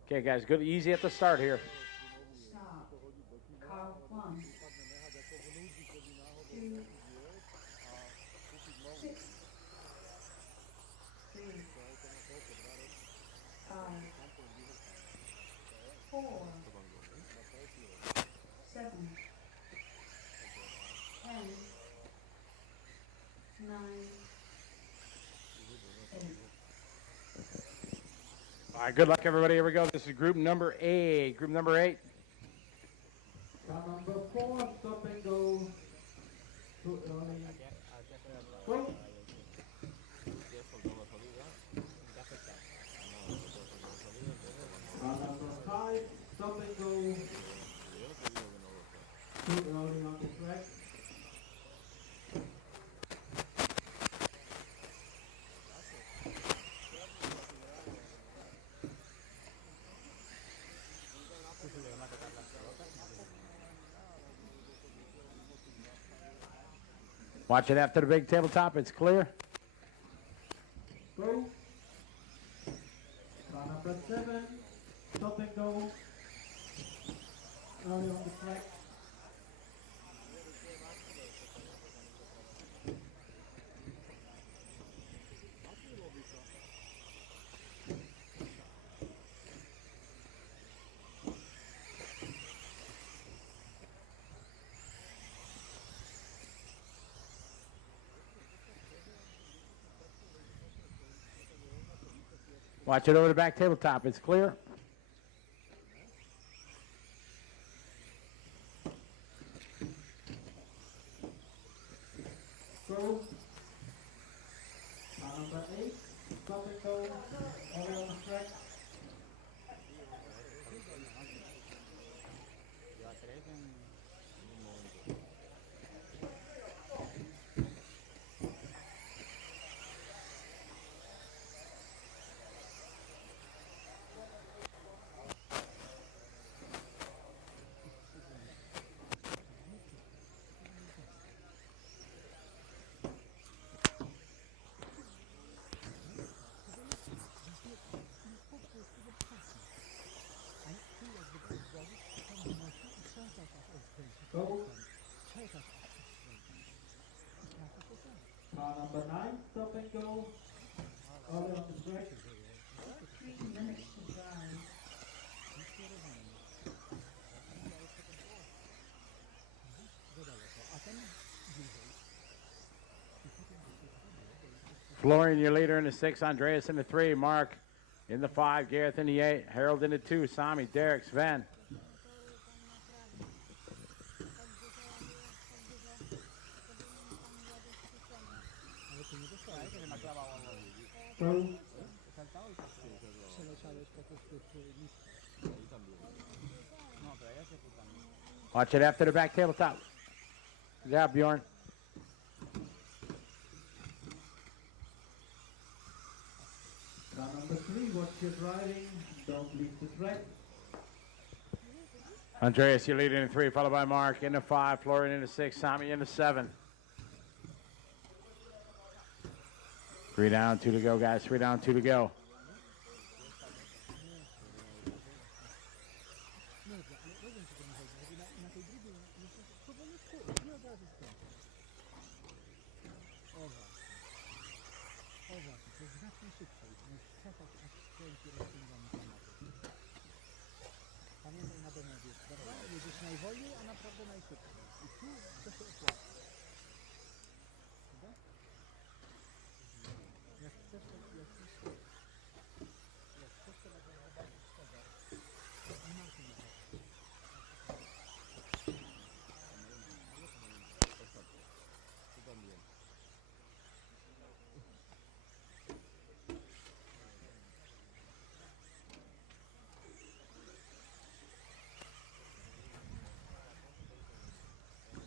Okay, guys, good, easy at the start here. Start. Car 1. 2. 6. 3. 5. 4. All right, good luck, everybody. Here we go. This is group number 8. Group number 8. Car number 4, stop and go. Too early. Go. Car number 5, stop and go. Too early on the track. Watch it after the big tabletop. It's clear. Go. Car number 7, stop and go. Early on the track. Watch it over the back tabletop. It's clear. Go. Car number 8, stop and go. Early on the track. Go. Car number 9, stop and go. Early on the track. 3 minutes to drive. Florian, your leader in the 6. Andreas in the 3. Mark in the 5. Gareth in the 8. Harold in the 2. Sami, Derek, Sven. Go. Watch it after the back tabletop. Good job, Bjorn. Car number 3, watch your driving. Don't leave the track. Andreas, your leader in the 3, followed by Mark in the 5. Florian in the 6. Sami in the 7. 3 down, 2 to go, guys. 3 down, 2 to go.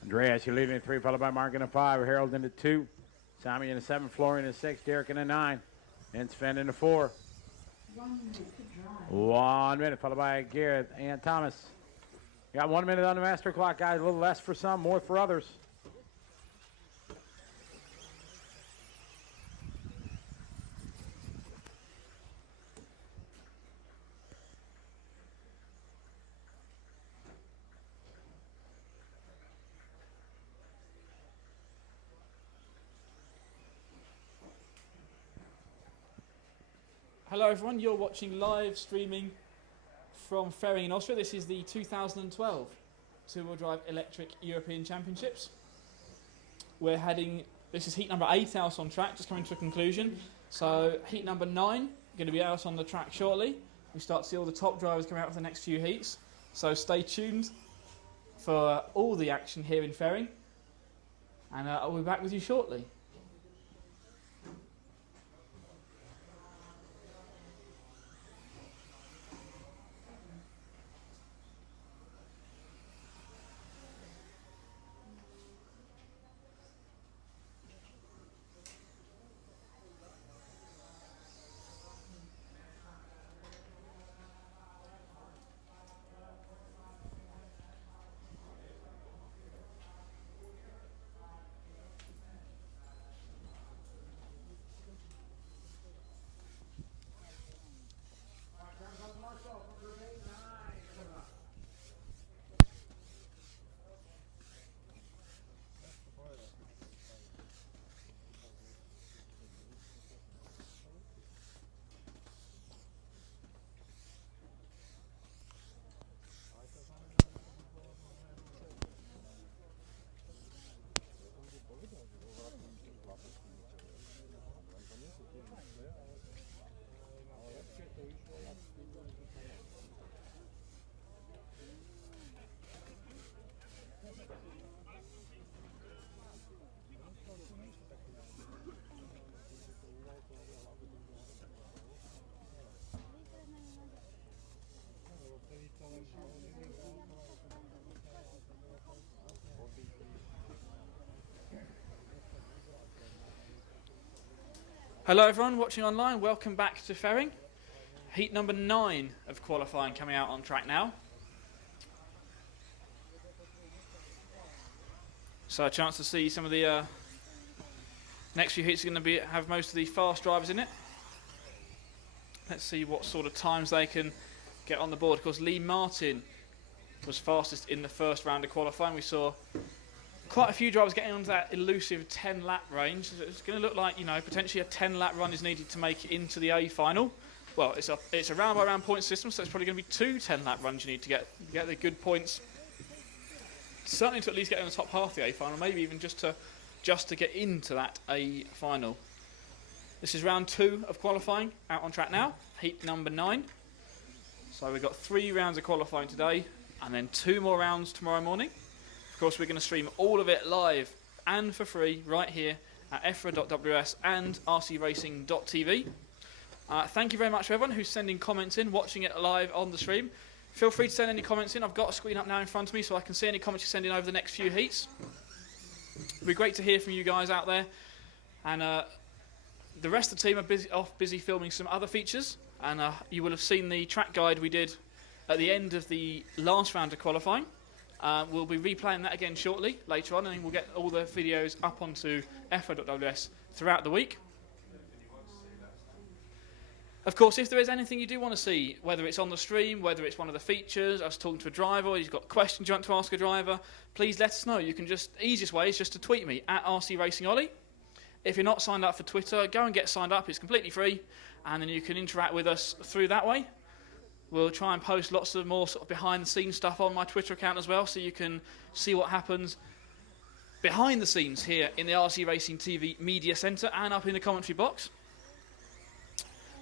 Andreas, you're leading in 3, followed by Mark in the 5. Harold in the 2. Sami in the 7. Florian in the 6. Derek in the 9. And Sven in the 4. 1 minute to drive. 1 minute, followed by Gareth and Thomas. You got 1 minute on the master clock, guys. A little less for some, more for others. Hello everyone, you're watching live streaming from Fehring in Austria. This is the 2012 two-wheel drive electric European Championships. This is heat number 8 out on track, just coming to a conclusion. So heat number 9 going to be out on the track shortly. We start to see all the top drivers come out for the next few heats. So stay tuned for all the action here in Fehring. And I'll be back with you shortly. Hello everyone watching online, welcome back to Fehring. Heat number 9 of qualifying coming out on track now. So a chance to see some of the next few heats are going to have most of the fast drivers in it. Let's see what sort of times they can get on the board. Of course, Lee Martin was fastest in the first round of qualifying. We saw quite a few drivers getting onto that elusive 10-lap range. So it's going to look like, you know, potentially a 10-lap run is needed to make it into the A final. Well, it's a round-by-round point system, so it's probably going to be 2 10-lap runs you need to get the good points. Certainly to at least get in the top half of the A final, maybe even just to get into that A final. This is round 2 of qualifying out on track now, heat number 9. So we've got 3 rounds of qualifying today, and then 2 more rounds tomorrow morning. Of course, we're going to stream all of it live and for free right here at EFRA.ws and rcracing.tv. Thank you very much for everyone who's sending comments in, watching it live on the stream. Feel free to send any comments in. I've got a screen up now in front of me so I can see any comments you send in over the next few heats. It'd be great to hear from you guys out there. And the rest of the team are busy filming some other features. And you will have seen the track guide we did at the end of the last round of qualifying. We'll be replaying that again shortly, later on, and we'll get all the videos up onto EFRA.ws throughout the week. Of course, if there is anything you do want to see, whether it's on the stream, whether it's one of the features, us talking to a driver, or you've got questions you want to ask a driver, please let us know. You can easiest way is just to tweet me at rcracingollie. If you're not signed up for Twitter, go and get signed up. It's completely free, and then you can interact with us through that way. We'll try and post lots of more sort of behind-the-scenes stuff on my Twitter account as well, so you can see what happens behind the scenes here in the RC Racing TV Media Centre and up in the commentary box.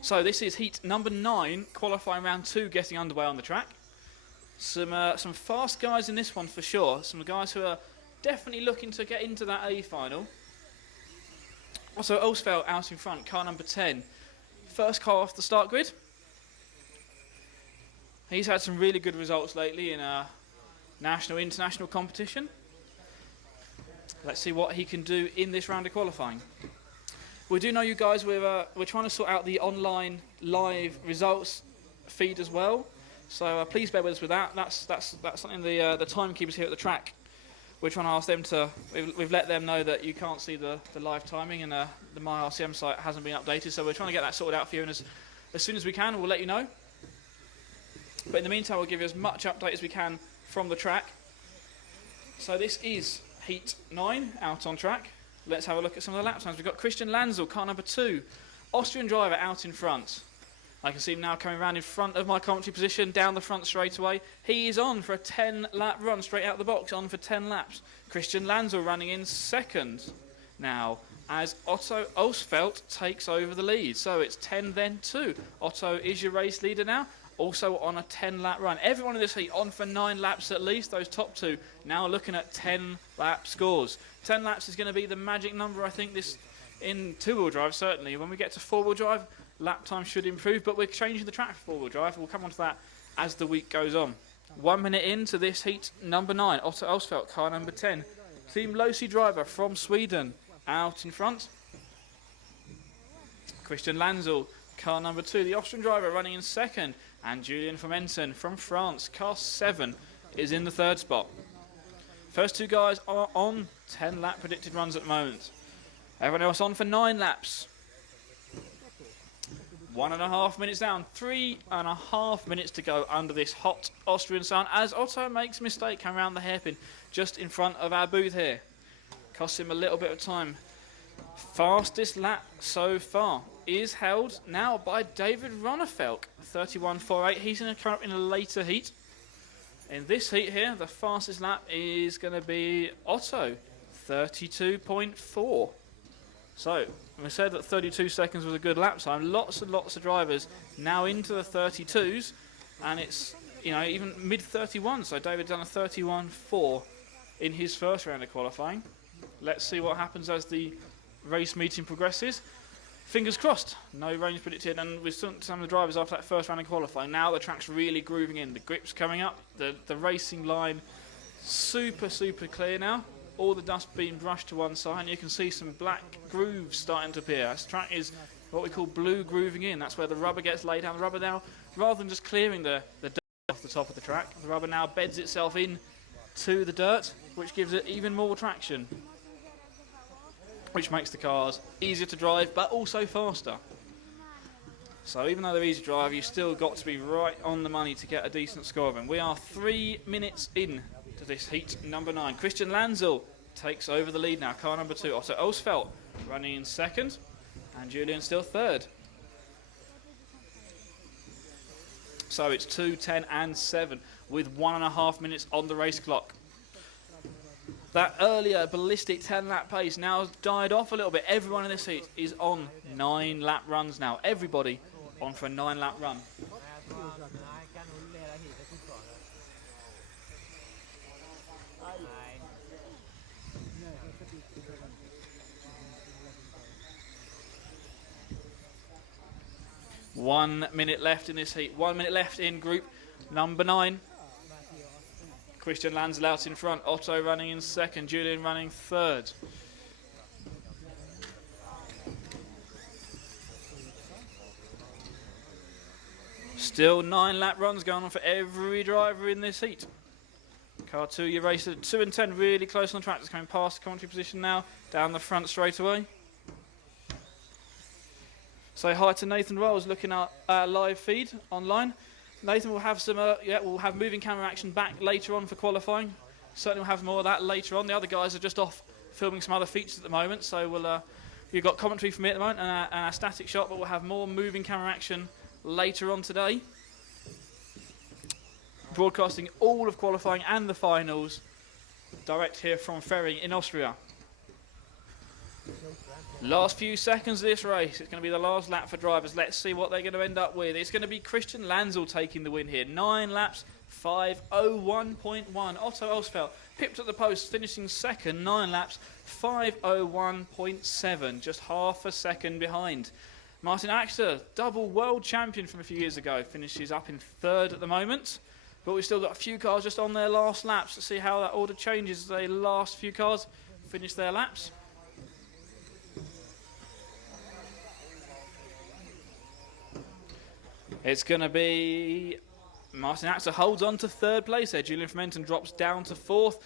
So this is heat number 9, qualifying round 2, getting underway on the track. Some fast guys in this one for sure. Some guys who are definitely looking to get into that A final. Also, Olsfeld out in front, car number 10. First car off the start grid. He's had some really good results lately in national, international competition. Let's see what he can do in this round of qualifying. We do know you guys, we're trying to sort out the online live results feed as well. So please bear with us with that. That's something the timekeepers here at the track, we're trying to ask them to, we've let them know that you can't see the live timing, and the MyRCM site hasn't been updated. So we're trying to get that sorted out for you, and as soon as we can, we'll let you know. But in the meantime, we'll give you as much update as we can from the track. So this is heat 9 out on track. Let's have a look at some of the lap times. We've got Christian Lanzel, car number 2. Austrian driver out in front. I can see him now coming around in front of my commentary position, down the front straight away. He is on for a 10-lap run, straight out the box, on for 10 laps. Christian Lanzel running in second now. as Otto Osfeldt takes over the lead. So it's 10 then 2. Otto is your race leader now, also on a 10-lap run. Everyone in this heat on for 9 laps at least. Those top 2 now looking at 10-lap scores. 10 laps is going to be the magic number, I think, this in two-wheel drive, certainly. When we get to four-wheel drive, lap time should improve, but we're changing the track for four-wheel drive. We'll come on to that as the week goes on. 1 minute into this heat number 9, Otto Osfeldt, car number 10. Team Losi driver from Sweden out in front. Christian Lanzel, car number 2, the Austrian driver running in second. And Julian Fomenten from France, car 7, is in the third spot. First 2 guys are on 10-lap predicted runs at the moment. Everyone else on for 9 laps. 1.5 minutes down, 3.5 minutes to go under this hot Austrian sun as Otto makes a mistake, come around the hairpin just in front of our booth here. Costs him a little bit of time. Fastest lap so far is held now by David Ronnefeldt, 31.48. He's going to come up in a later heat. In this heat here, the fastest lap is going to be Otto, 32.4. So, we said that 32 seconds was a good lap time. Lots and lots of drivers now into the 32s, and it's, you know, even mid-31. So David's done a 31.4 in his first round of qualifying. Let's see what happens as the race meeting progresses. Fingers crossed, no rains predicted, and with some of the drivers after that first round of qualifying, now the track's really grooving in. The grip's coming up, the racing line super clear now. All the dust being brushed to one side, and you can see some black grooves starting to appear. This track is what we call blue grooving in. That's where the rubber gets laid down. The rubber now, rather than just clearing the dirt off the top of the track, the rubber now beds itself in to the dirt, which gives it even more traction, which makes the cars easier to drive, but also faster. So even though they're easy to drive, you've still got to be right on the money to get a decent score of them. We are 3 minutes in to this heat number 9. Christian Lanzel takes over the lead now, car number 2. Otto Osfeldt running in second, and Julian still third. So it's 2, 10 and 7 with 1.5 minutes on the race clock. That earlier ballistic 10-lap pace now has died off a little bit. Everyone in this heat is on 9-lap runs now. Everybody on for a 9-lap run. One minute left in this heat. 1 minute left in group number 9. Christian Lanzel out in front. Otto running in second. Julian running third. Still 9-lap runs going on for every driver in this heat. Car 2, you race at 2 and 10, really close on the track. It's coming past the commentary position now, down the front straight away. Say hi to Nathan Wells looking at our live feed online. Nathan will have some, we'll have moving camera action back later on for qualifying. Certainly we'll have more of that later on. The other guys are just off filming some other features at the moment, so we'll, you've got commentary from me at the moment and our static shot, but we'll have more moving camera action later on today. Broadcasting all of qualifying and the finals direct here from Fehring in Austria. Last few seconds of this race. It's going to be the last lap for drivers. Let's see what they're going to end up with. It's going to be Christian Lanzel taking the win here. 9 laps, 5:01.1. Otto Osfeldt pipped at the post, finishing second. 9 laps, 5:01.7. Just half a second behind. Martin Axter, double world champion from a few years ago, finishes up in third at the moment. But we've still got a few cars just on their last laps. Let's see how that order changes as the last few cars finish their laps. It's going to be Martin Axter holds on to third place there. Julian Fomenten drops down to fourth.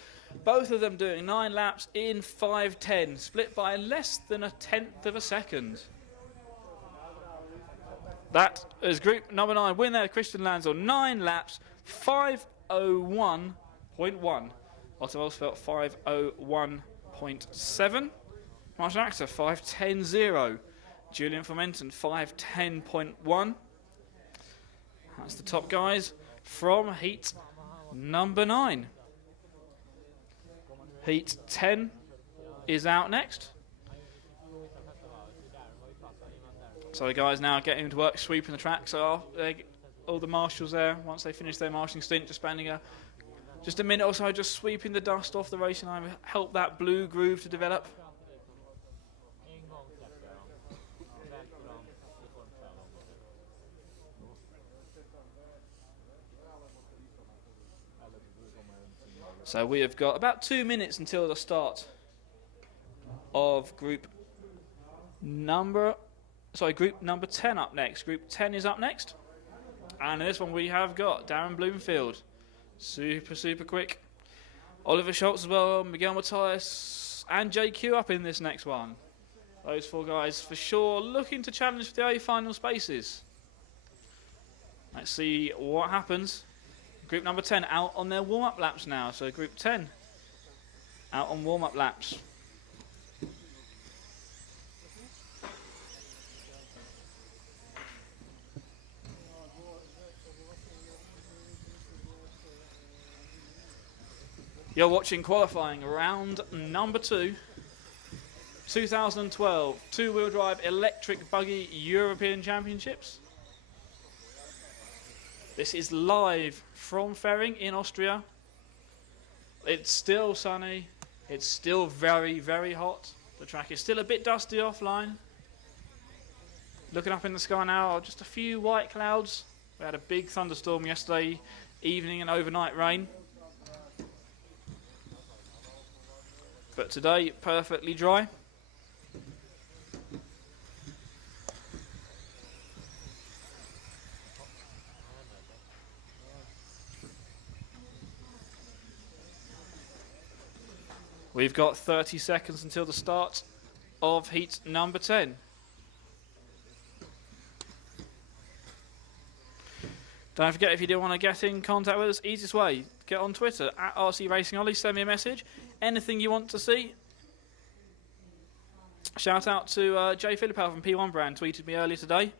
Both of them doing 9 laps in 5:10, split by less than 1/10 of a second. That is group number 9. Win there, Christian Lanzel. 9 laps, 5:01.1. Otto Osfeldt, 5:01.7. Martin Axter, 5:10.0. Julian Fomenten, 5:10.1. That's the top guys from heat number 9. Heat 10 is out next. So the guys now getting to work sweeping the track. So all the marshals there, once they finish their marshalling stint, just spending just a minute or so just sweeping the dust off the racing line, help that blue groove to develop. So we have got about 2 minutes until the start of group number 10 up next. Group 10 is up next. And in this one we have got Darren Bloomfield. Super quick. Oliver Schultz as well, Miguel Matthias and JQ up in this next one. Those 4 guys for sure looking to challenge for the A final spaces. Let's see what happens. Group number 10 out on their warm-up laps now. So group 10 out on warm-up laps. You're watching qualifying round number 2. 2012 two-wheel drive electric buggy European Championships. This is live from Fehring in Austria. It's still sunny. It's still very hot. The track is still a bit dusty offline. Looking up in the sky now, just a few white clouds. We had a big thunderstorm yesterday evening and overnight rain. But today, perfectly dry. We've got 30 seconds until the start of heat number 10. Don't forget, if you do want to get in contact with us, easiest way, get on Twitter, @RC Racing Ollie, send me a message. Anything you want to see. Shout out to Jay Philippou from P1 Brand, tweeted me earlier today.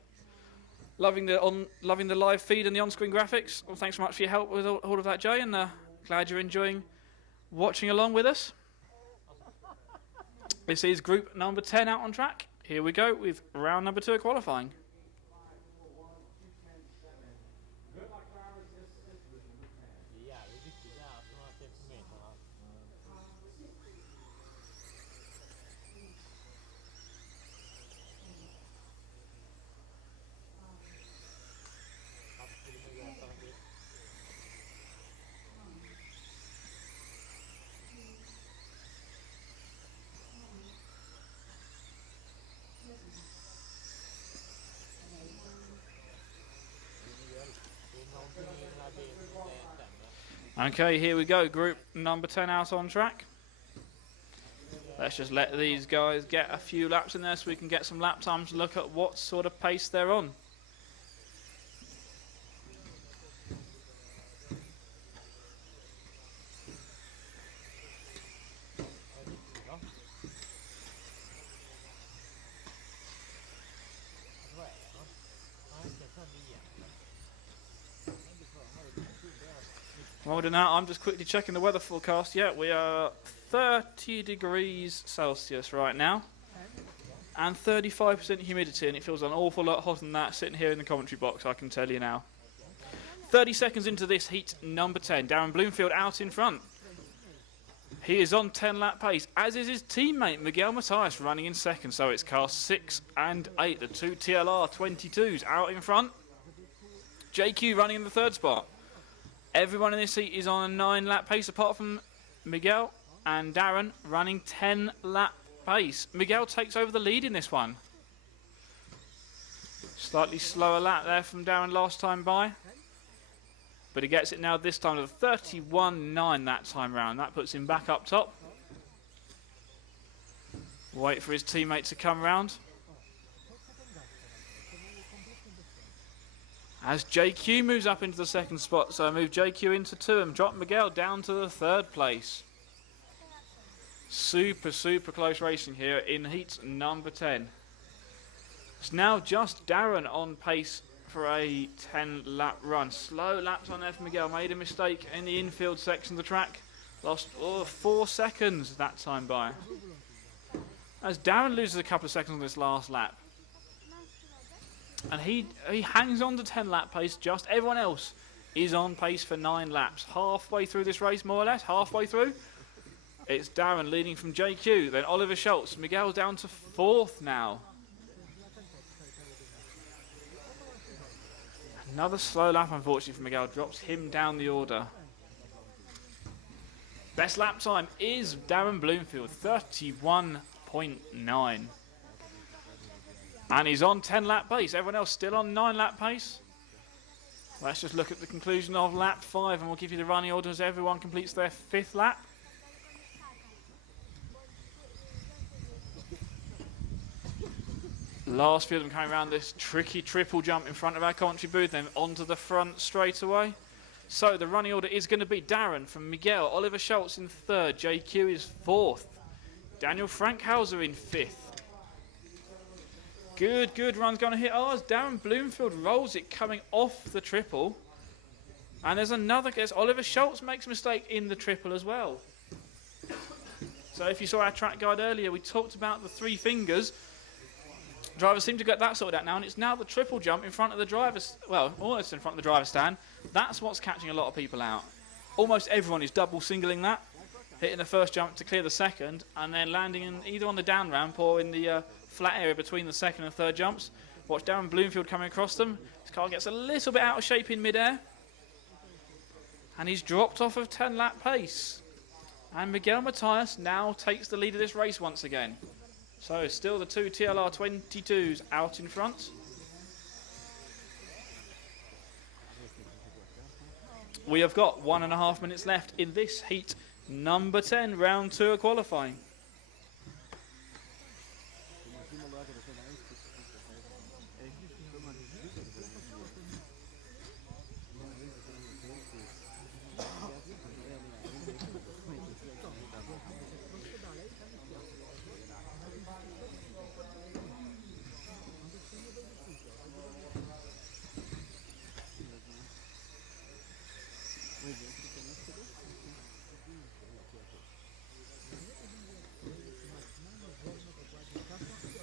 Loving the live feed and the on-screen graphics. Well, thanks so much for your help with all of that, Jay, and glad you're enjoying watching along with us. This is group number 10 out on track. Here we go with round number 2 of qualifying. Okay, here we go. Group number 10 out on track. Let's just let these guys get a few laps in there so we can get some lap times to look at what sort of pace they're on. More than that, I'm just quickly checking the weather forecast. Yeah, we are 30 degrees Celsius right now and 35% humidity, and it feels an awful lot hotter than that sitting here in the commentary box, I can tell you now. 30 seconds into this heat number 10, Darren Bloomfield out in front. He is on 10-lap pace, as is his teammate Miguel Matthias running in second. So it's cars 6 and 8, the 2 TLR 22s out in front. JQ running in the 3rd spot. Everyone in this heat is on a 9-lap pace apart from Miguel and Darren running 10-lap pace. Miguel takes over the lead in this one. Slightly slower lap there from Darren last time by. But he gets it now this time to 31.9 that time round. That puts him back up top. Wait for his teammate to come round. As JQ moves up into the 2nd spot, so I move JQ into 2 and drop Miguel down to the 3rd place. Super close racing here in heat number 10. It's now just Darren on pace for a 10-lap run. Slow laps on there for Miguel. Made a mistake in the infield section of the track. Lost 4 seconds that time by. As Darren loses a couple of seconds on this last lap. And he hangs on to 10 lap pace. Just everyone else is on pace for 9 laps. Halfway through this race, more or less, halfway through. It's Darren leading from JQ, then Oliver Schultz. Miguel down to 4th now. Another slow lap, unfortunately, for Miguel. Drops him down the order. Best lap time is Darren Bloomfield, 31.9. And he's on 10 lap pace. Everyone else still on 9 lap pace. Let's just look at the conclusion of lap 5 and we'll give you the running order as everyone completes their 5th lap. Last few of them coming around this tricky triple jump in front of our commentary booth, then onto the front straight away. So the running order is going to be Darren from Miguel, Oliver Schultz in 3rd, JQ is 4th, Daniel Frankhauser in 5th. Good run's going to hit ours. Darren Bloomfield rolls it coming off the triple. And there's another guess. Oliver Schultz makes a mistake in the triple as well. So if you saw our track guide earlier, we talked about the 3 fingers. Drivers seem to get that sorted out now, and it's now the triple jump in front of the driver's, well, almost in front of the driver's stand. That's what's catching a lot of people out. Almost everyone is double singling that, hitting the first jump to clear the second, and then landing in either on the down ramp or in the flat area between the second and third jumps. Watch Darren Bloomfield coming across them. His car gets a little bit out of shape in midair, and he's dropped off of 10 lap pace. And Miguel Matthias now takes the lead of this race once again. So still the 2 TLR 22s out in front. We have got 1.5 minutes left in this heat number 10, round 2 of qualifying.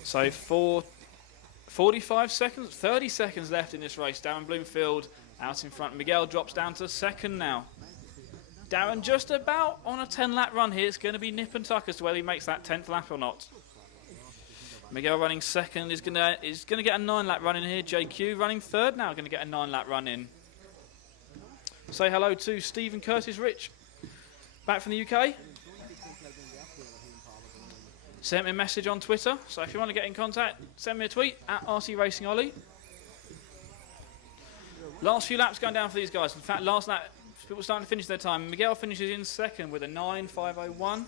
So 45 seconds, 30 seconds left in this race. Darren Bloomfield out in front. Miguel drops down to 2nd now. Darren just about on a 10 lap run here. It's going to be nip and tuck as to whether he makes that 10th lap or not. Miguel running 2nd is going to get a 9 lap run in here. JQ running 3rd now, going to get a 9 lap run in. Say hello to Stephen Curtis Rich, back from the UK. Sent me a message on Twitter, so if you want to get in contact, send me a tweet at RC Racing Ollie. Last few laps going down for these guys. In fact, last lap, people starting to finish their time. Miguel finishes in 2nd with a 9.501.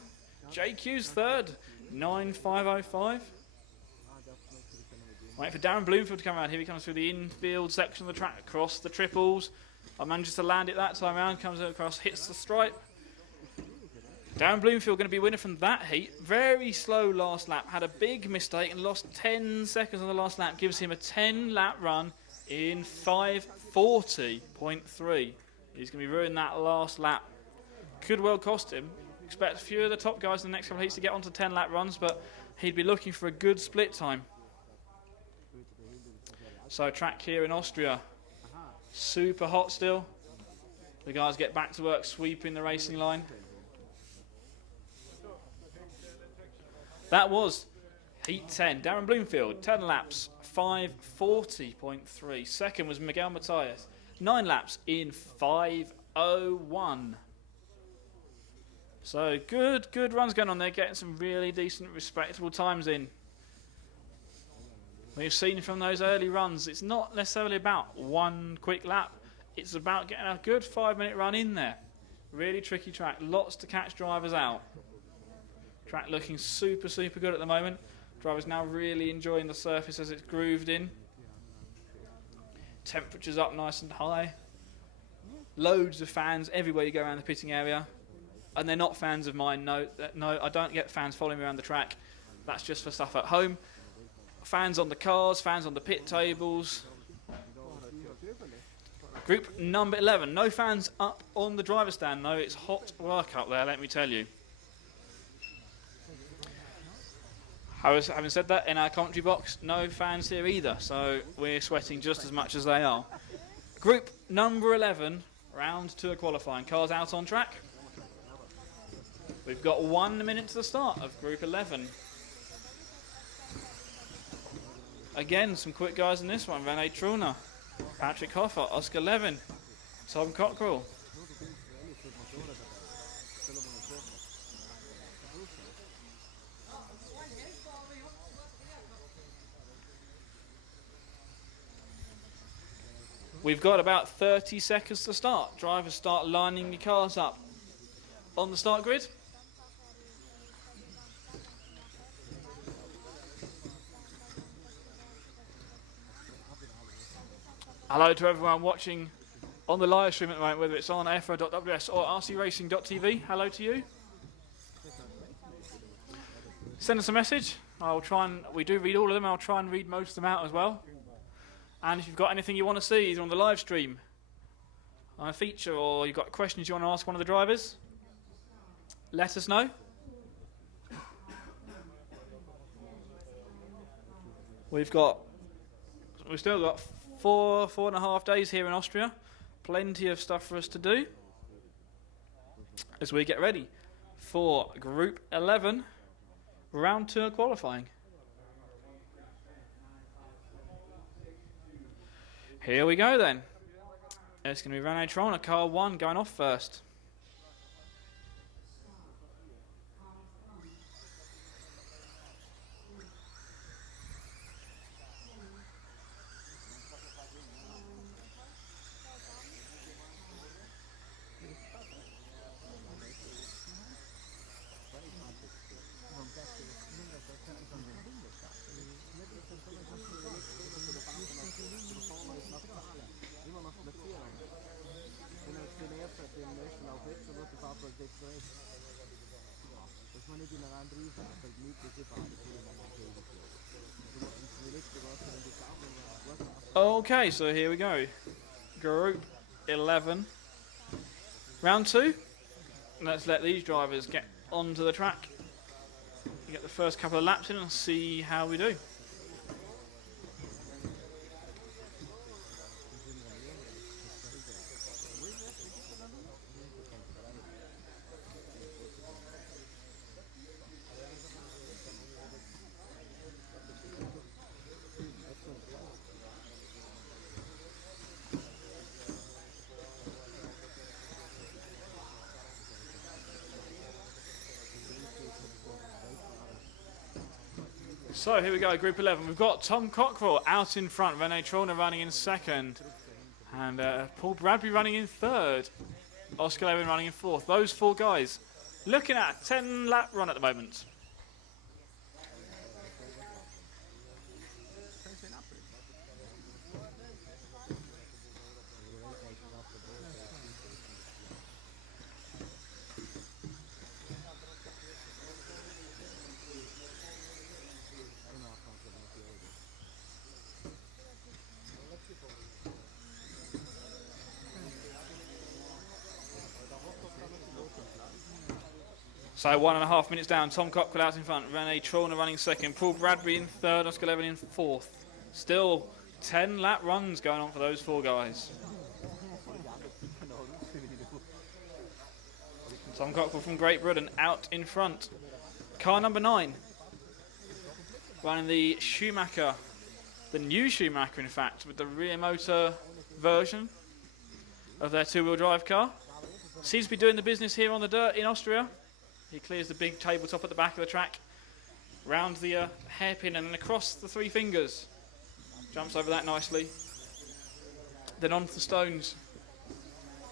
JQ's 3rd, 9.505. Wait for Darren Bloomfield to come around. Here he comes through the infield section of the track, across the triples. I manages to land it that time around, comes across, hits the stripe. Darren Bloomfield going to be winner from that heat. Very slow last lap. Had a big mistake and lost 10 seconds on the last lap. Gives him a 10 lap run in 5:40.3. He's going to be ruining that last lap. Could well cost him. Expect a few of the top guys in the next couple of heats to get onto 10 lap runs, but he'd be looking for a good split time. So track here in Austria. Super hot still. The guys get back to work sweeping the racing line. That was heat 10. Darren Bloomfield, 10 laps, 5:40.3. 2nd was Miguel Matthias, 9 laps in 5:01. So good runs going on there, getting some really decent, respectable times in. We've seen from those early runs, it's not necessarily about one quick lap. It's about getting a good 5-minute run in there. Really tricky track, lots to catch drivers out. Track looking super good at the moment. Drivers now really enjoying the surface as it's grooved in. Temperatures up nice and high. Loads of fans everywhere you go around the pitting area. And they're not fans of mine. No, I don't get fans following me around the track. That's just for stuff at home. Fans on the cars, fans on the pit tables. Group number 11. No fans up on the driver's stand. No, it's hot work up there, let me tell you. Having said that, in our commentary box, no fans here either, so we're sweating just as much as they are. Group number 11, round 2 of qualifying. Cars out on track. We've got 1 minute to the start of Group 11. Again, some quick guys in this one. René Truner, Patrick Hoffer, Oscar Levin, Tom Cockrell. We've got about 30 seconds to start. Drivers start lining your cars up on the start grid. Hello to everyone watching on the live stream at the moment, whether it's on EFRA.ws or rcracing.tv. Hello to you. Send us a message. We do read all of them. I'll try and read most of them out as well. And if you've got anything you want to see, either on the live stream, on a feature, or you've got questions you want to ask one of the drivers, let us know. We've still got 4.5 days here in Austria. Plenty of stuff for us to do as we get ready for Group 11, round 2 of qualifying. Here we go then. It's going to be René Truner, car 1, going off first. Okay, so here we go. Group 11. Round 2. Let's let these drivers get onto the track. Get the first couple of laps in and see how we do. So here we go, Group 11. We've got Tom Cockrell out in front, René Truner running in second, and Paul Bradbury running in third, Oscar Levin running in fourth. Those 4 guys looking at 10-lap run at the moment. So 1.5 minutes down, Tom Cockrell out in front, René Truner running second, Paul Bradbury in third, Oscar Levin in fourth. Still 10-lap runs going on for those 4 guys. Tom Cockrell from Great Britain out in front. Car number 9, running the Schumacher, the new Schumacher in fact, with the rear motor version of their 2-wheel drive car. Seems to be doing the business here on the dirt in Austria. He clears the big tabletop at the back of the track, round the hairpin and then across the 3 fingers. Jumps over that nicely. Then onto the stones.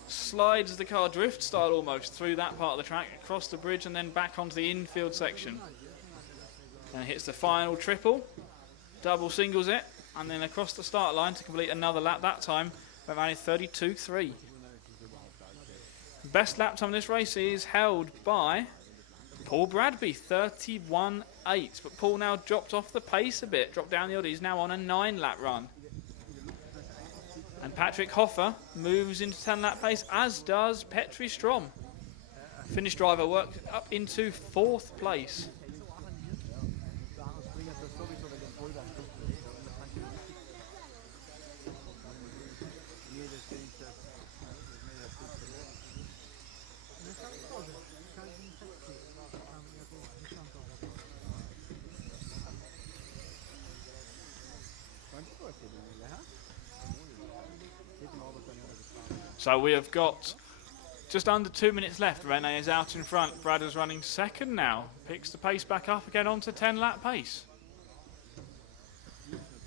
Slides the car drift style almost through that part of the track, across the bridge and then back onto the infield section. And hits the final triple, double singles it, and then across the start line to complete another lap, that time around 32.3. Best lap time in this race is held by Paul Bradbury, 31.8. But Paul now dropped off the pace a bit, dropped down the odd. He's now on a 9-lap run. And Patrick Hoffer moves into 10-lap pace, as does Petri Strom. Finnish driver worked up into 4th place. So we have got just under 2 minutes left. Rene is out in front. Brad is running second now. Picks the pace back up again onto 10 lap pace.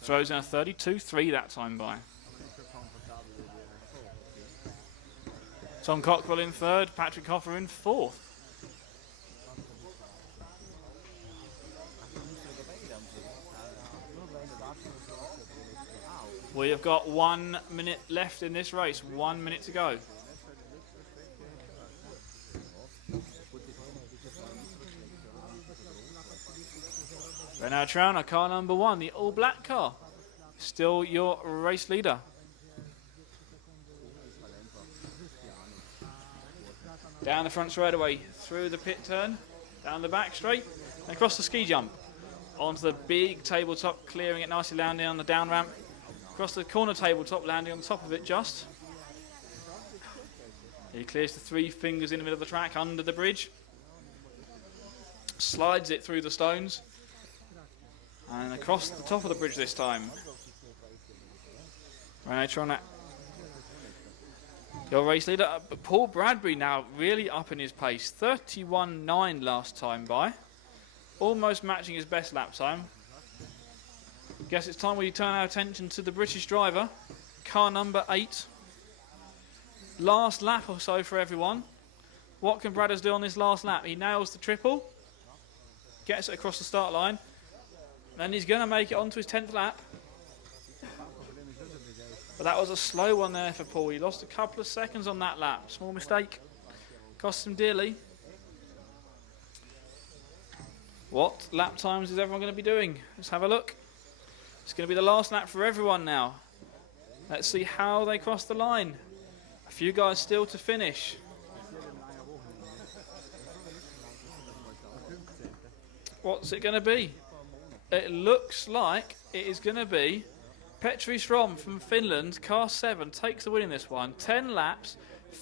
Throws in a 32.3 that time by. Tom Cockrell in third, Patrick Hoffer in fourth. We have got 1 minute left in this race, 1 minute to go. Renault Trauner, car number 1, the all-black car. Still your race leader. Down the front straightaway, through the pit turn, down the back straight, and across the ski jump. Onto the big tabletop, clearing it nicely, landing on the down ramp. Across the corner tabletop, landing on the top of it just. He clears the 3 fingers in the middle of the track, under the bridge. Slides it through the stones. And across the top of the bridge this time. Right, trying to... Your race leader, Paul Bradbury now really up in his pace. 31.9 last time by. Almost matching his best lap time. Guess it's time we turn our attention to the British driver. Car number 8. Last lap or so for everyone. What can Bradders do on this last lap? He nails the triple. Gets it across the start line. And he's going to make it onto his 10th lap. But that was a slow one there for Paul. He lost a couple of seconds on that lap. Small mistake. Cost him dearly. What lap times is everyone going to be doing? Let's have a look. It's going to be the last lap for everyone now. Let's see how they cross the line. A few guys still to finish. What's it going to be? It looks like it is going to be Petri Strom from Finland, car 7, takes the win in this one. 10 laps,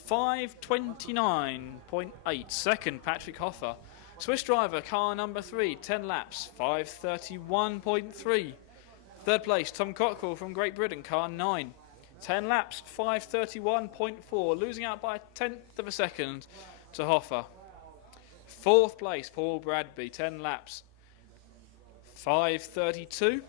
5:29.8. Second, Patrick Hoffer. Swiss driver, car number 3, 10 laps, 5:31.3. Third place, Tom Cockrell from Great Britain, car 9. 10 laps, 5:31.4, losing out by a 10th of a second to Hoffer. Fourth place, Paul Bradby, 10 laps, 5:32.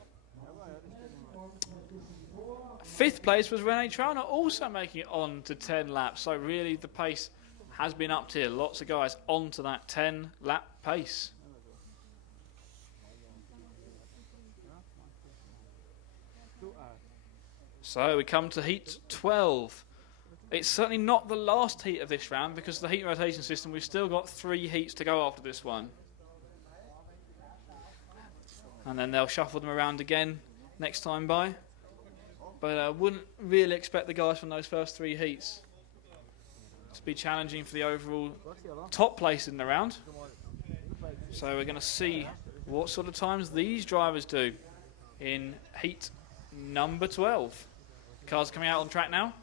Fifth place was René Trauner, also making it on to 10 laps. So really the pace has been upped here. Lots of guys onto that 10 lap pace. So we come to heat 12. It's certainly not the last heat of this round because of the heat rotation system. We've still got 3 heats to go after this one. And then they'll shuffle them around again next time by. But I wouldn't really expect the guys from those first 3 heats to be challenging for the overall top place in the round. So we're going to see what sort of times these drivers do in heat number 12. Cars coming out on track now.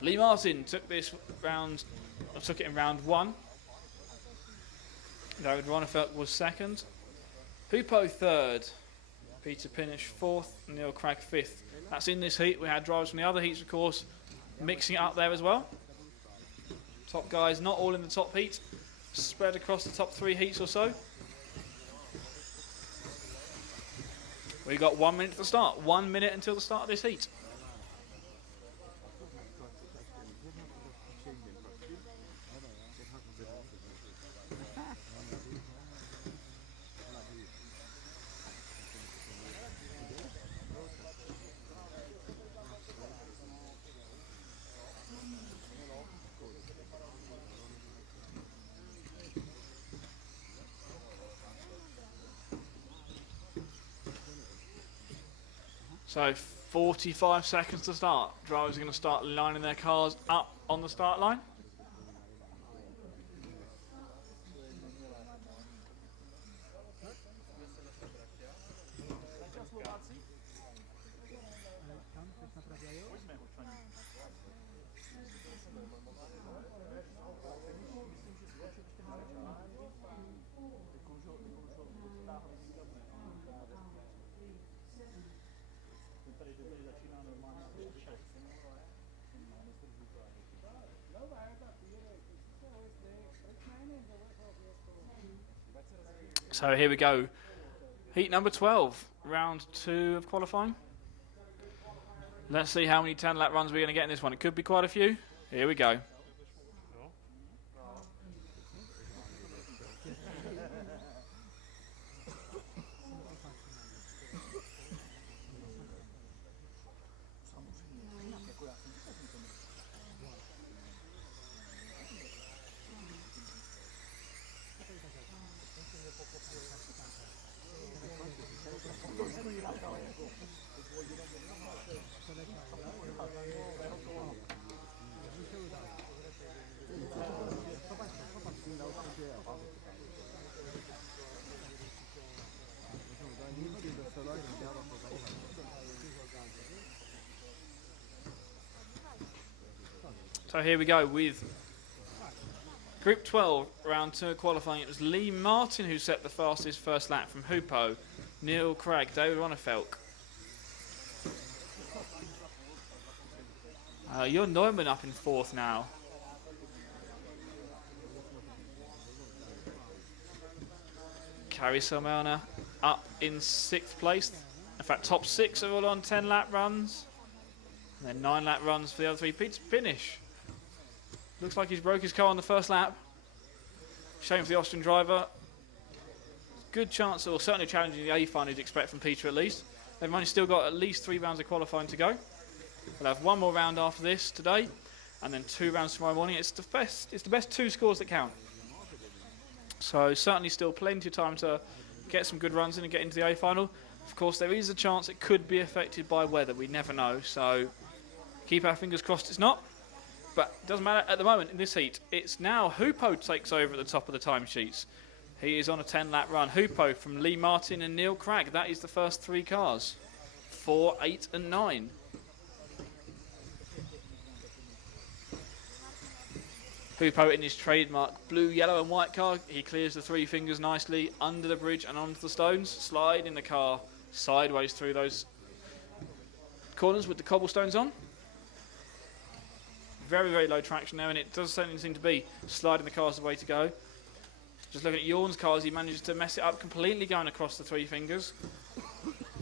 Lee Martin took this round, or took it in round 1. David Ronefelt was second. Hupo third. Peter Pinish 4th, Neil Cragg 5th. That's in this heat. We had drivers from the other heats, of course, mixing it up there as well. Top guys not all in the top heat, spread across the top 3 heats or so. We've got 1 minute to start. 1 minute until the start of this heat. So 45 seconds to start. Drivers are going to start lining their cars up on the start line. So here we go. Heat number 12, round 2 of qualifying. Let's see how many 10-lap runs we're going to get in this one. It could be quite a few. Here we go. So here we go with Group 12, round 2 of qualifying. It was Lee Martin who set the fastest first lap from Hoopo, Neil Craig, David Ronnefelk. You're Neumann up in 4th now. Kari Salmona up in 6th place. In fact, top 6 are all on 10-lap runs. And then 9-lap runs for the other 3. Pete's finish. Looks like he's broke his car on the first lap. Shame for the Austrian driver. Good chance, or certainly challenging the A final you'd expect from Peter at least. They've only still got at least 3 rounds of qualifying to go. We'll have 1 more round after this today, and then 2 rounds tomorrow morning. It's the best 2 scores that count. So certainly still plenty of time to get some good runs in and get into the A final. Of course, there is a chance it could be affected by weather. We never know, so keep our fingers crossed it's not. But it doesn't matter at the moment in this heat. It's now Hoopo takes over at the top of the timesheets. He is on a 10-lap run. Hoopo from Lee Martin and Neil Craig. That is the first 3 cars. 4, 8 and 9. Hoopo in his trademark blue, yellow and white car. He clears the 3 fingers nicely under the bridge and onto the stones. Sliding the car sideways through those corners with the cobblestones on. Very, very low traction there, and it does certainly seem to be sliding the cars the way to go. Just looking at Jorn's cars, he manages to mess it up completely going across the 3 fingers.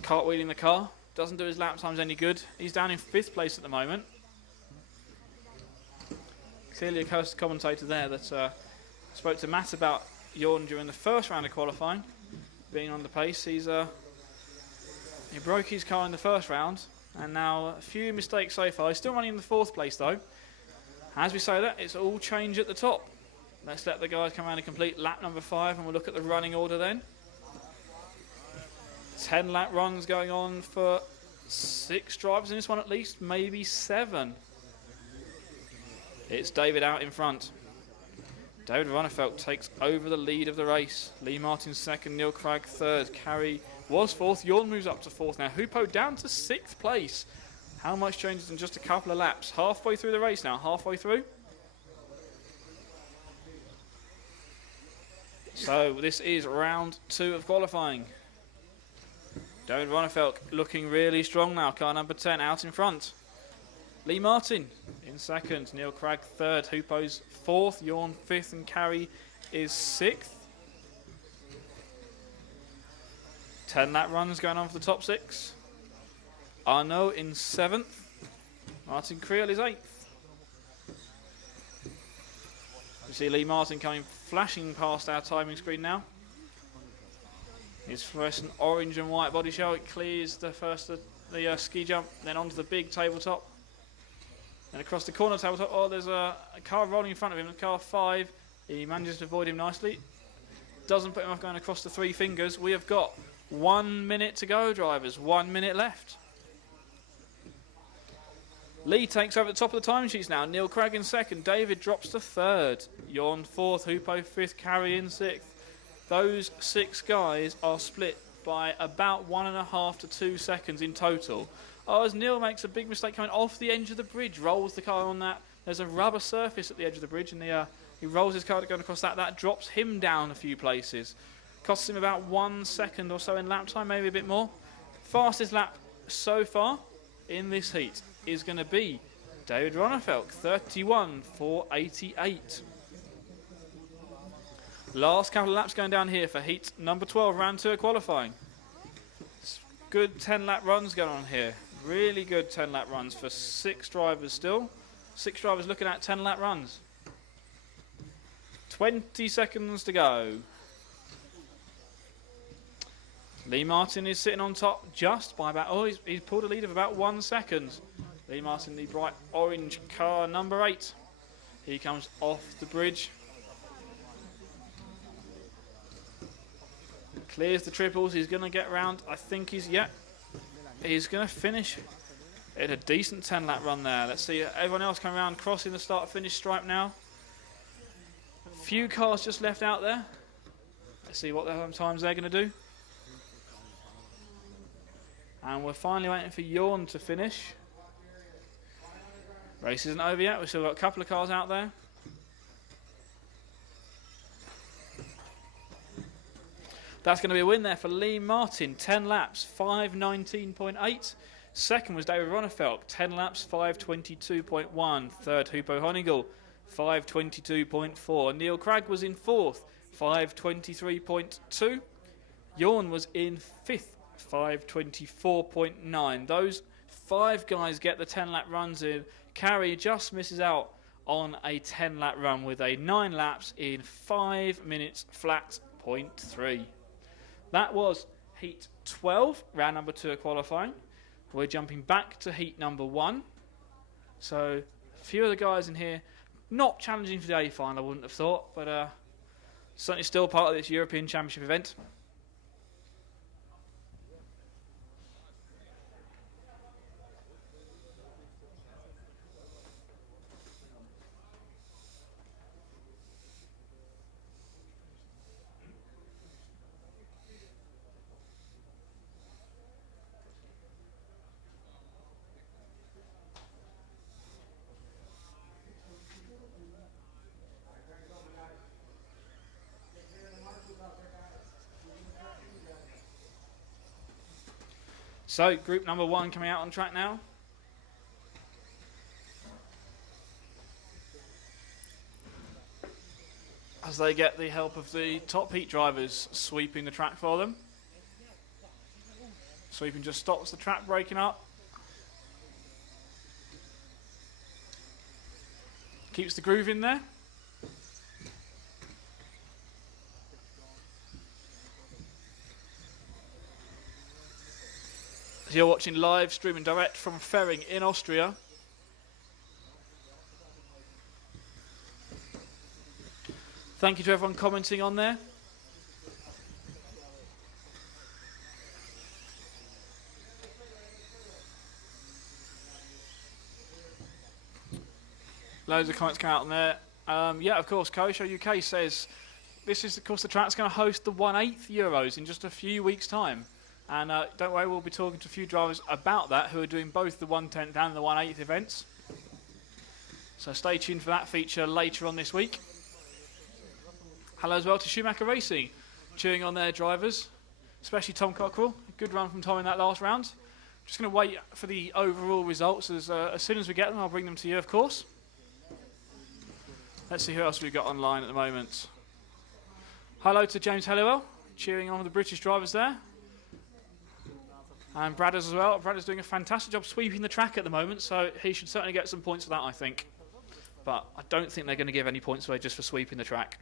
Cartwheeling the car. Doesn't do his lap times any good. He's down in 5th place at the moment. Clearly a coast commentator there that spoke to Matt about Jorn during the first round of qualifying, being on the pace. He broke his car in the first round, and now a few mistakes so far. He's still running in the 4th place though. As we say that, it's all change at the top. Let's let the guys come around and complete lap number 5, and we'll look at the running order then. 10-lap runs going on for 6 drivers in this one at least, maybe 7. It's David out in front. David Ronnefelk takes over the lead of the race. Lee Martin 2nd, Neil Craig 3rd. Kari was 4th. Jorn moves up to 4th now. Hoopo down to 6th place. How much changes in just a couple of laps? Halfway through the race now. Halfway through. So this is round 2 of qualifying. David Ronnefelk looking really strong now. Car number 10 out in front. Lee Martin in 2nd, Neil Craig 3rd, Hoopo's 4th, Jorn 5th, and Kari is 6th. 10-lap runs going on for the top 6. Arnaud in 7th. Martin Creel is 8th. You see Lee Martin coming flashing past our timing screen now. His fluorescent orange and white body shell. It clears the first the ski jump, then onto the big tabletop. And across the corner tabletop, oh, there's a car rolling in front of him, car 5. He manages to avoid him nicely. Doesn't put him off going across the 3 fingers. We have got 1 minute to go, drivers. 1 minute left. Lee takes over the top of the timesheets now. Neil Craig in 2nd. David drops to 3rd. Jorn 4th. Hoopo 5th. Kari in 6th. Those 6 guys are split by about 1.5 to 2 seconds in total. Oh, as Neil makes a big mistake coming off the edge of the bridge, rolls the car on that. There's a rubber surface at the edge of the bridge, and he rolls his car going across that. That drops him down a few places. Costs him about 1 second or so in lap time, maybe a bit more. Fastest lap so far in this heat is going to be David Ronnefeldt, 31.488. Last couple of laps going down here for heat number 12, round 2 of qualifying. Good 10-lap runs going on here. Really good 10-lap runs for 6 drivers still. 6 drivers looking at 10-lap runs. 20 seconds to go. Lee Martin is sitting on top just by about, he's pulled a lead of about 1 second. Lee Martin, the bright orange car, number 8. He comes off the bridge. Clears the triples, he's going to get round. I think he's going to finish in a decent 10-lap run there. Let's see everyone else come around, crossing the start-finish stripe now. Few cars just left out there. Let's see what times they're going to do. And we're finally waiting for Jorn to finish. Race isn't over yet, we've still got a couple of cars out there. That's going to be a win there for Lee Martin, 10 laps, 5:19.8. Second was David Ronnefeldt, 10 laps, 5:22.1. Third, Hupo Honigel, 5:22.4. Neil Cragg was in fourth, 5:23.2. Jorn was in fifth, 5:24.9. Those 5 guys get the 10-lap runs in. Carey just misses out on a 10-lap run with a 9 laps in 5 minutes flat, 0.3. That was heat 12, round number 2 of qualifying. We're jumping back to heat number 1. So a few of the guys in here, not challenging for the A final, I wouldn't have thought, but certainly still part of this European Championship event. So, group number 1 coming out on track now. As they get the help of the top heat drivers sweeping the track for them. Sweeping just stops the track breaking up. Keeps the groove in there. You're watching live streaming direct from Fehring in Austria. Thank you to everyone commenting on there. Loads of comments come out on there. Yeah, of course, Kosho UK says this is, of course, the track's going to host the 1/8 Euros in just a few weeks' time. And don't worry, we'll be talking to a few drivers about that who are doing both the 1/10 and the 1/8 events. So stay tuned for that feature later on this week. Hello as well to Schumacher Racing, cheering on their drivers, especially Tom Cockrell. Good run from Tom in that last round. Just going to wait for the overall results. As soon as we get them, I'll bring them to you, of course. Let's see who else we've got online at the moment. Hello to James Halliwell, cheering on the British drivers there. And Bradders as well. Bradders doing a fantastic job sweeping the track at the moment, so he should certainly get some points for that, I think. But I don't think they're going to give any points away just for sweeping the track.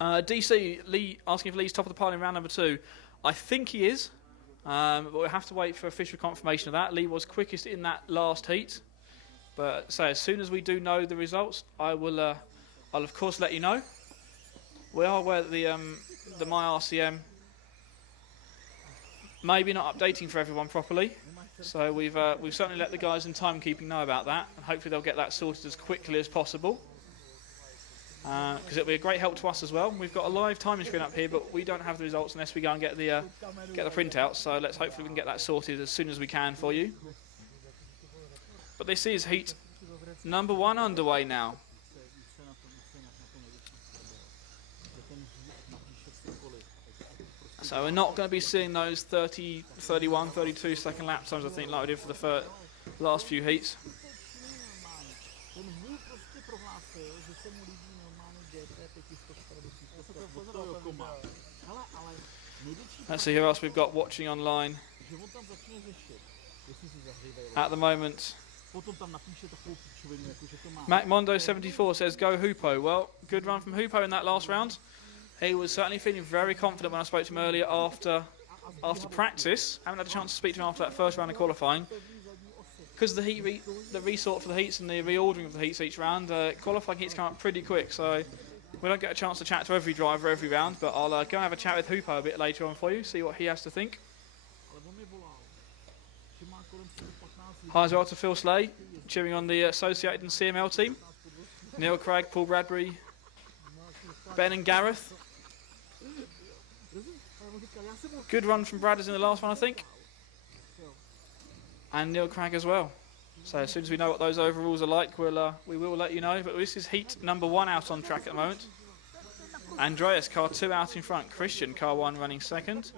DC, Lee asking if Lee's top of the pile in round number 2. I think he is, but we'll have to wait for official confirmation of that. Lee was quickest in that last heat. But so as soon as we do know the results, I'll of course let you know. We are aware that the MyRCM maybe not updating for everyone properly, so we've certainly let the guys in timekeeping know about that, and hopefully they'll get that sorted as quickly as possible, because it'll be a great help to us as well. We've got a live timing screen up here, but we don't have the results unless we go and get the printout. So let's hopefully we can get that sorted as soon as we can for you. But this is heat number 1 underway now. So we're not going to be seeing those 30, 31, 32 second lap times, I think, like we did for the last few heats. Ten vůz prostě prohlásil, že se mu líbí normálně GT 500 od toho Koma. Hele, ale největší Let's see who else we've got watching online. že on tam začne řešit, jestli si zahřívají. At the moment, Potom tam napíše takovou píčovinu, jako že to má. Mac Mondo 74 says go Hoopo. Well, good run from Hoopo in that last round. He was certainly feeling very confident when I spoke to him earlier after practice. I haven't had a chance to speak to him after that first round of qualifying. Because of the resort for the heats and the reordering of the heats each round, qualifying heats come up pretty quick, so we don't get a chance to chat to every driver every round, but I'll go and have a chat with Hoopo a bit later on for you, see what he has to think. Hi as well to Phil Slay, cheering on the Associated and CML team. Neil Craig, Paul Bradbury, Ben and Gareth. Good run from Bradders in the last one, I think. And Neil Craig as well. So as soon as we know what those overalls are like, we will let you know. But this is heat number 1 out on track at the moment. Andreas, car 2 out in front. Christian, car 1 running second.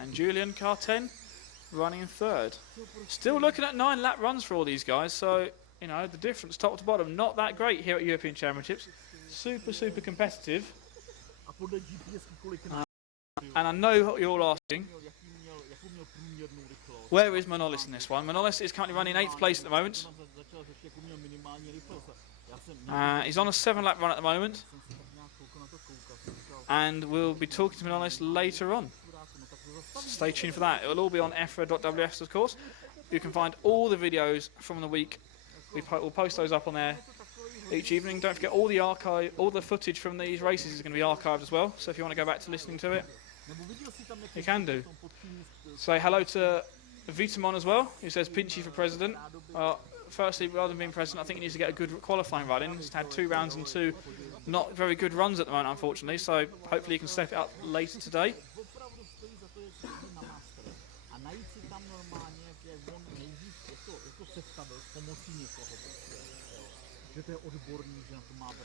And Julian, car 10, running in third. Still looking at 9 lap runs for all these guys. So, you know, the difference top to bottom, not that great here at European Championships. Super, super competitive. And I know what you're all asking. Where is Manolis in this one? Manolis is currently running 8th place at the moment. He's on a 7-lap run at the moment. And we'll be talking to Manolis later on. So stay tuned for that. It will all be on EFRA.ws, of course. You can find all the videos from the week. We'll post those up on there each evening. Don't forget all the footage from these races is going to be archived as well. So if you want to go back to listening to it, you can do. Say hello to Vitamon as well, who says Pinchy for president. Firstly, rather than being president, I think he needs to get a good qualifying run in. He's had 2 rounds and 2 not very good runs at the moment, unfortunately, so hopefully he can step it up later today.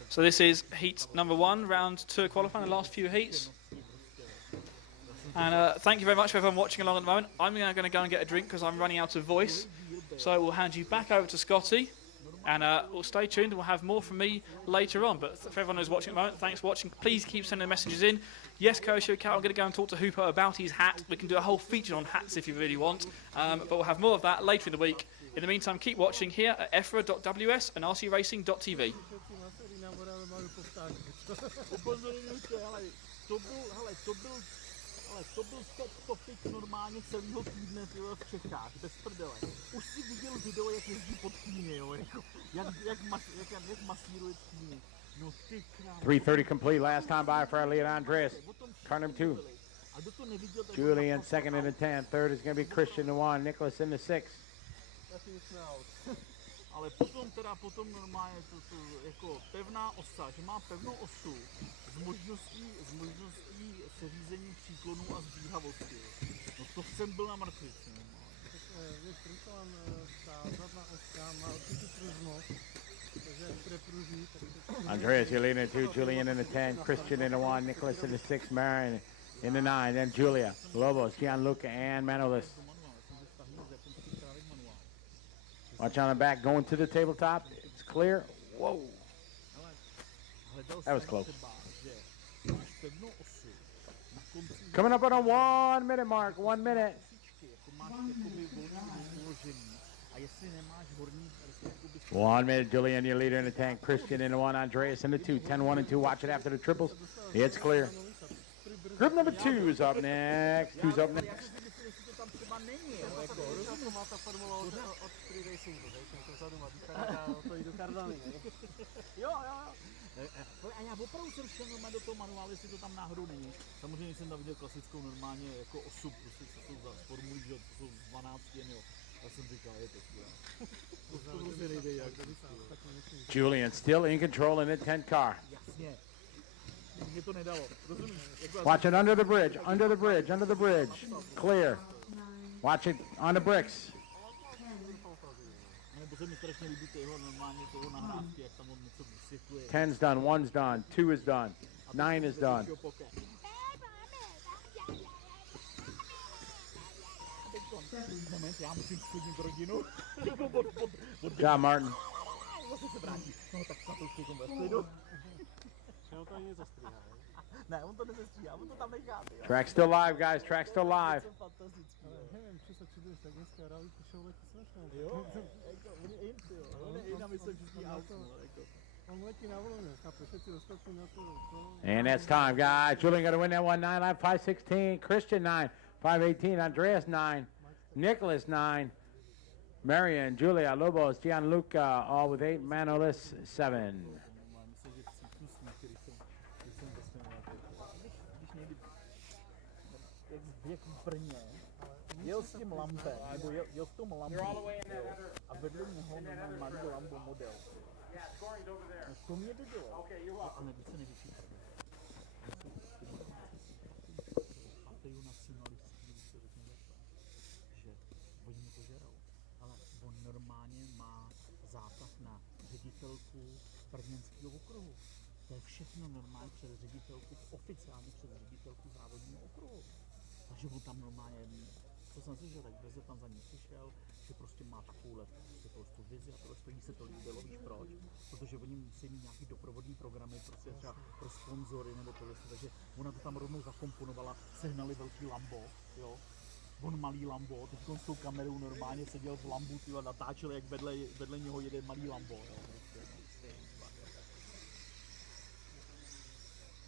So this is heat number 1, round 2 qualifying, the last few heats. And thank you very much for everyone watching along at the moment. I'm going to go and get a drink because I'm running out of voice. So we'll hand you back over to Scotty. And we'll stay tuned. We'll have more from me later on. But for everyone who's watching at the moment, thanks for watching. Please keep sending messages in. Yes, Koshio Cat, I'm going to go and talk to Hoopo about his hat. We can do a whole feature on hats if you really want. But we'll have more of that later in the week. In the meantime, keep watching here at EFRA.ws and rcracing.tv. To byl top topik normálně celého týdne v Čechách, bez prdele. Už si viděl video, jak jezdí pod týny, jo, jako, jak masíruje týny. No ty krám. 3:30 complete, last time by for Elliot Andreas. Car number 2. Julian second in the 10. Third is going to be Christian in the 1. Nicholas in the 6. Ale potom normálně to jako pevná osa, že má pevnou osu s možností seřízení příklonů a zbíhavosti. No to jsem byl na mrtvici. Andreas, you're leading the 2. Julian in the 10. Christian in the 1. Nicholas in the 6. Marion in the 9. Then Julia, Lobos, Gianluca, and Manolis. Watch on the back, going to the tabletop. It's clear. Whoa. That was close. Coming up on a 1 minute mark. 1 minute. 1 minute, Julian, your leader in the tank. Christian in the 1. Andreas in the 2. 10-1 and 2. Watch it after the triples. It's clear. Group number 2 is up next. Who's up next? A já opravdu jsem šel normálně do toho manuálu, jestli to tam náhodou není. Samozřejmě jsem tam viděl klasickou normálně jako osu, prostě co jsou za formulí, že jsou z 12 jen, jo. Já jsem říkal, je to chvíle. To prostě nejde jak. Julian still in control in the 10 car. Jasně. Mě to nedalo. Rozumíš? Watch it under the bridge, under the bridge, under the bridge. Clear. Watch it on the bricks. Nebo se mi strašně líbí toho normálně toho nahrávky, jak tam on něco vysvětluje. 10's done, 1's done, 2 is done, 9 is done. 7. Moment, já musím schodit rodinu. John Martin. Zase se vrátí. No tak na to už ve klidu. Čeho to ani nezastříhá, Ne, on to nezestříhá, on to tam nechá. Track still live, guys. Track still live. Fantastický. ale nevím, či se čuduješ, tak dneska reality show letí strašně. Jo, jako, on je in, jo. On je in a my jsme všichni out, no, jako. On letí na vlně, chápeš, všetci ostatní na to. And that's time, guys. Julian got to win that one. 9 lap, 5:16. Christian 9, 5:18. Andreas 9, Nicholas 9, Marion, Julia, Lobos, Gianluca, all with 8. Manolis 7. Myslím, že cítím smích, když jsem vlastně když někdy, jak v Brně, jel s tím lampem, nebo jel v tom lampu, a vedle něho normálně malý lambo model. No to mě dodělalo. A nevíc se nevyšší prdě. Pateju nacionalistů, když se řekne takhle, že oni mu to žerou. Ale on normálně má zátah na ředitelku brněnského okruhu. To je všechno normálně přes ředitelku, oficiálně přes ředitelku závodního okruhu. Takže on tam normálně, co jsem si, že tak Beze tam za ním přišel, že prostě má takovouhle tu vizi a tohle stojí se to líbilo, víš proč? Protože oni musí mít nějaký doprovodní programy prostě třeba pro sponzory nebo tohle, takže ona to tam rovnou zakomponovala, sehnali velký Lambo, jo. On malý Lambo, teď s tou kamerou normálně seděl v Lambu, tyhle, natáčel, jak vedle něho jede malý Lambo, jo.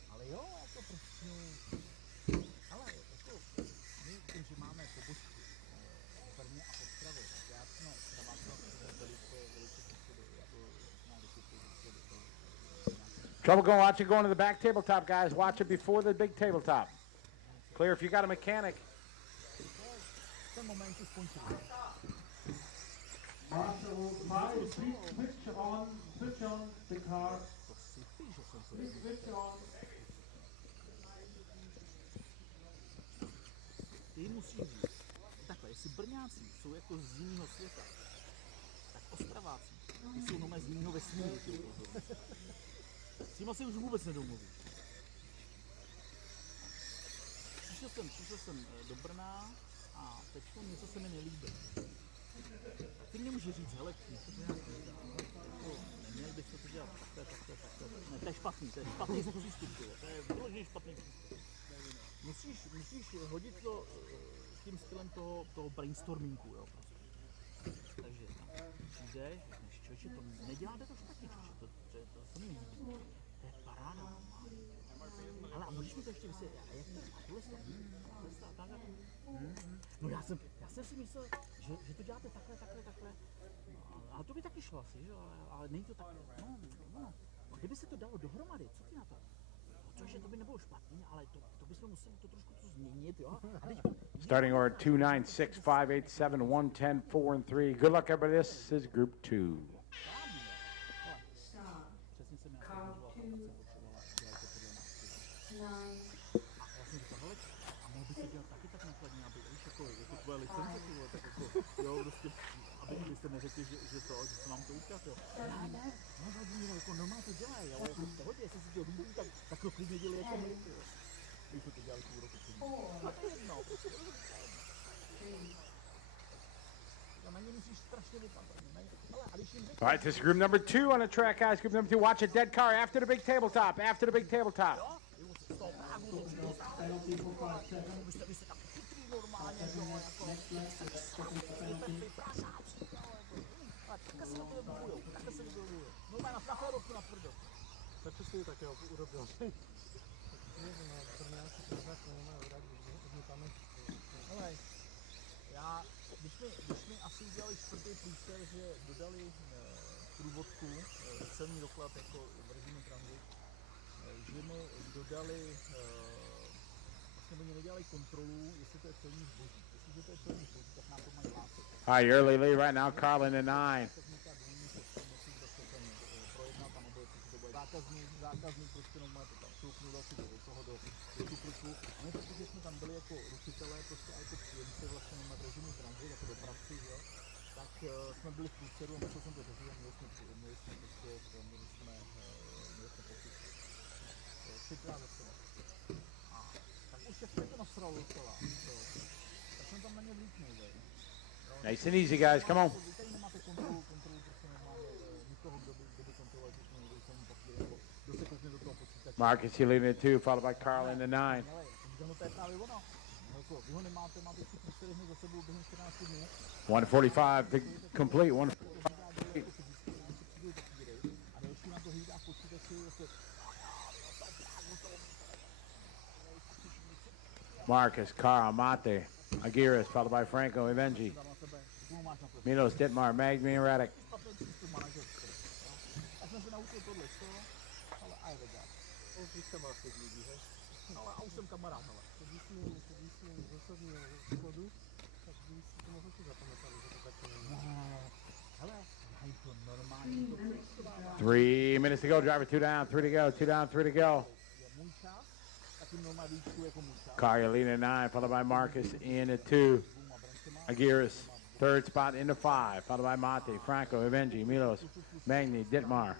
Ale jo, jako prostě, ale jako, my tím, že máme pobočku v Brně a v Ostravě, tak já jsme velice kupředu, jako nějak Trouble going, watch it going to the back tabletop, guys. Watch it before the big tabletop. Clear if you got a mechanic. ten moment se skončil. Marshall, please switch on the car. Please switch on. Ty musíš říct, takhle, jestli Brňáci jsou jako z jiného světa, tak Ostraváci jsou nomé z jiného vesmíru. S tím asi už vůbec nedomluvíš. Přišel jsem do Brna a teď něco se mi nelíbí. Ty mě můžeš říct, hele, něco to nějak neměl bys to dělat takhle. Ne, to je špatný přístup, to je vyloženě špatný přístup. Musíš hodit to tím stylem toho brainstormingu, jo, prostě. Takže tam přijdeš, řekneš, člověče, to neděláte to špatně, člověče, to se mi líbí. To je paráda. Ale a můžeš mi to ještě vysvětlit, jak tohle tak. No já jsem si myslel, že to děláte takhle. No, ale to by taky šlo asi, že? Ale není to takhle. No. Kdyby se to dalo dohromady, co ty na to? Protože to by nebylo špatný, ale to bychom museli to trošku změnit, jo? Starting order 2, 9, 6, 5, 8, 7, 1, 10, 4, and 3. Good luck, everybody. This is Group 2. Start. Car 2, 9. Já jsem říkal, hele, a mohl by se dělat taky tak nakladně, aby, víš, jako tvoje licence, tak jako, jo, prostě, abyste neřekli, že se nám to ukaz, jo. Ne, jako normálně to dělají, ale jako v pohodě, jestli si to líbí, tak to klidně dělají jako my, jo. Když to dělali půl roku předtím. A to je jedno, prostě na ně musíš strašně vypadat, ne? Ale, a když jim řekl... All right, this is group number 2 on the track, guys. Group number 2. Watch a dead car after the big tabletop. Penalty for 5 seconds. Vy jste tak chytrý normálně, jo, jako... Takhle se vybojujou. Normálně na férovku na tvrdo. Tak to si také urobil. Nevím, Brňáci to nemají rádi, odmítáme. Hele, když mi asi udělali čtvrtý průser, že dodali průvodku, celní doklad jako v režimu transit, že mi dodali, vlastně oni nedělají kontrolu, jestli to je celní zboží. Jestliže to je celní zboží, tak nám to mají hlásit. Hi, early lead right now. Carlin in 9. Zákazník prostě normálně to tam šoupnul asi do toho, do šuplíku. A my, protože jsme tam byli jako rušitelé, prostě a jako příjemci vlastně normálně režimu transit, jako dopravci, jo, tak jsme byli v průseru a musel jsem to řešit a měli jsme pocit. Třikrát za sebe. A tak už jak se to nasralo docela, jo, tak jsem tam na ně vlítnul, Nice and easy, guys. Come on. Tady nemáte kontrolu prostě normálně nikoho, kdo by kontroloval, že to nejde sem po chvíli, nebo kdo se koukne do toho počítače. Marcus, you leading at 2, followed by Carl in the 9. Ale, no to je právě ono. Jako, vy ho nemáte, máte si přísady hned za sebou během 14 dnů. 145 to complete. 145. A další na to hlídá v počítači, jestli... Marcus, Carl, Mate, Aguirres, followed by Franco, Evenji. Milos, Ditmar, Magmi, and Radek. Já jsem se naučil tohle, ale a je vegan. Už jsem vás teď lidí, hej? Ale a už jsem kamarád, hele. Když jsme z osobního schodu, tak když si to mohl si zapamatali, že to taky není. Hele, mají to normální. 3 minutes to go, driver 2 down, 3 to go, 2 down, 3 to go. Je můj čas, taky normální výšku jako můj čas. Carl leading at 9, followed by Marcus in at 2. Aguirres, third spot in the 5, followed by Mate, Franco, Evenji, Milos, Magni, Ditmar.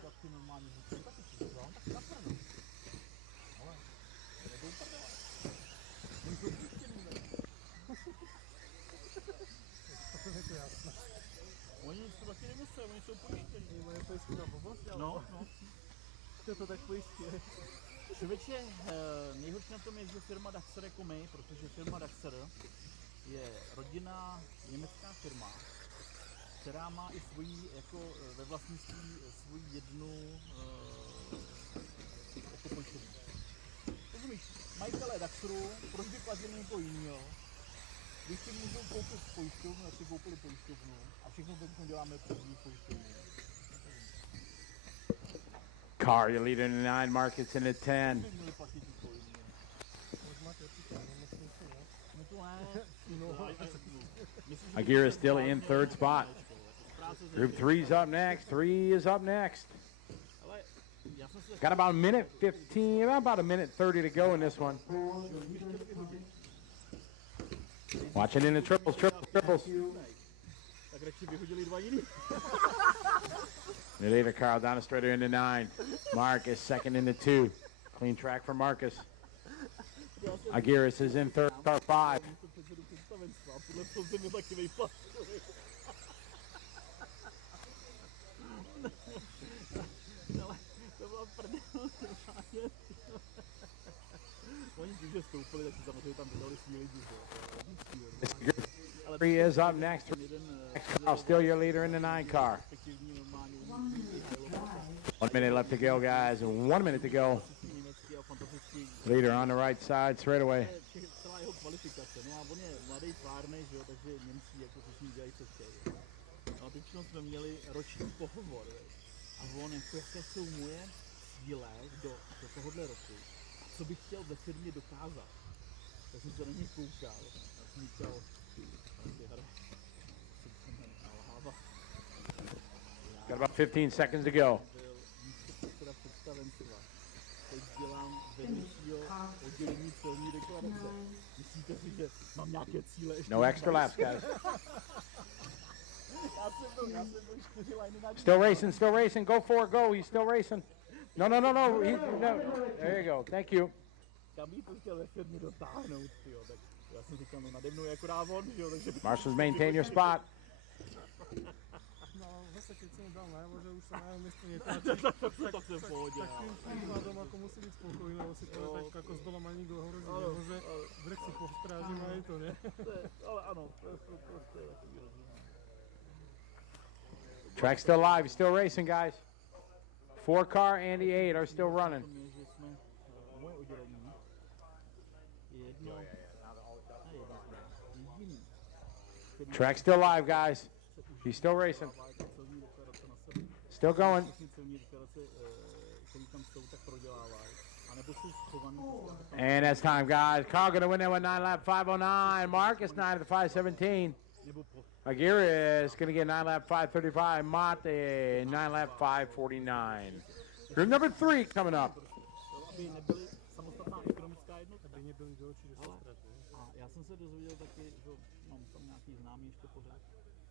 Oni to taky nemusí, oni jsou pojištění. Mají pojistky na povoz? No. To tak pojistí. Člověče, nejhorší na tom je, že firma Daxer jako my, protože firma Daxer je rodinná německá firma, která má i svoji, jako ve vlastnictví svoji jednu jako pojištění. Rozumíš, majitelé Daxeru, proč by platili někoho jiného? Když si můžou koupit pojišťovnu, jak si koupili pojišťovnu a všechno teď děláme pro pojišťovnu. Carl, you leading in the 9, Marcus in the 10. Aguirre still in third spot. Group 3's up next. 3 is up next. Got about a minute 15, about a minute 30 to go in this one. Watching in the triples. The leader, Carl, down the straighter in the 9. Marcus second in the 2. Clean track for Marcus. Aguirres is in third, car 5. Three is up next. Carl, still your leader in the 9 car. 1 minute left to go, guys, and 1 minute to go. Leader on the right side, straight away. Celá jeho kvalifikace, no a on je mladý tvárnej, že jo, takže Němci jako si s ním dělají co chtějí. No a teď jsme měli roční pohovor, a on jako jaké jsou moje cíle do tohohle roku, co bych chtěl ve firmě dokázat. Tak jsem se na něj koukal a jsem říkal, Got about 15 seconds to go. Teď dělám vedoucího oddělení celní deklarace. Myslíte si, že mám nějaké cíle ještě? No extra laps, guys. Já jsem byl 4 liny na Still racing. Go for it, go. He's still racing. No. No. There you go. Thank you. Kam jí to chtěl ve firmě dotáhnout, tyjo, tak já jsem říkal, no nade mnou je akorát on, jo, takže... Marshall's maintain your spot. No, zase keď som dal najavo, že už sa na jeho miesto netáča, tak jsem v pohodě. tým pádom ako musí byť spokojný, lebo si povedať, ako s dolom ani nikto hrozí nemôže, brek si postrážim aj to, ne? Ale ano, to je prostě takový rozumný. Track's still live. He's still racing, guys. 4 car and the 8 are still running. Moje oddělení je jedno... Track's still live, guys. He's still racing. Still going. And that's time, guys. Carl going to win that with 9 lap 509. Marcus 9 at the 517. Aguirre is going to get 9 lap 535. Mate 9 lap 549. Group number 3 coming up. Já jsem se dozvěděl taky, že mám tam nějaký známý ještě pořád,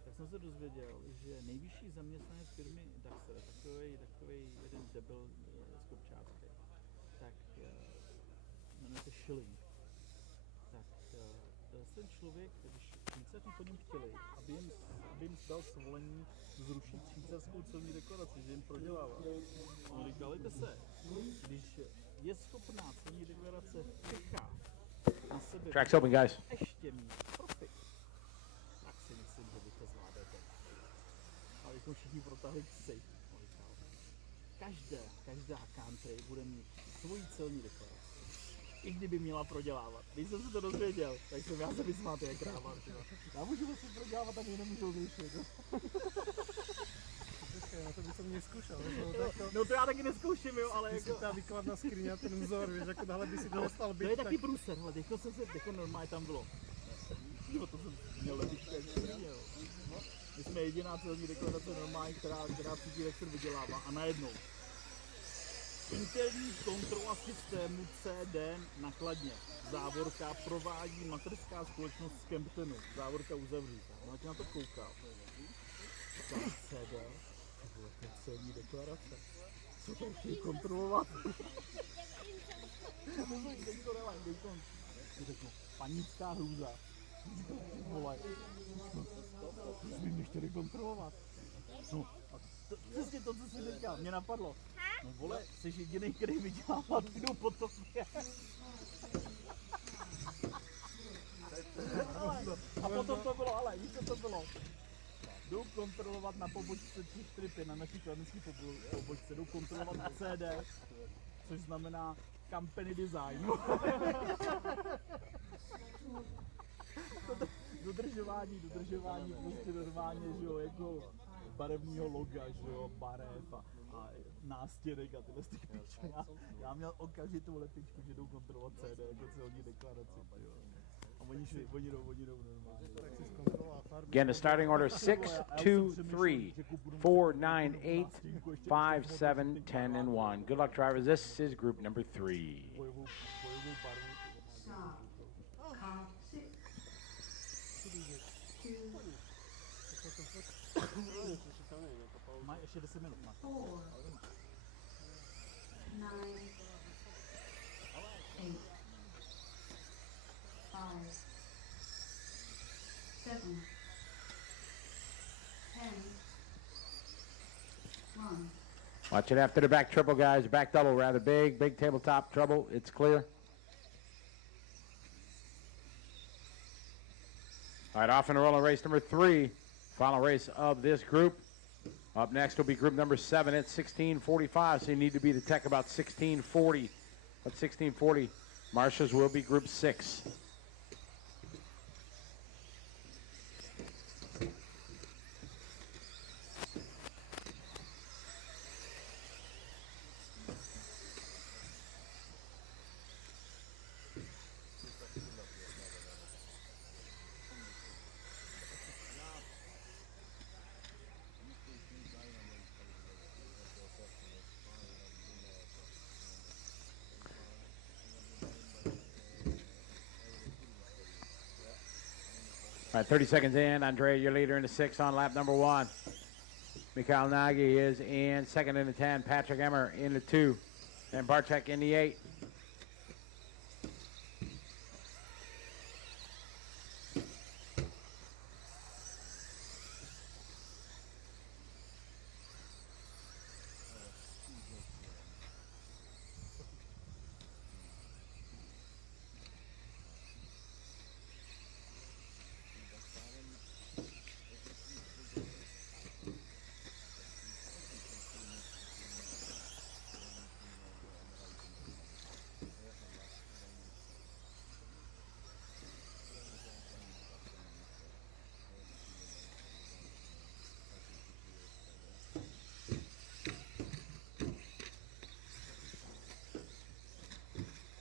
tak jsem se dozvěděl, že nejvyšší zaměstnanec firmy Daxer, takový jeden debil skopčácký, tak jmenuje se Schilling. Tak ten člověk, když Švýcaři po něm chtěli, aby jim dal svolení zrušit švýcarskou celní deklaraci, že jim prodělává. On říkal, lejte se, když je schopná celní deklarace Čecha na sebe Track's open, guys. ještě mít profit, tak si myslím, že vy to zvládnete. A když jsme všichni protáhli ksej, on říkal, každá country bude mít svoji celní deklaraci. I kdyby měla prodělávat. Když jsem se to dozvěděl, tak jsem já se vysmát jak kráva. Já můžu vlastně prodělávat a mě nemůžou zrušit. No to bych mě zkoušel. No to já taky neskouším, jo, ale jako... ta výkladná skříň a ten vzor, víš, jako tahle by si to dostal být. To je taky průser, hele, teďko jsem se, normálně tam bylo. Jo, to jsem měl lepička jak skříně, jo. My jsme jediná celní deklarace normálně, která cítí, jak se vydělává a najednou. Interní kontrola systému CD nakladně. Závorka provádí mateřská společnost z Kemptonu. Závorka uzavřítá. No, na to koukal. CD, to bylo celní deklarace. Co to chtějí kontrolovat? Řeknu, panická hrůza. Vole, to jsme mě chtěli kontrolovat. No, přesně to, co jsi říkal, mě napadlo. No vole, jsi jedinej, který vydělává, jdu po tobě. A potom to bylo, ale víš, co to bylo? Jdu kontrolovat na pobočce 345, na naší kladnické pobočce, jdu kontrolovat CD, což znamená company design. Dodržování prostě normálně, že jo, jako barevního loga, že jo, barev a nástěrek a tyhle ty píče. Já měl okamžitou lepičku, že jdou kontrolovat CD jako celní deklaraci, jo. A oni jdou normálně. Again, the starting order 6, 2, 3, 4, 9, 8, 5, 7, 10, and 1. Good luck, drivers. This is group number 3. Má ještě 10 minut. 4, 9, 8, 5, 7, 10, 1. Watch it after the back triple, guys. Back double, rather big tabletop trouble. It's clear. All right, off and rolling race number 3. Final race of this group. Up next will be group number 7 at 16:45, so you need to be to tech about 16:40. At 16:40, Marshals will be group 6. All right, 30 seconds in. Andrea, your leader in the 6 on lap number 1. Mikhail Nagy is in second in the 10. Patrick Emmer in the 2. And Bartek in the 8.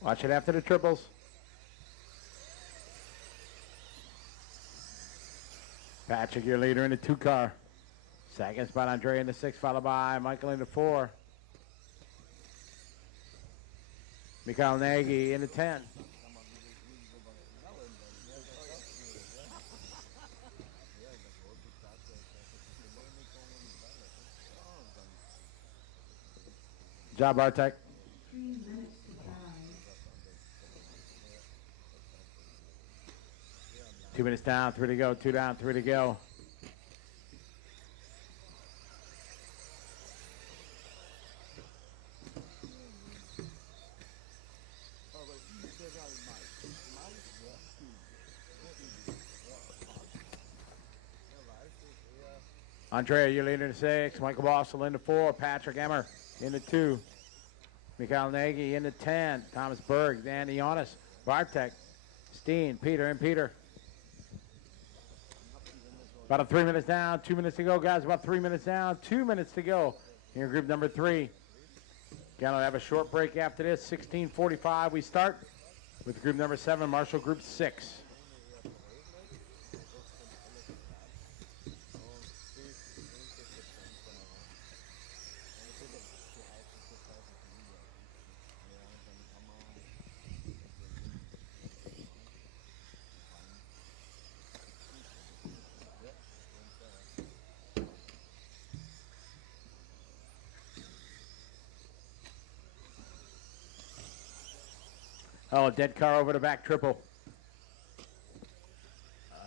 Watch it after the triples. Patrick, your leader in the 2 car. Second spot, Andrea in the 6, followed by Michael in the 4. Mikhail Nagy in the 10. Job, Bartek. 3 minutes to drive. 2 minutes down, 3 to go. 2 down, 3 to go. Andrea, you're leading to 6. Michael Bossel into 4. Patrick Emmer into 2. Mikhail Nagy into 10. Thomas Berg, Dan Ionis, Bartek, Steen, Peter, and Peter. About 3 minutes down, 2 minutes to go, guys. About 3 minutes down, 2 minutes to go. Here in group number 3. Gonna have a short break after this. 16:45 we start with group number 7, Marshall Group 6. Oh, dead car over the back triple.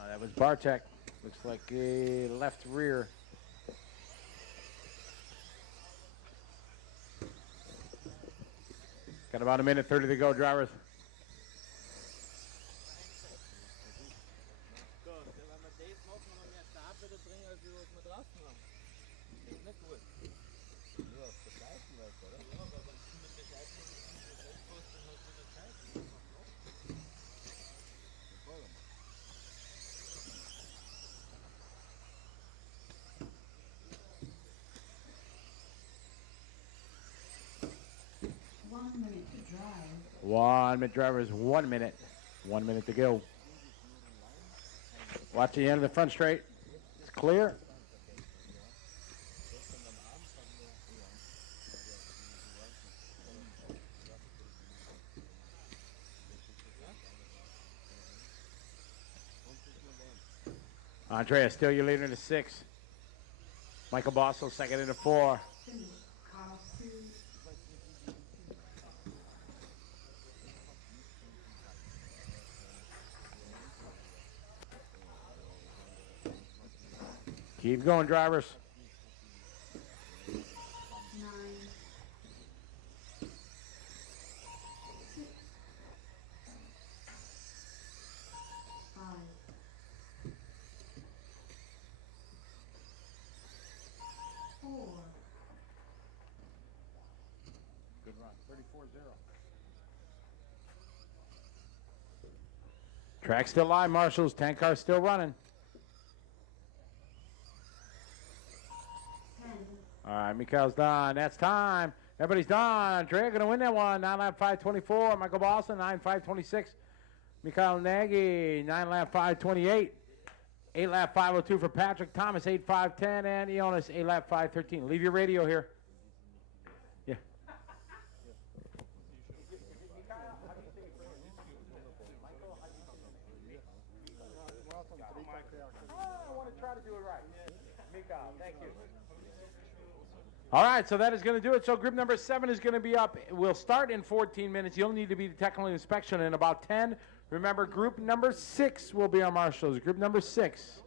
That was Bartek. Looks like a left rear. Got about a minute 30 to go, drivers. One minute, drivers. 1 minute. 1 minute to go. Watch the end of the front straight. It's clear. Andrea, still your leader to 6. Michael Bossel second into 4. Keep going, drivers. 9, 6, 5, 4. Good run. 34-0. Track still live, Marshals. Tank car still running. All right, Mikhail's done. That's time. Everybody's done. Andrea going to win that one. 9 lap 5:24. Michael Boston 9 5:26. Mikhail Nagy 9 lap 5:28. 8 lap 5:02 for Patrick Thomas 8 5:10 and Ionis 8 lap 5:13. Leave your radio here. Yeah. I want to try to do it right. Mikhail, thank you. All right, so that is going to do it. So group number 7 is going to be up. We'll start in 14 minutes. You'll need to be the technical inspection in about 10. Remember, group number 6 will be our marshals. Group number 6.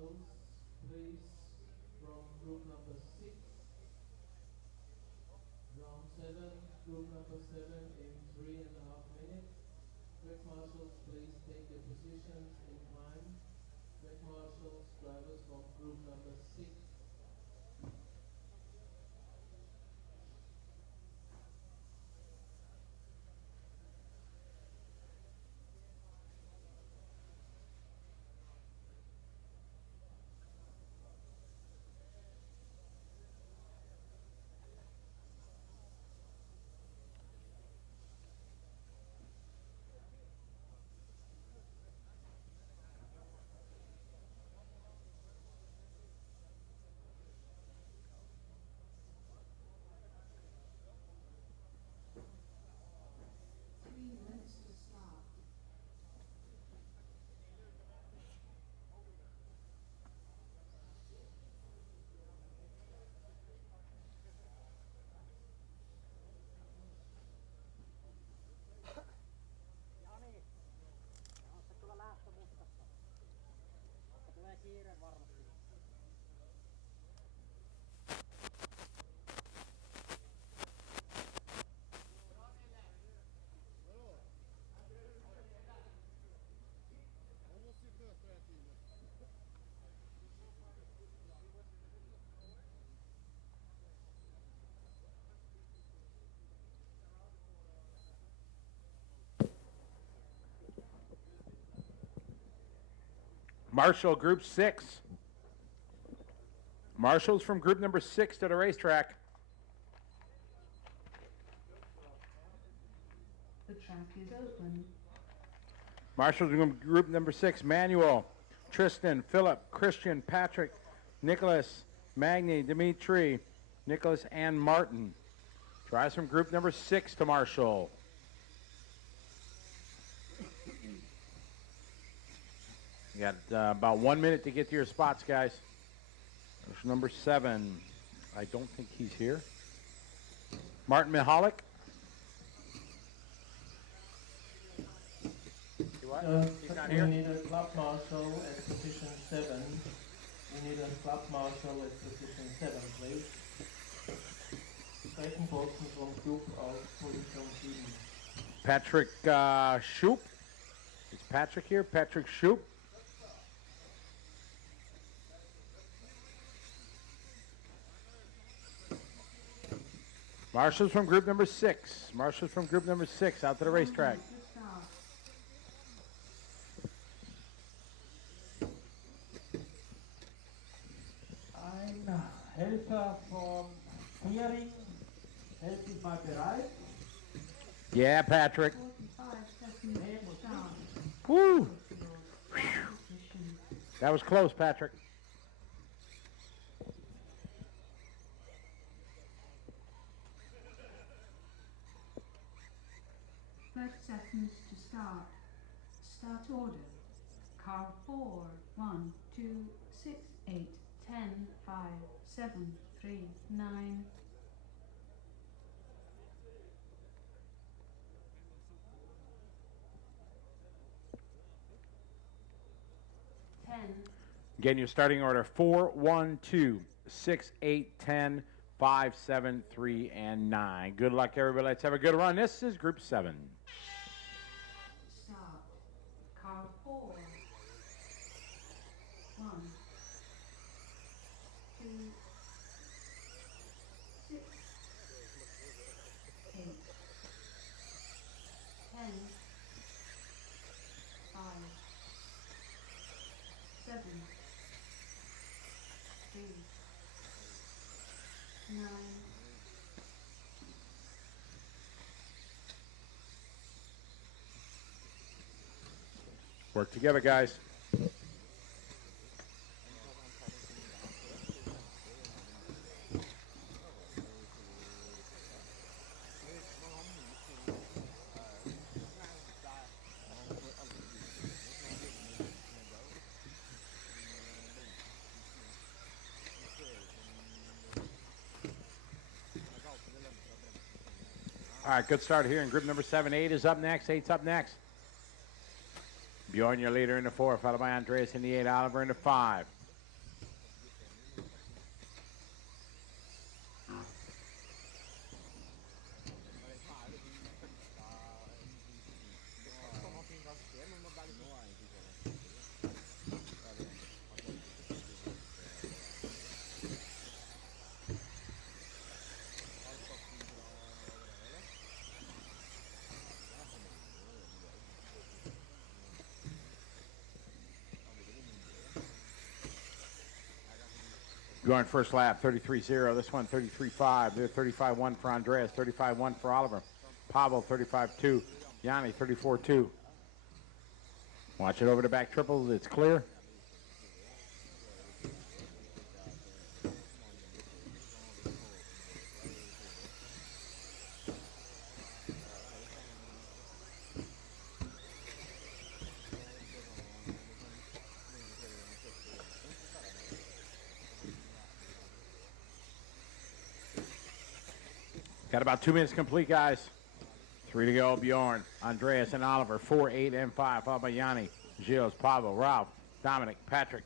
marshals, please, from group number 6. Round 7, group number 7 in 3.5 minutes. Track marshals, please take your positions in time. Track marshals, drivers from group number 6. Marshall, Group 6. Marshall's from group number 6 to the racetrack. The track is open. Marshall's from group number 6. Manuel, Tristan, Philip, Christian, Patrick, Nicholas, Magni, Dimitri, Nicholas, and Martin. Drives from group number 6 to Marshall. You got about 1 minute to get to your spots, guys. There's number 7. I don't think he's here. Martin Mihalik. He's not here. We need a club marshal at position 7. We need a club marshal at position 7, please. Second person from group of position 7. Patrick Shoup. Is Patrick here? Patrick Shoup. Marshall's from group number 6. Marshall's from group number 6 out to the racetrack. Ein Helfer von Fehring. Helfen mal bereit. Yeah, Patrick. 45 seconds to start. Woo! That was close, Patrick. Seconds to start. Start order. Car 4, 1, 2, 6, 8, 10, 5, 7, 3, 9. Again, your starting order 4, 1, 2, 6, 8, 10, 5, 7, 3, and 9. Good luck, everybody. Let's have a good run. This is Group 7. Start. Car 4, 1, 2, 6, 8, 10, 5, 7, 3, 9. Work together, guys. All right, good start here in group number 7. 8 is up next. 8's up next. Bjorn, your leader in the 4, followed by Andreas in the 8, Oliver in the 5. Going first lap, 33-0. This one, 33-5. They're 35-1 for Andreas, 35-1 for Oliver. Pavel, 35-2. Yanni, 34-2. Watch it over the back triples. It's clear. Got about 2 minutes complete, guys. 3 to go. Bjorn, Andreas, and Oliver. 4, 8, and 5. Followed by Yanni, Gilles, Pavel, Ralph, Dominic, Patrick.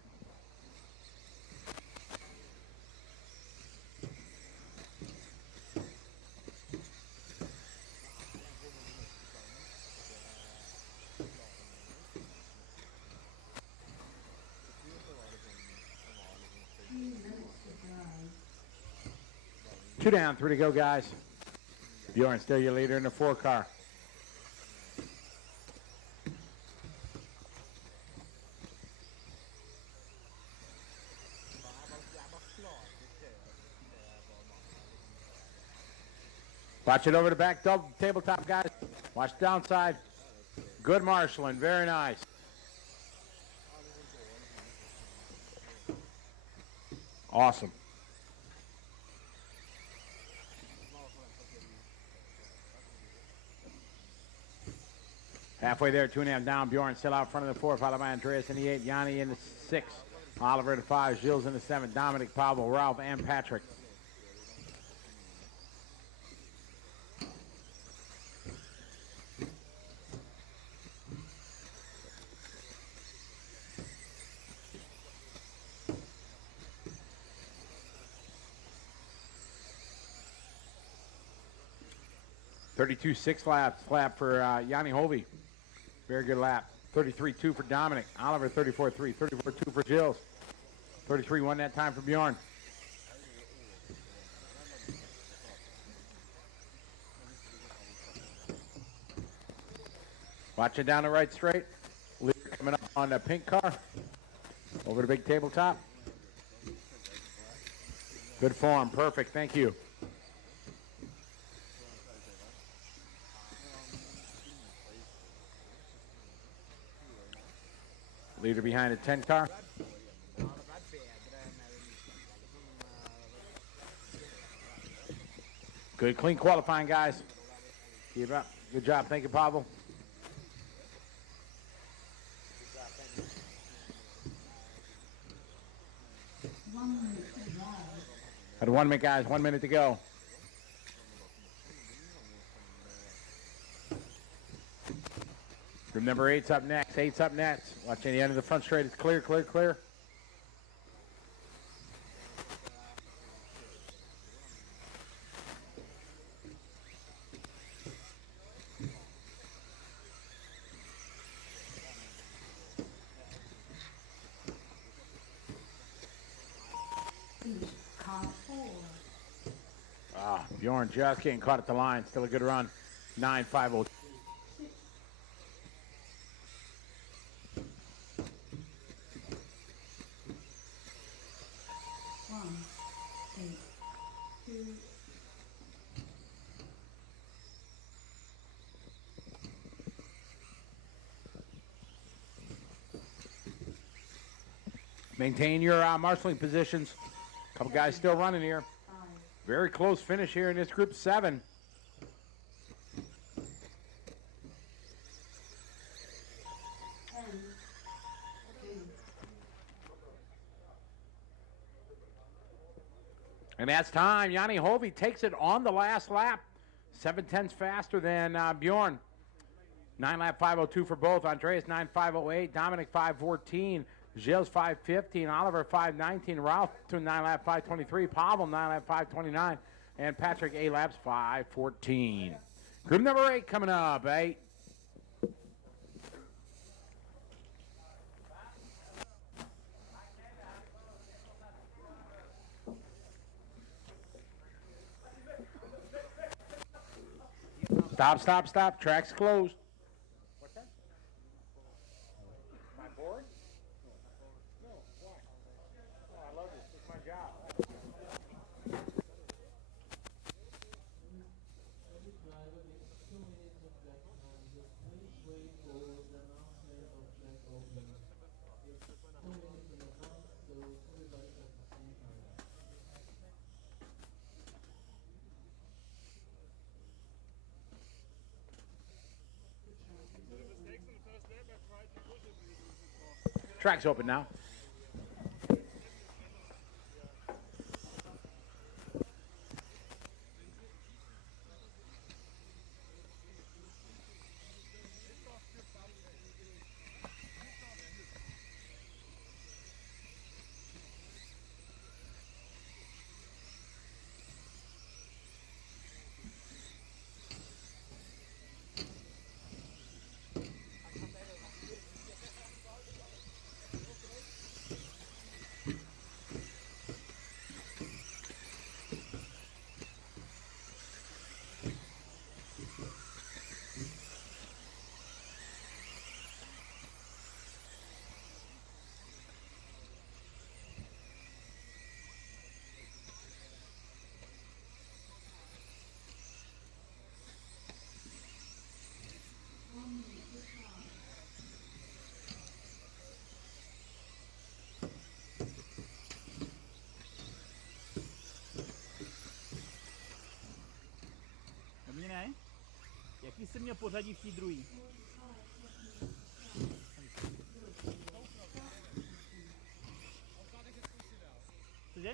Two down, 3 to go, guys. Bjorn still your leader in the 4 car. Watch it over the back double tabletop, guys. Watch downside. Good marshalling, very nice. Awesome. Halfway there, 2.5 down. Bjorn still out front of the 4, followed by Andreas in the 8, Yanni in the 6, Oliver in the 5, Gilles in the 7, Dominic, Pavel, Ralph, and Patrick. .32.6 lap for Yanni Hovey. Very good lap. 33.2 for Dominic. Oliver 34.3. 34.2 for Gilles. 33.1 that time for Bjorn. Watch it down the right straight. Leader coming up on the pink car. Over the big tabletop. Good form. Perfect. Thank you. Leader behind a 10 car. Good, clean qualifying, guys. Keep it up. Good job. Thank you, Pavel. At 1 minute, guys. 1 minute to go. Group number 8's up next. 8's up next. Watching the end of the front straight. It's clear, clear, clear. Bjorn just getting caught at the line. Still a good run. 9.50. Maintain your marshalling positions. A couple guys still running here. Very close finish here in this group 7. And that's time. Yanni Hovey takes it on the last lap. 7/10 faster than Bjorn. 9 lap 5:02 for both. Andreas 9:5:08. Dominic 5:14. Gilles 5:15. Oliver 5:19. Ralph to 9 lap 5:23. Pavel 9 lap 5:29. And Patrick 8 laps 5:14. Group number 8 coming up. 8. Stop, stop, stop. Track's closed. What's that? My board? No, why? Oh, I love this. It's my job. Track's open now. Dobrý, ne? Jaký jsi měl pořadí v té druhý? Cože?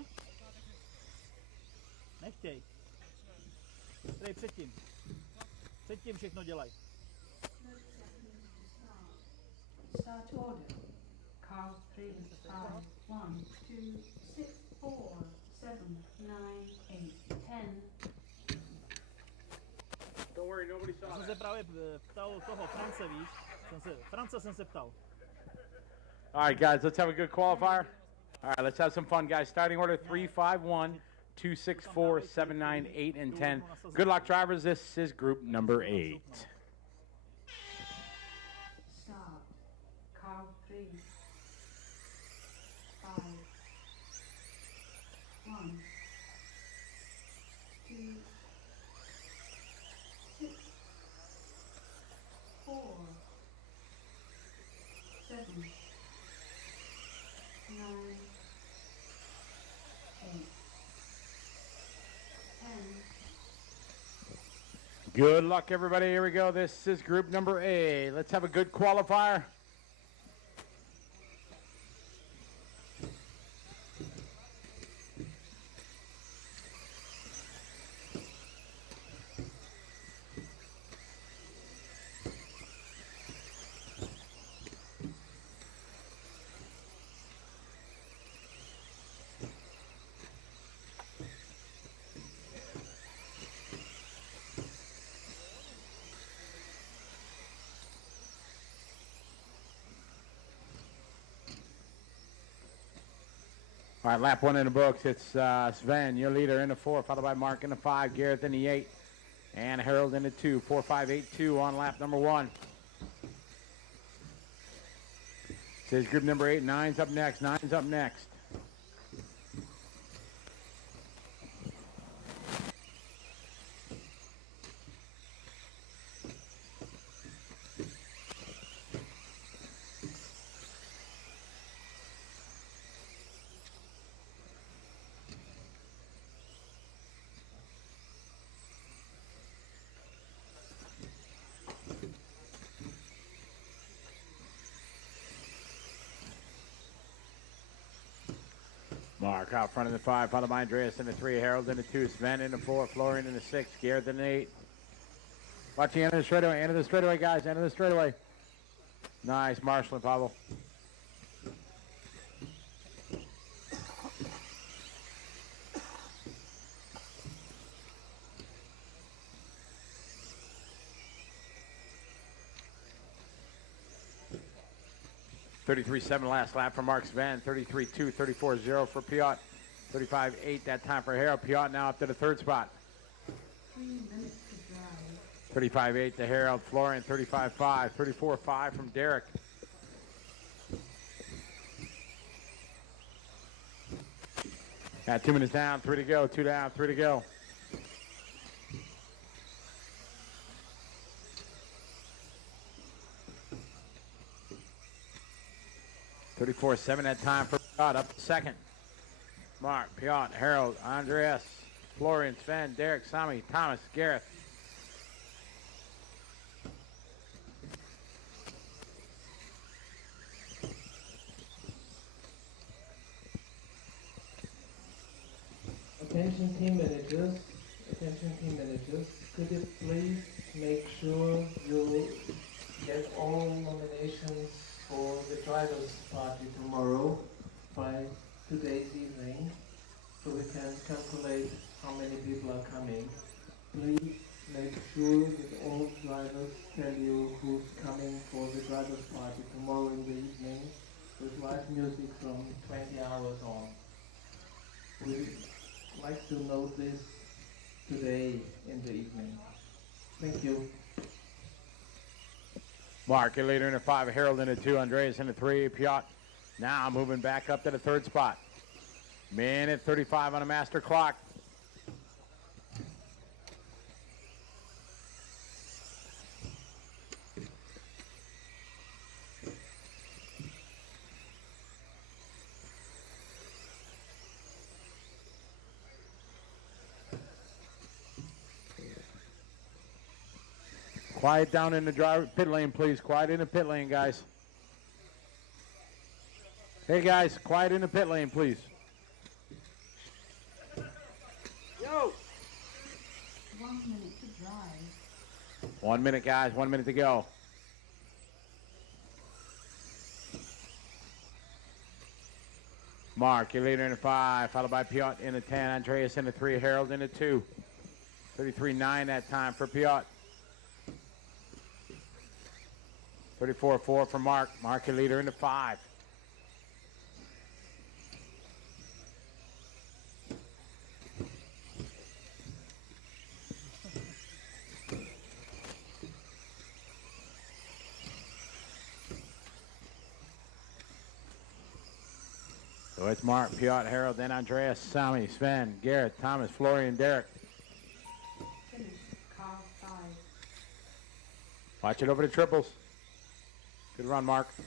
Nechtěj. Tady předtím. Předtím všechno dělaj. Start order. Car 3, 5, 1, 2, 6, 4, 7, 9, 8, 10. Don't worry, nobody saw Já jsem se právě ptal toho France, víš? France jsem se ptal. All right, guys, let's have a good qualifier. All right, let's have some fun, guys. Starting order 3, 5, 1, 2, 6, 4, 7, 9, 8, and 10. Good luck, drivers. This is group number 8. Start. Car 3, 5, 1, 2, 6, 4, 7, 9, 8, 10. Good luck, everybody. Here we go. This is group number 8. Let's have a good qualifier. All right, lap 1 in the books. It's Sven, your leader, in the 4, followed by Mark in the 5, Gareth in the 8, and Harold in the 2. 4, 5, 8, 2 on lap number 1. Says group number 8. 9's up next. 9's up next. Mark out front in the 5, followed by Andreas in the 3, Harold in the 2, Sven in the 4, Florian in the 6, Gareth in the 8. Watch the end of the straightaway. End of the straightaway, guys. End of the straightaway. Nice, Marshall and Pavel. $33.7 last lap for Mark Sven. 33.2, 34.0 for Piot. 35.8 that time for Harold. Piot now up to the 3rd spot. 3 minutes to drive. 35.8 to Harold. Florian 35.5. 34.5 from Derek. Got 2 minutes down, 3 to go. 2 down, 3 to go. $34.7 that time for Piot, up to 2nd. Mark, Piot, Harold, Andreas, Florian, Sven, Derek, Sami, Thomas, Gareth. Attention team managers, could you please make sure you get all nominations for the drivers' party tomorrow by today's evening, so we can calculate how many people are coming. Please make sure that all drivers tell you who's coming for the drivers' party tomorrow in the evening with live music from 20 hours on. We'd like to know this today in the evening. Thank you. Mark, your leader in the 5, Harold in the 2, Andreas in the 3, Piot now moving back up to the 3rd spot. Minute 35 on a master clock. Quiet down in the pit lane, please. Quiet in the pit lane, guys. Hey, guys, quiet in the pit lane, please. Yo! 1 minute to drive. 1 minute, guys. 1 minute to go. Mark, your leader in the 5, followed by Piot in the 10, Andreas in the 3, Harold in the 2. 33.9 that time for Piot. 34.4 for Mark. Mark, your leader in the 5. So it's Mark, Piot, Harold, then Andreas, Sami, Sven, Garrett, Thomas, Florian, Derek. Finish. Car 5. Watch it over the triples. Good run, Mark. 3.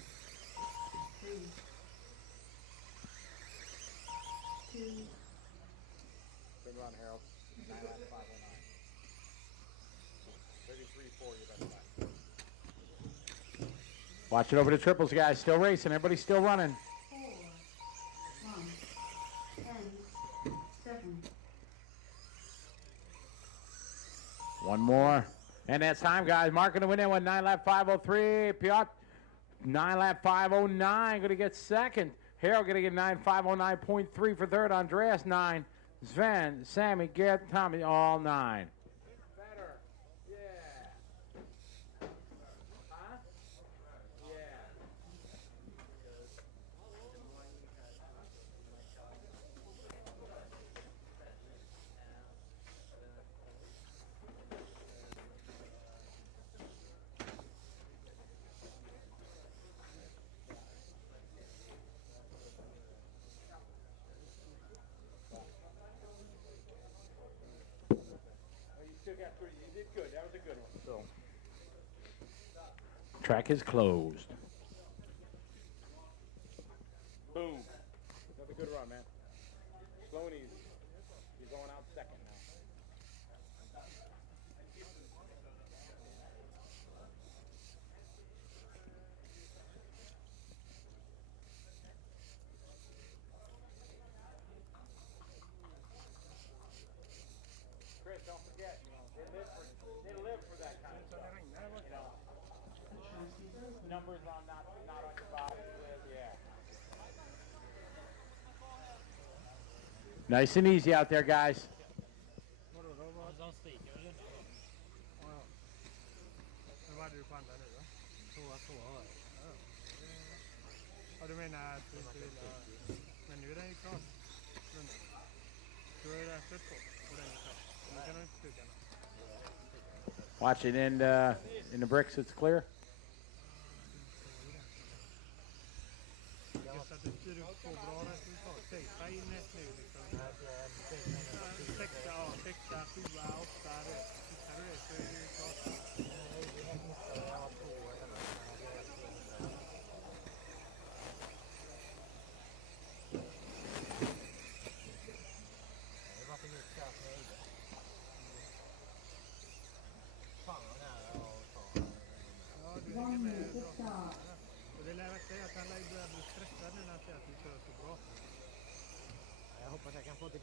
2. Good run, Harold. 9 lap 509. 33.4, your best lap. Watch it over the triples, guys. Still racing. Everybody's still running. 4. 1. 10. 7. One more. And that's time, guys. Mark gonna win that one. 9 lap 503. Piot, 9 lap 509. Gonna get second. Harold gonna get 9.509.3 for third. Andreas 9. Sven, Sammy, Garrett, Tommy, all 9. Better. Yeah. Huh? Yeah. You did good. That was a good one. Track is closed. Boom. Another good run, man. Slow and easy. You're going out second now. Chris, don't forget, they live for that kind of stuff. Numbers on not on your body. Yeah. Nice and easy out there, guys. Vad hade du på andra nu då? Så var det. Ja, du menar att du inte vill... Men nu är den ju klar. Du har ju rätt på och den är klar. Nu kan du inte stryka den. Watch it in the bricks. It's clear. Just att du styr upp två bra resultat. Safea in ett nu liksom. Sexa, 7, 8. Hittar du det så är det ju klart. Och det lär säga att han lär börja bli stressad nu när han ser att du kör så bra. Jag hoppas jag kan få till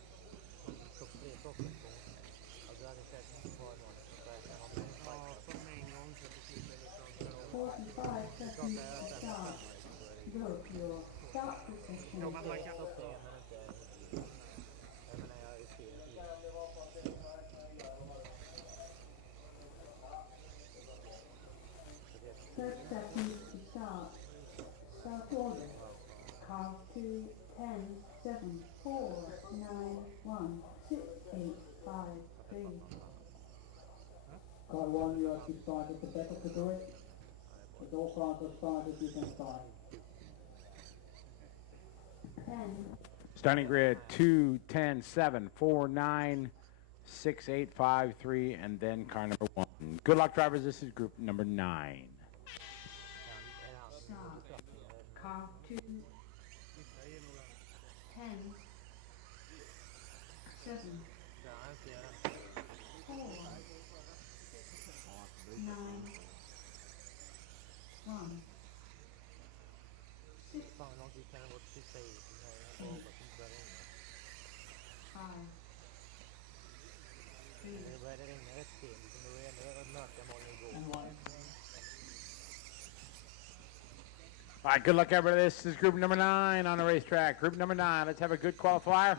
Look, your start position Jag is kan inte se men inte... Jag menar jag är fel. Third seconds to start. Start order. Car 2, 10, 7, 4, 9, 1, 6, 8, 5, 3. Car 1, you have to start at the back of the grid. As all cars are started, you can start. 10. Starting grid 2, 10, 7, 4, 9, 6, 8, 5, 3, and then car number 1. Good luck, drivers. This is group number 9. Start. Car 2, 10, 7, 4, 9, 1, 6, Fan vad långt vi kan vårt sista i. Jag hoppas inte börjar regna. 5, 3. Det började regna rätt sent. Då är det mörka moln igår. All right, good luck, everybody. This is group number 9 on the racetrack. Group number 9. Let's have a good qualifier.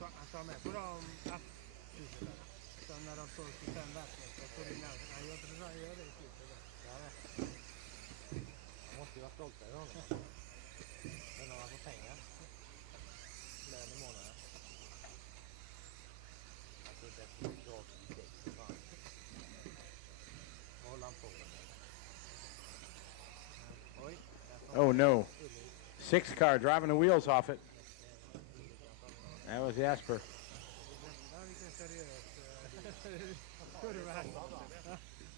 Han tar med på de apptiderna. Så när de står 25 världsmästare så är det nära. Han gör det i slutet. Man måste ju vara stolt över honom. Men om han får pengar. Lön i månaden. Alltså det är gratis däck. Vad håller han på med? Oj. Oh, no. 6 car driving the wheels off it. That was Jasper.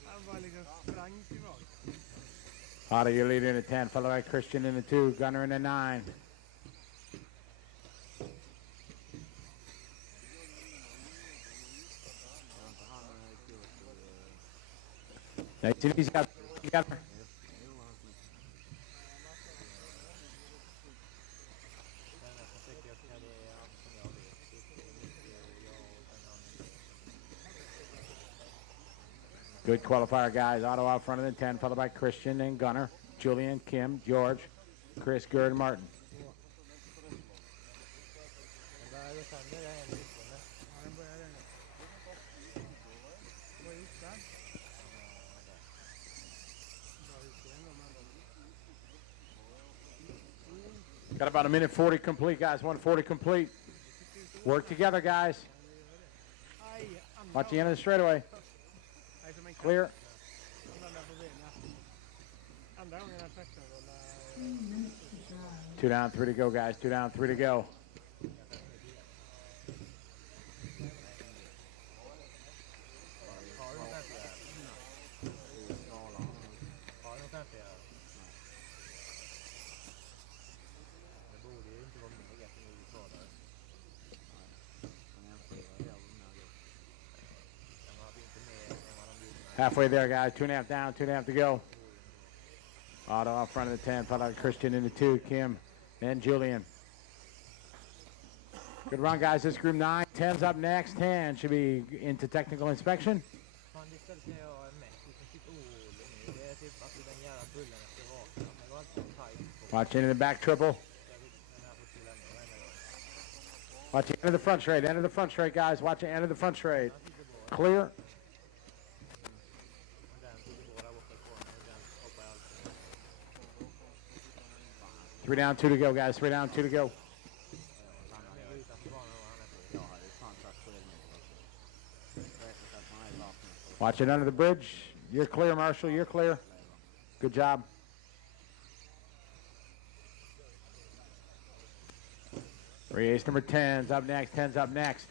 Han bara liksom sprang tillbaka. Otto, your leader in the 10, followed by Christian in the 2, Gunner in the 9. Nice and easy out together. Good qualifier, guys. Otto out front of the 10, followed by Christian and Gunner, Julian, Kim, George, Chris, Gerd, and Martin. Got about a minute 40 complete, guys. 140 complete. Work together, guys. Watch the end of the straightaway. Clear. Two down, 3 to go, guys. 2 down, 3 to go. Halfway there, guys. 2.5 down, 2.5 to go. Otto out front of the 10, followed by Christian in the 2, Kim, and Julian. Good run, guys. This group 9. 10's up next. 10 should be into technical inspection. Watch into the back triple. Watch the end of the front straight. End of the front straight, guys. Watch the end of the front straight. Clear. Three down, 2 to go, guys. 3 down, 2 to go. Watch it under the bridge. You're clear, Marshall. You're clear. Good job. Race number 10's up next. 10's up next.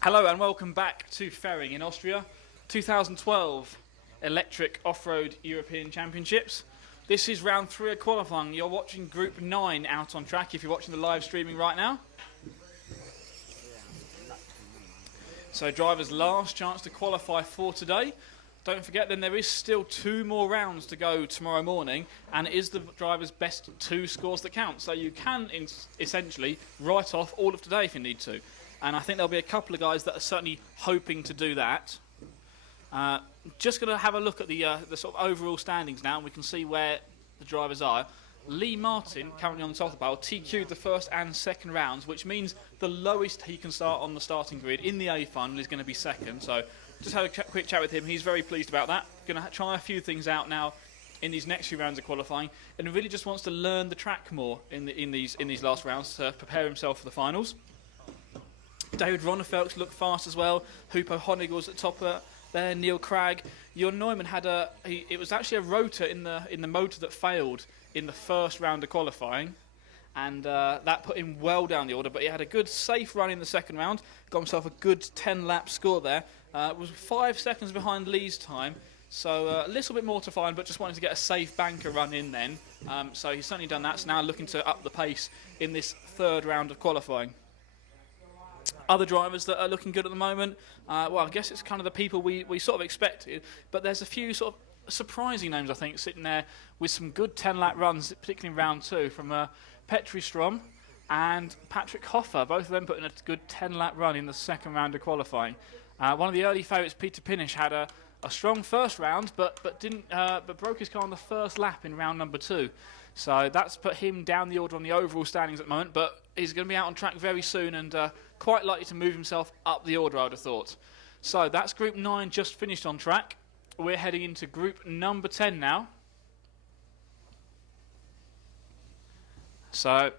Hello and welcome back to Fehring in Austria. 2012 Electric Off-Road European Championships. This is round 3 of qualifying. You're watching Group 9 out on track if you're watching the live streaming right now. So drivers' last chance to qualify for today. Don't forget then there is still 2 more rounds to go tomorrow morning, and it is the driver's best 2 scores that count. So you can essentially write off all of today if you need to. And I think there'll be a couple of guys that are certainly hoping to do that. Just going to have a look at the sort of overall standings now, and we can see where the drivers are. Lee Martin, currently on the top of the pile, TQ'd the first and second rounds, which means the lowest he can start on the starting grid in the A final is going to be second. So just had a quick chat with him. He's very pleased about that. Going to try a few things out now in these next few rounds of qualifying, and really just wants to learn the track more in these last rounds to prepare himself for the finals. David Ronnefeldt looked fast as well. Hupo Honigels at top there. Neil Cragg. Jon Neumann had it was actually a rotor in the motor that failed in the first round of qualifying, and that put him well down the order, but he had a good safe run in the second round, got himself a good 10 lap score there. Was 5 seconds behind Lee's time, so a little bit more to find, but just wanted to get a safe banker run in then. So he's certainly done that, so now looking to up the pace in this third round of qualifying. Other drivers that are looking good at the moment, well, I guess it's kind of the people we sort of expected, but there's a few sort of surprising names, I think, sitting there with some good 10-lap runs, particularly in round 2, from Petri Strom and Patrick Hoffer, both of them putting a good 10-lap run in the second round of qualifying. One of the early favourites, Peter Pinish, had a strong first round, but broke his car on the first lap in round number 2. So that's put him down the order on the overall standings at the moment, but he's going to be out on track very soon and quite likely to move himself up the order, I would have thought. So that's Group 9 just finished on track. We're heading into Group number 10 now. So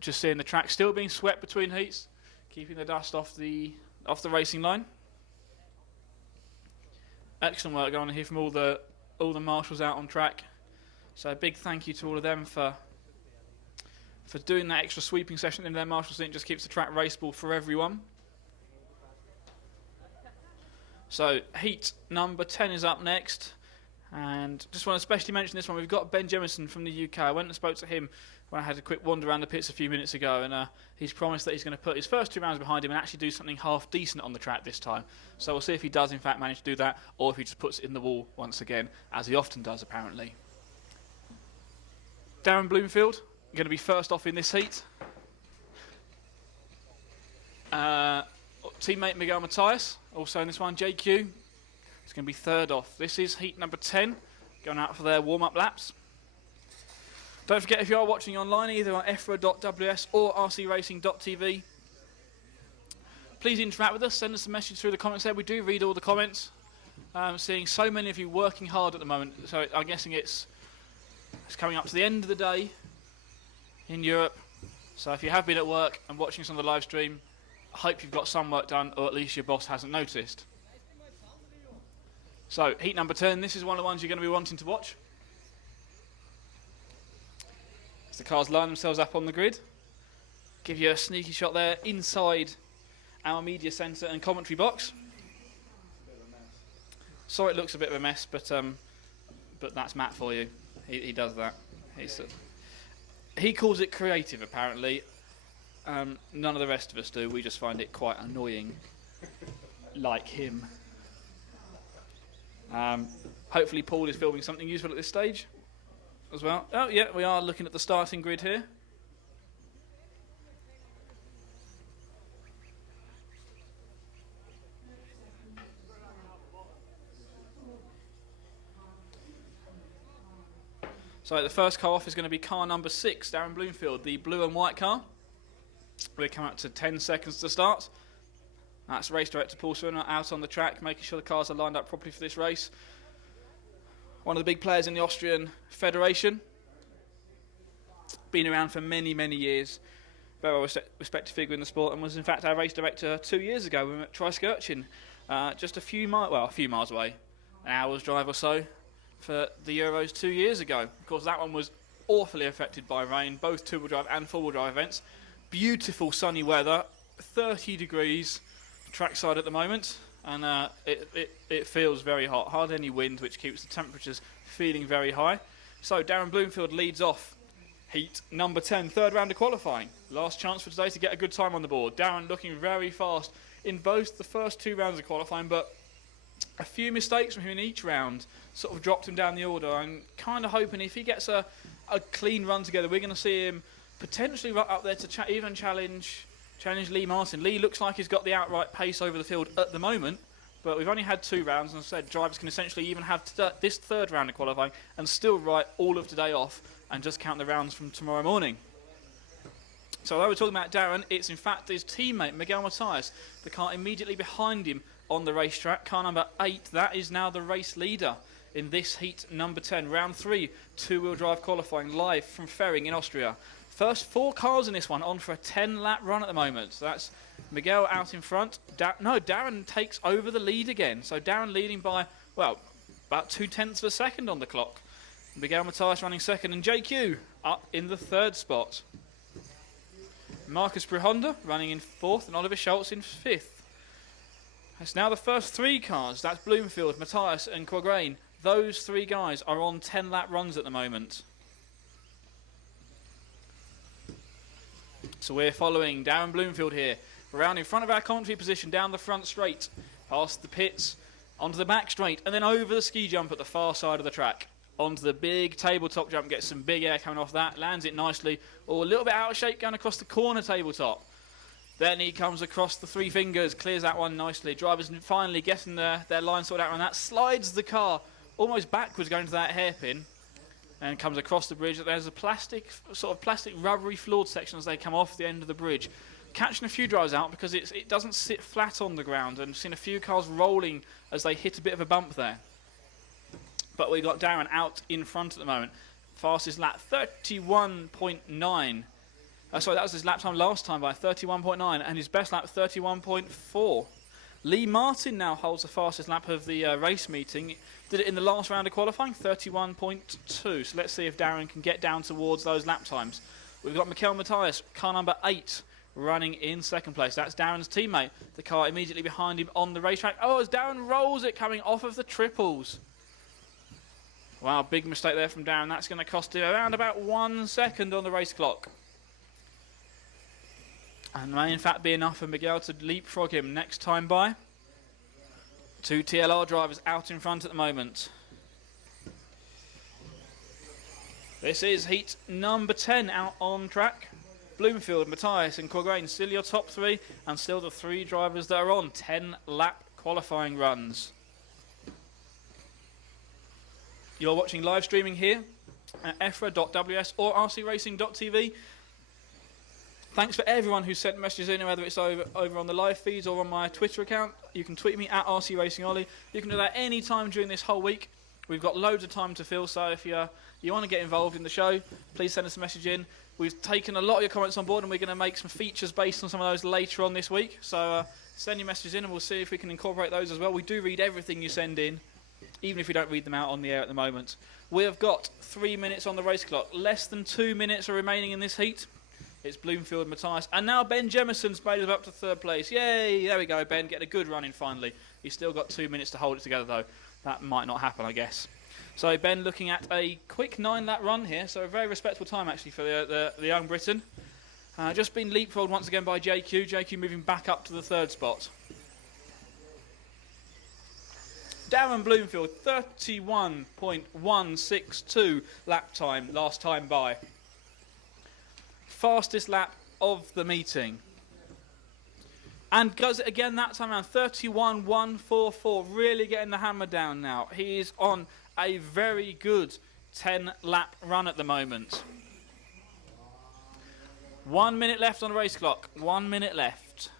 just seeing the track still being swept between heats, keeping the dust off the racing line. Excellent work going on here from all the marshals out on track. So a big thank you to all of them for doing that extra sweeping session in their marshal seat. It just keeps the track raceable for everyone. So heat number 10 is up next, and just want to especially mention this one. We've got Ben Jemison from the UK. I went and spoke to him when I had a quick wander around the pits a few minutes ago, and he's promised that he's going to put his first 2 rounds behind him and actually do something half decent on the track this time. So we'll see if he does in fact manage to do that, or if he just puts it in the wall once again, as he often does apparently. Darren Bloomfield going to be first off in this heat. Teammate Miguel Matthias also in this one. JQ is going to be third off. This is heat number 10, going out for their warm-up laps. Don't forget, if you are watching online, either on EFRA.ws or rcracing.tv, please interact with us. Send us a message through the comments there. We do read all the comments. Seeing so many of you working hard at the moment, so I'm guessing it's coming up to the end of the day in Europe. So if you have been at work and watching us on the live stream, I hope you've got some work done, or at least your boss hasn't noticed. So heat number 10, this is one of the ones you're going to be wanting to watch. As the cars line themselves up on the grid, give you a sneaky shot there inside our media centre and commentary box. Sorry it looks a bit of a mess, but that's Matt for you. He does that. He calls it creative, apparently. None of the rest of us do. We just find it quite annoying, like him. Hopefully Paul is filming something useful at this stage as well. Oh yeah, we are looking at the starting grid here. So the first car off is going to be car number 6, Darren Bloomfield, the blue and white car. We're coming up to 10 seconds to start. That's race director Paul Swinner out on the track, making sure the cars are lined up properly for this race. One of the big players in the Austrian Federation. Been around for many, many years. Very well respected figure in the sport, and was in fact our race director 2 years ago. We were at Triskirchen, just a few miles away, an hour's drive or so, for the Euros 2 years ago. Of course, that one was awfully affected by rain, both two-wheel drive and four-wheel drive events. Beautiful sunny weather, 30 degrees trackside at the moment. and it feels very hot. Hardly any wind, which keeps the temperatures feeling very high. So Darren Bloomfield leads off heat number 10, third round of qualifying. Last chance for today to get a good time on the board. Darren looking very fast in both the first 2 rounds of qualifying, but a few mistakes from him in each round sort of dropped him down the order. I'm kind of hoping if he gets a clean run together, we're going to see him potentially right up there to even challenge Lee Martin. Lee looks like he's got the outright pace over the field at the moment, but we've only had 2 rounds, and as I said, drivers can essentially even have this third round of qualifying and still write all of today off and just count the rounds from tomorrow morning. So although we're talking about Darren, it's in fact his teammate Miguel Matthias, the car immediately behind him on the racetrack, car number 8. That is now the race leader in this heat number 10, round 3, 2-wheel drive qualifying live from Fehring in Austria. First 4 cars in this one on for a 10-lap run at the moment. So that's Miguel out in front. Darren takes over the lead again. So Darren leading by, well, about 0.2 of a second on the clock. Miguel Matthias running second, and JQ up in the 3rd spot. Marcus Brehonda running in 4th, and Oliver Schultz in 5th. It's now the first 3 cars. That's Bloomfield, Matthias and Corgrain. Those 3 guys are on 10-lap runs at the moment. So we're following Darren Bloomfield here, around in front of our commentary position, down the front straight, past the pits, onto the back straight, and then over the ski jump at the far side of the track. Onto the big tabletop jump, gets some big air coming off that, lands it nicely, or a little bit out of shape going across the corner tabletop. Then he comes across the 3 fingers, clears that one nicely. Drivers finally getting their line sorted out, and that slides the car almost backwards going to that hairpin, and comes across the bridge. There's a plastic rubbery floored section as they come off the end of the bridge. Catching a few drivers out because it doesn't sit flat on the ground, and seen a few cars rolling as they hit a bit of a bump there. But we've got Darren out in front at the moment. Fastest lap, 31.9. Sorry, that was his lap time last time by 31.9, and his best lap, 31.4. Lee Martin now holds the fastest lap of the race meeting. Did it in the last round of qualifying, 31.2. So let's see if Darren can get down towards those lap times. We've got Miguel Matthias, car number 8, running in 2nd place. That's Darren's teammate, the car immediately behind him on the racetrack. Oh, as Darren rolls it coming off of the triples. Wow, big mistake there from Darren. That's going to cost him around about 1 second on the race clock. And may in fact be enough for Miguel to leapfrog him next time by. 2 TLR drivers out in front at the moment. This is heat number 10 out on track. Bloomfield, Matthias and Corgrain still your top 3, and still the 3 drivers that are on 10-lap qualifying runs. You're watching live streaming here at EFRA.ws or rcracing.tv. Thanks for everyone who sent messages in, whether it's over on the live feeds or on my Twitter account. You can tweet me at rcracingollie. You can do that any time during this whole week. We've got loads of time to fill, so if you want to get involved in the show, please send us a message in. We've taken a lot of your comments on board, and we're going to make some features based on some of those later on this week. So send your messages in, and we'll see if we can incorporate those as well. We do read everything you send in, even if we don't read them out on the air at the moment. We have got 3 minutes on the race clock. Less than 2 minutes are remaining in this heat. It's Bloomfield, Matthias, and now Ben Jemison's made it up to 3rd place. Yay! There we go, Ben. Getting a good run in finally. He's still got 2 minutes to hold it together, though. That might not happen, I guess. So Ben looking at a quick 9-lap run here, so a very respectable time, actually, for the young Briton. Just been leapfrogged once again by JQ. JQ moving back up to the 3rd spot. Darren Bloomfield, 31.162 lap time, last time by. Fastest lap of the meeting. And goes it again that time around, 31.144, really getting the hammer down now. He is on a very good 10-lap run at the moment. 1 minute left on the race clock, 1 minute left.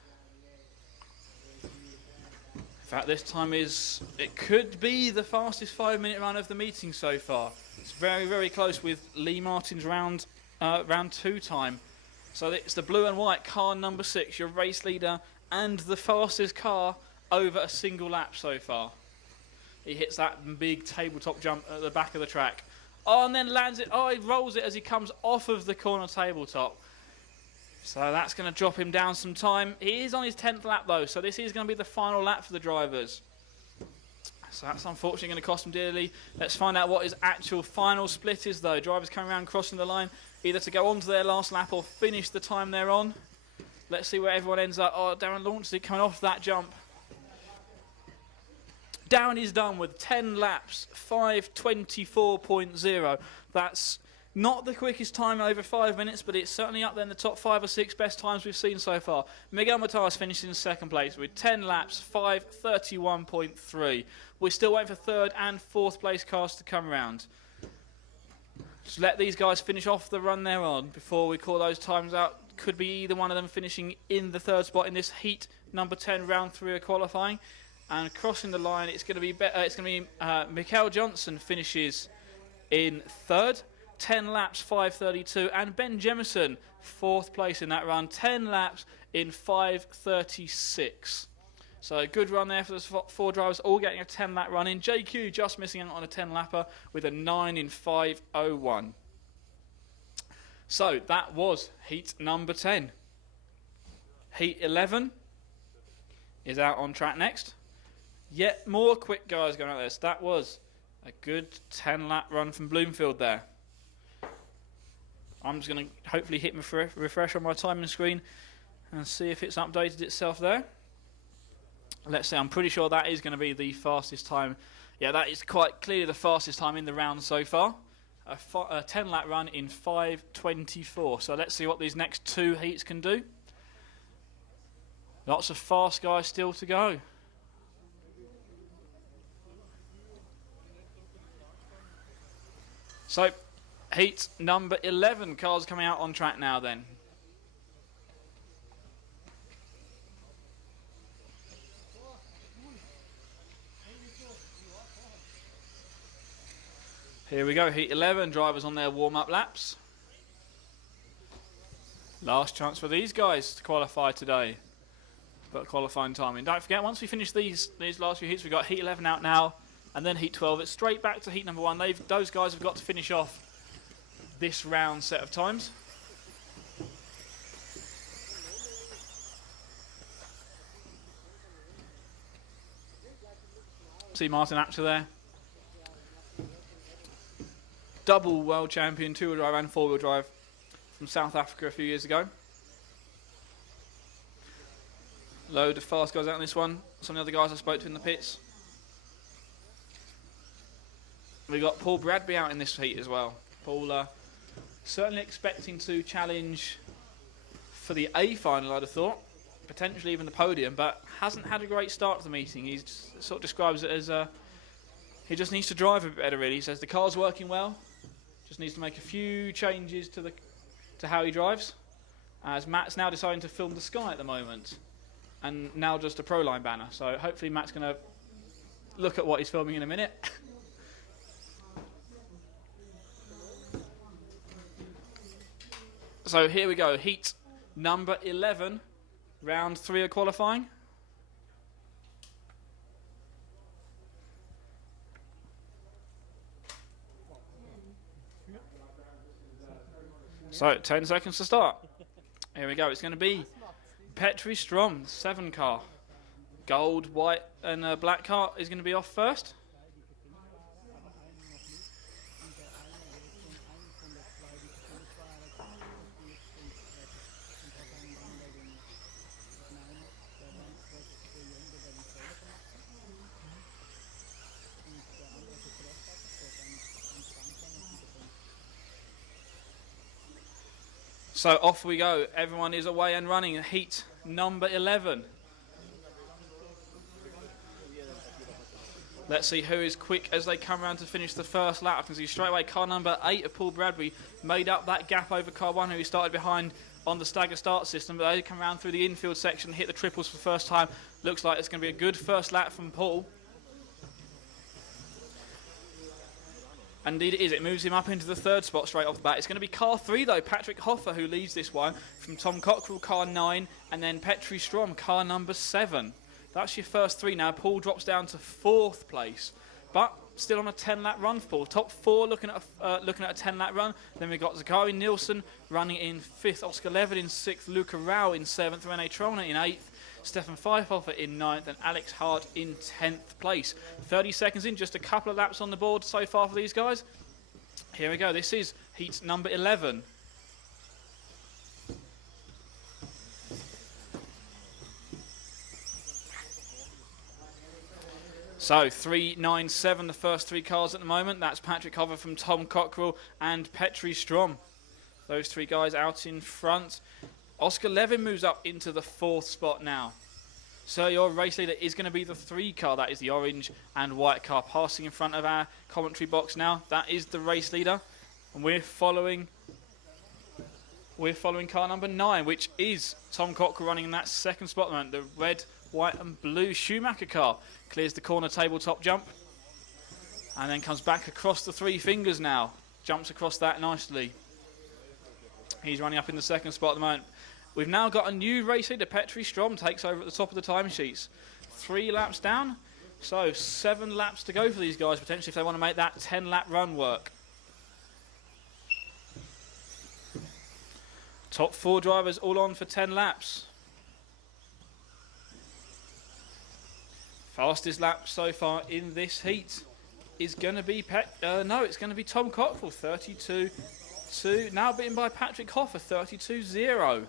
In fact, this time it could be the fastest 5-minute run of the meeting so far. It's very, very close with Lee Martin's round 2 time. So it's the blue and white car number 6, your race leader, and the fastest car over a single lap so far. He hits that big tabletop jump at the back of the track. Oh, and then lands it. Oh, he rolls it as he comes off of the corner tabletop. So that's going to drop him down some time. He is on his 10th lap though, so this is going to be the final lap for the drivers. So that's unfortunately going to cost him dearly. Let's find out what his actual final split is though. Drivers coming around crossing the line, either to go on to their last lap or finish the time they're on. Let's see where everyone ends up. Oh, Darren launched it coming off that jump. Darren is done with 10 laps, 5:24.0. That's not the quickest time over 5 minutes, but it's certainly up there in the top 5 or 6 best times we've seen so far. Miguel Matthias finished in second place with 10 laps, 5:31.3. We're still waiting for third and fourth place cars to come around. Just let these guys finish off the run they're on before we call those times out. Could be either one of them finishing in the third spot in this heat number 10 round 3 of qualifying. And crossing the line, it's going to be Mikael Johnson finishes in third, 10 laps, 5:32, and Ben Jemison fourth place in that run, 10 laps in 5:36. So a good run there for the 4 drivers, all getting a 10 lap run in. JQ just missing out on a 10 lapper with a 9 in 5:01. So that was heat number 10. Heat 11 is out on track next. Yet more quick guys going out there. So that was a good 10 lap run from Bloomfield there. I'm just going to hopefully hit refresh on my timing screen and see if it's updated itself there. Let's see, I'm pretty sure that is going to be the fastest time. Yeah, that is quite clearly the fastest time in the round so far. A 10 lap run in 5:24. So let's see what these next 2 heats can do. Lots of fast guys still to go. So, heat number 11, cars coming out on track now then. Here we go, heat 11, drivers on their warm-up laps. Last chance for these guys to qualify today. But qualifying timing. Don't forget, once we finish these last few heats, we've got heat 11 out now. And then heat 12, it's straight back to heat number 1. Those guys have got to finish off this round set of times. See Martin Apter there. Double world champion, 2-wheel drive and 4-wheel drive from South Africa a few years ago. Load of fast guys out on this one. Some of the other guys I spoke to in the pits. We've got Paul Bradby out in this heat as well. Paul certainly expecting to challenge for the A final, I'd have thought. Potentially even the podium, but hasn't had a great start to the meeting. He sort of describes it as he just needs to drive a bit better, really. He says the car's working well, just needs to make a few changes to how he drives. As Matt's now deciding to film the sky at the moment, and now just a Proline banner. So hopefully Matt's going to look at what he's filming in a minute. So here we go, heat number 11, round 3 of qualifying. So 10 seconds to start. Here we go, it's going to be Petri Strom, 7 car. Gold, white and black car is going to be off first. So off we go. Everyone is away and running. Heat number 11. Let's see who is quick as they come around to finish the first lap. I can see straight away car number 8 of Paul Bradby made up that gap over car 1, who he started behind on the stagger start system. But they come around through the infield section, hit the triples for the first time. Looks like it's going to be a good first lap from Paul. Indeed it is. It moves him up into the third spot straight off the bat. It's going to be car 3 though, Patrick Hoffer, who leads this one from Tom Cockrell, car 9, and then Petri Strom, car number 7. That's your first 3 now. Paul drops down to 4th place. But still on a 10-lap run for. Top 4 looking at a 10-lap run. Then we've got Zachary Nielsen running in 5th, Oscar Levin in 6th, Luca Rao in 7th, Rene Trona in 8th, Stefan Pfeifhofer in 9th, and Alex Hart in 10th place. 30 seconds in, just a couple of laps on the board so far for these guys. Here we go. This is heat number 11. So 3.97, the first 3 cars at the moment. That's Patrick Hover from Tom Cockrell and Petri Strom. Those 3 guys out in front. Oscar Levin moves up into the 4th spot now. So your race leader is going to be the 3 car. That is the orange and white car passing in front of our commentary box now. That is the race leader. And we're following car number 9, which is Tom Cockrell running in that 2nd spot at the moment. The red, white and blue Schumacher car clears the corner tabletop jump and then comes back across the 3 fingers now. Jumps across that nicely. He's running up in the 2nd spot at the moment. We've now got a new race leader. Petri Strom takes over at the top of the timesheets. 3 laps down, so 7 laps to go for these guys potentially if they want to make that 10-lap run work. Top 4 drivers all on for 10 laps. Fastest lap so far in this heat is going to be it's going to be Tom Cockrell, 32.2. Now beaten by Patrick Hoffer, 32.0.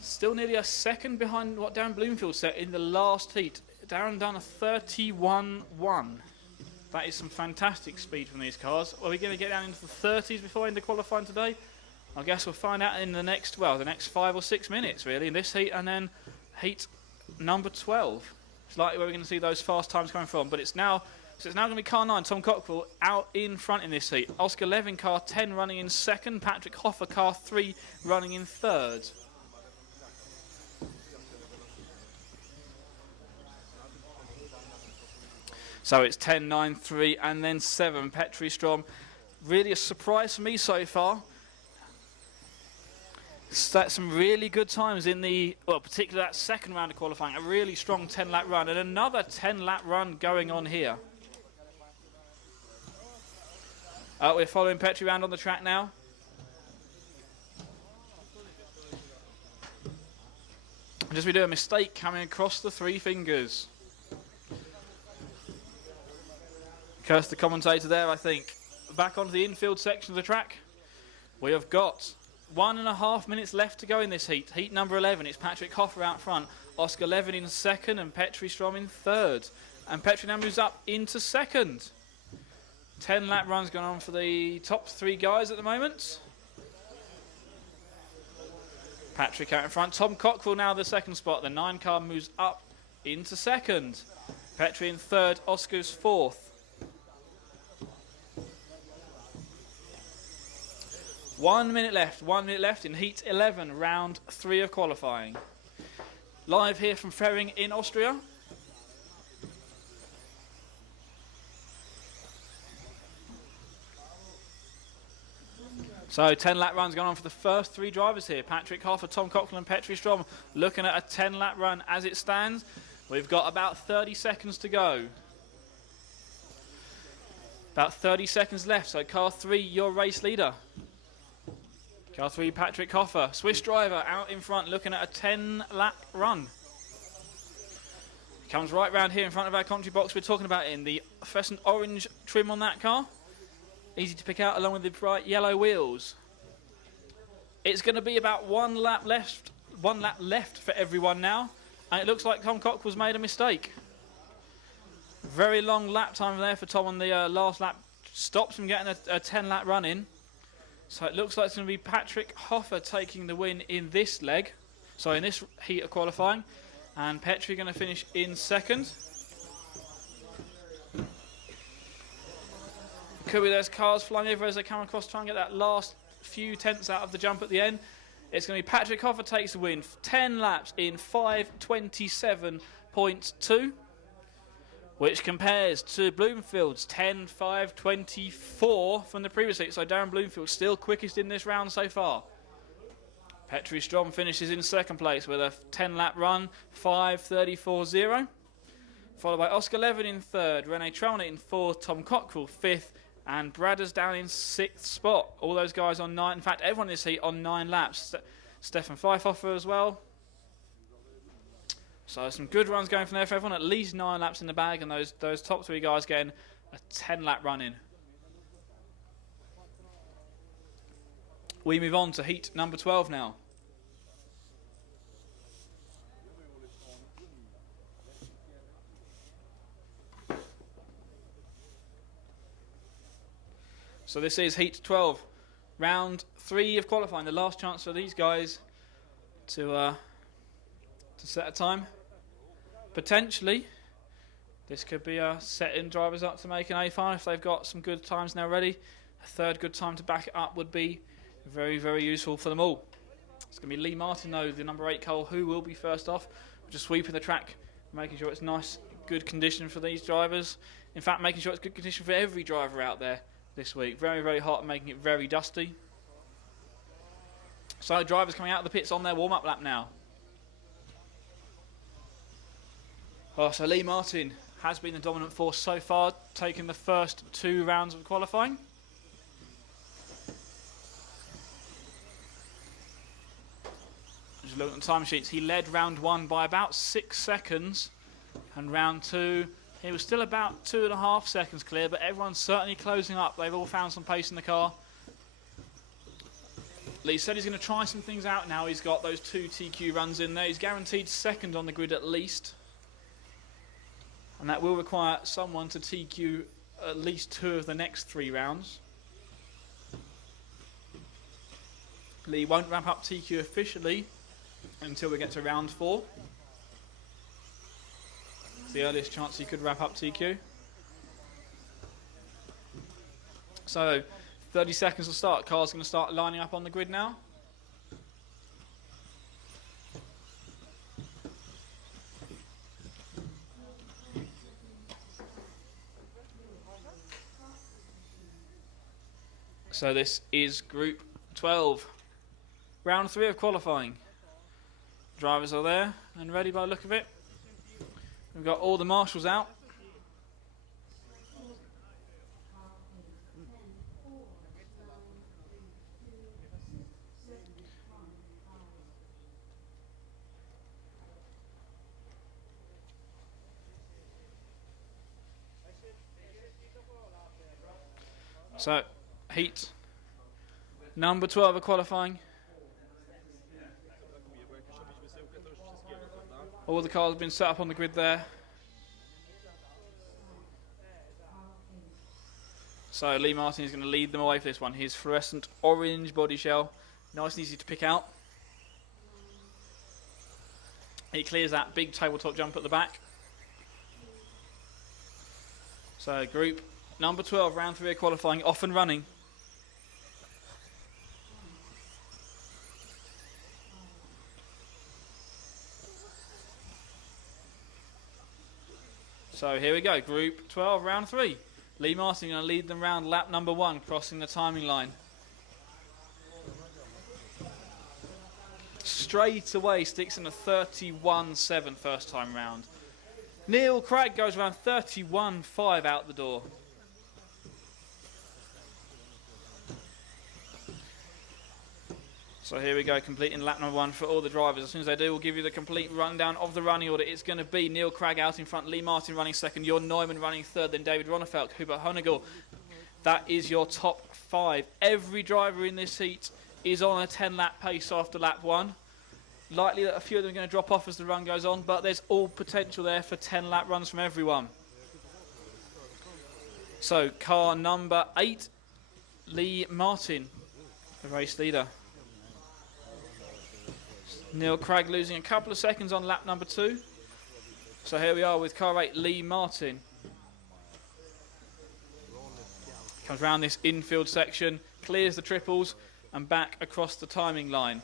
Still nearly a second behind what Darren Bloomfield set in the last heat. Darren done a 31.1. That is some fantastic speed from these cars. Are we going to get down into the 30s before end of qualifying today? I guess we'll find out in the next 5 or 6 minutes really in this heat, and then heat number 12. It's likely where we're going to see those fast times coming from, but it's now going to be car 9, Tom Cockrell, out in front in this heat. Oscar Levin, car 10, running in 2nd. Patrick Hoffer, car 3, running in 3rd. So it's 10, 9, 3, and then 7. Petri Strom, really a surprise for me so far. Some really good times in particularly that 2nd round of qualifying. A really strong 10-lap run, and another 10-lap run going on here. We're following Petri around on the track now. Just we do a mistake coming across the 3 fingers. Curse the commentator there, I think. Back onto the infield section of the track. We have got 1.5 minutes left to go in this heat. Heat number 11. It's Patrick Hoffer out front. Oscar Levin in 2nd and Petri Strom in 3rd. And Petri now moves up into 2nd. 10-lap runs going on for the top 3 guys at the moment. Patrick out in front. Tom Cockrell now the 2nd spot. The 9 car moves up into 2nd. Petri in 3rd. Oscar's 4th. 1 minute left. 1 minute left in heat 11, round 3 of qualifying. Live here from Fehring in Austria. So 10-lap runs going on for the first 3 drivers here. Patrick Hoffer, Tom Cockrell and Petri Strom looking at a 10-lap run as it stands. We've got about 30 seconds to go. About 30 seconds left, so car 3, your race leader. Car 3, Patrick Hoffer. Swiss driver out in front looking at a 10-lap run. Comes right round here in front of our commentary box we're talking about in the fluorescent orange trim on that car. Easy to pick out along with the bright yellow wheels. It's going to be about 1 lap left. 1 lap left for everyone now. And it looks like Tom Cockrell's made a mistake. Very long lap time there for Tom on the last lap. Stops him getting a 10-lap run in. So it looks like it's going to be Patrick Hoffer taking the win in this leg. So in this heat of qualifying. And Petri going to finish in 2nd. Could be there's cars flying over as they come across, trying to get that last few tenths out of the jump at the end. It's going to be Patrick Hoffer takes the win. 10 laps in 5:27.2, which compares to Bloomfield's 10:5:24 from the previous heat. So Darren Bloomfield still quickest in this round so far. Petri Strom finishes in 2nd place with a 10-lap run, 5:34.0. followed by Oscar Levin in third, Rene Trelnett in fourth, Tom Cockrell fifth, and Bradders down in sixth spot. All those guys on 9, in fact everyone in this heat on 9 laps. Stefan Pfeifhofer as well. So some good runs going from there for everyone, at least 9 laps in the bag, and those top 3 guys getting a 10-lap run in. We move on to heat number 12 now. So this is heat 12, round 3 of qualifying. The last chance for these guys to set a time. Potentially, this could be setting drivers up to make an A5 if they've got some good times now ready. A third good time to back it up would be very, very useful for them all. It's going to be Lee Martin, though, the number 8 Cole, who will be first off. Just sweeping the track, making sure it's nice, good condition for these drivers. In fact, making sure it's good condition for every driver out there this week. Very, very hot and making it very dusty. So drivers coming out of the pits on their warm-up lap now. Oh, so Lee Martin has been the dominant force so far, taking the first 2 rounds of qualifying. Just looking at the time sheets, he led round 1 by about 6 seconds, and round 2 he was still about 2.5 seconds clear, but everyone's certainly closing up. They've all found some pace in the car. Lee said he's going to try some things out now. He's got those 2 TQ runs in there. He's guaranteed second on the grid at least. And that will require someone to TQ at least 2 of the next 3 rounds. Lee won't ramp up TQ officially until we get to round 4. It's the earliest chance he could wrap up TQ. So 30 seconds to start. Car's going to start lining up on the grid now. So this is Group 12. Round 3 of qualifying. Drivers are there and ready by the look of it. We've got all the marshals out. So, heat number 12 of qualifying. All the cars have been set up on the grid there. So Lee Martin is going to lead them away for this one. His fluorescent orange body shell, nice and easy to pick out. He clears that big tabletop jump at the back. So group number 12, round 3 of qualifying, off and running. So here we go, Group 12, round 3. Lee Martin going to lead them round lap number 1, crossing the timing line. Straight away sticks in a 31.7 first time round. Neil Craig goes around 31.5 out the door. So here we go, completing lap number 1 for all the drivers. As soon as they do, we'll give you the complete rundown of the running order. It's going to be Neil Craig out in front, Lee Martin running second, Jon Neumann running third, then David Ronnefeld, Hubert Honegel. That is your top 5. Every driver in this heat is on a 10-lap pace after lap 1. Likely that a few of them are going to drop off as the run goes on, but there's all potential there for 10-lap runs from everyone. So, car number 8, Lee Martin, the race leader. Neil Craig losing a couple of seconds on lap number 2. So here we are with car 8, Lee Martin. Comes around this infield section, clears the triples, and back across the timing line.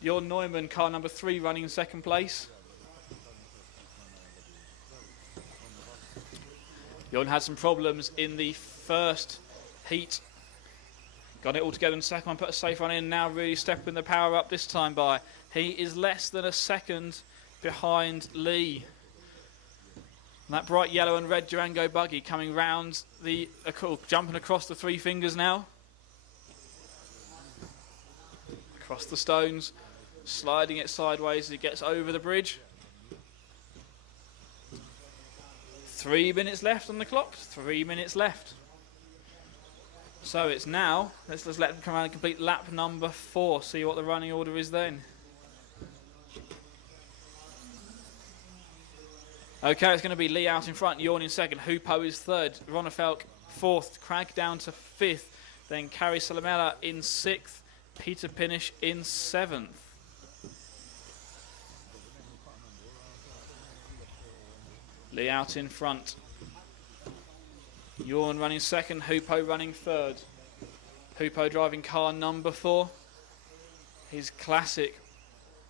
Jon Neumann, car number 3, running in second place. Jon had some problems in the first heat. Got it all together in the second one, put a safe run in, now really stepping the power up this time by. He is less than a second behind Lee. And that bright yellow and red Durango buggy coming round the, jumping across the three fingers now. Across the stones, sliding it sideways as it gets over the bridge. 3 minutes left on the clock, 3 minutes left. So it's now, let's let them come around and complete lap number 4, see what the running order is then. Okay, it's going to be Lee out in front, Yorn in second, Hupo is third, Ronnefelk fourth, Cragg down to fifth, then Kari Salamela in sixth, Peter Pinish in seventh. Lee out in front. Yorn running second, Hupo running third. Hupo driving car number 4. His classic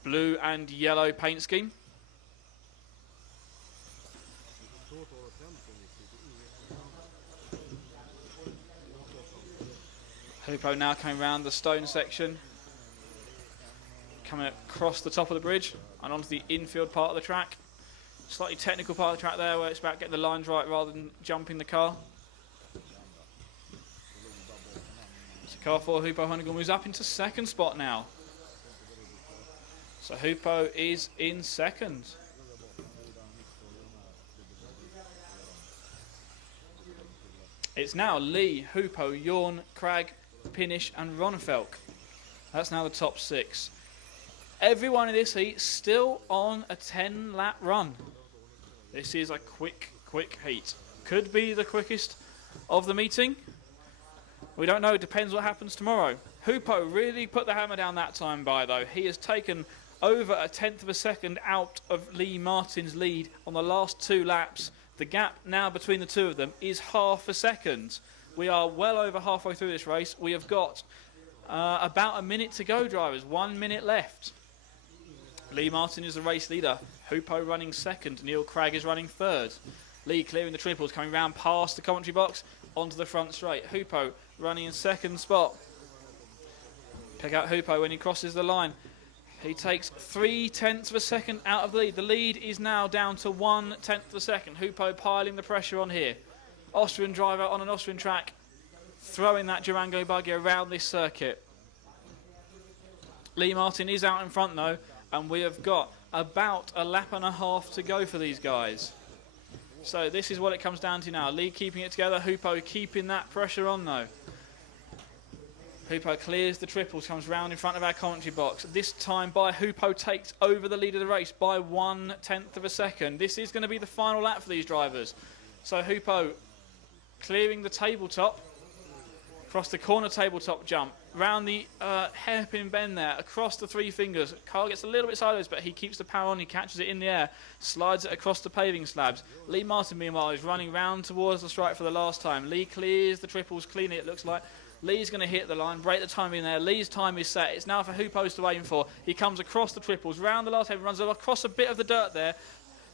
blue and yellow paint scheme. Hupo now coming round the stone section. Coming across the top of the bridge and onto the infield part of the track. Slightly technical part of the track there where it's about getting the lines right rather than jumping the car. So car 4, Hupo Honegal, moves up into second spot now. So Hupo is in second. It's now Lee, Hupo, Yorn, Cragg, Pinish and Ronnefelk. That's now the top 6. Everyone in this heat still on a 10-lap run. This is a quick heat. Could be the quickest of the meeting. We don't know, it depends what happens tomorrow. Hupo really put the hammer down that time by though. He has taken over a 1/10 of a second out of Lee Martin's lead on the last 2 laps. The gap now between the two of them is half a second. We are well over halfway through this race. We have got about a minute to go, drivers. 1 minute left. Lee Martin is the race leader. Hupo running second. Neil Cragg is running third. Lee clearing the triples, coming round past the commentary box onto the front straight. Hupo running in second spot. Pick out Hupo when he crosses the line. He takes 3/10 of a second out of the lead. The lead is now down to 1/10 of a second. Hupo piling the pressure on here. Austrian driver on an Austrian track, throwing that Durango buggy around this circuit. Lee Martin is out in front though, and we have got about a lap and a half to go for these guys. So this is what it comes down to now. Lee keeping it together, Hupo keeping that pressure on though. Hupo clears the triples, comes round in front of our commentary box. This time by Hupo takes over the lead of the race by 1/10 of a second. This is going to be the final lap for these drivers. So Hupo clearing the tabletop, across the corner tabletop jump, round the hairpin bend there, across the 3 fingers. Car gets a little bit sideways, but he keeps the power on, he catches it in the air, slides it across the paving slabs. Lee Martin, meanwhile, is running round towards the stripe for the last time. Lee clears the triples cleanly, it looks like. Lee's going to hit the line, break the time in there. Lee's time is set. It's now for Hupo's to aim for. He comes across the triples, round the last hairpin, runs across a bit of the dirt there.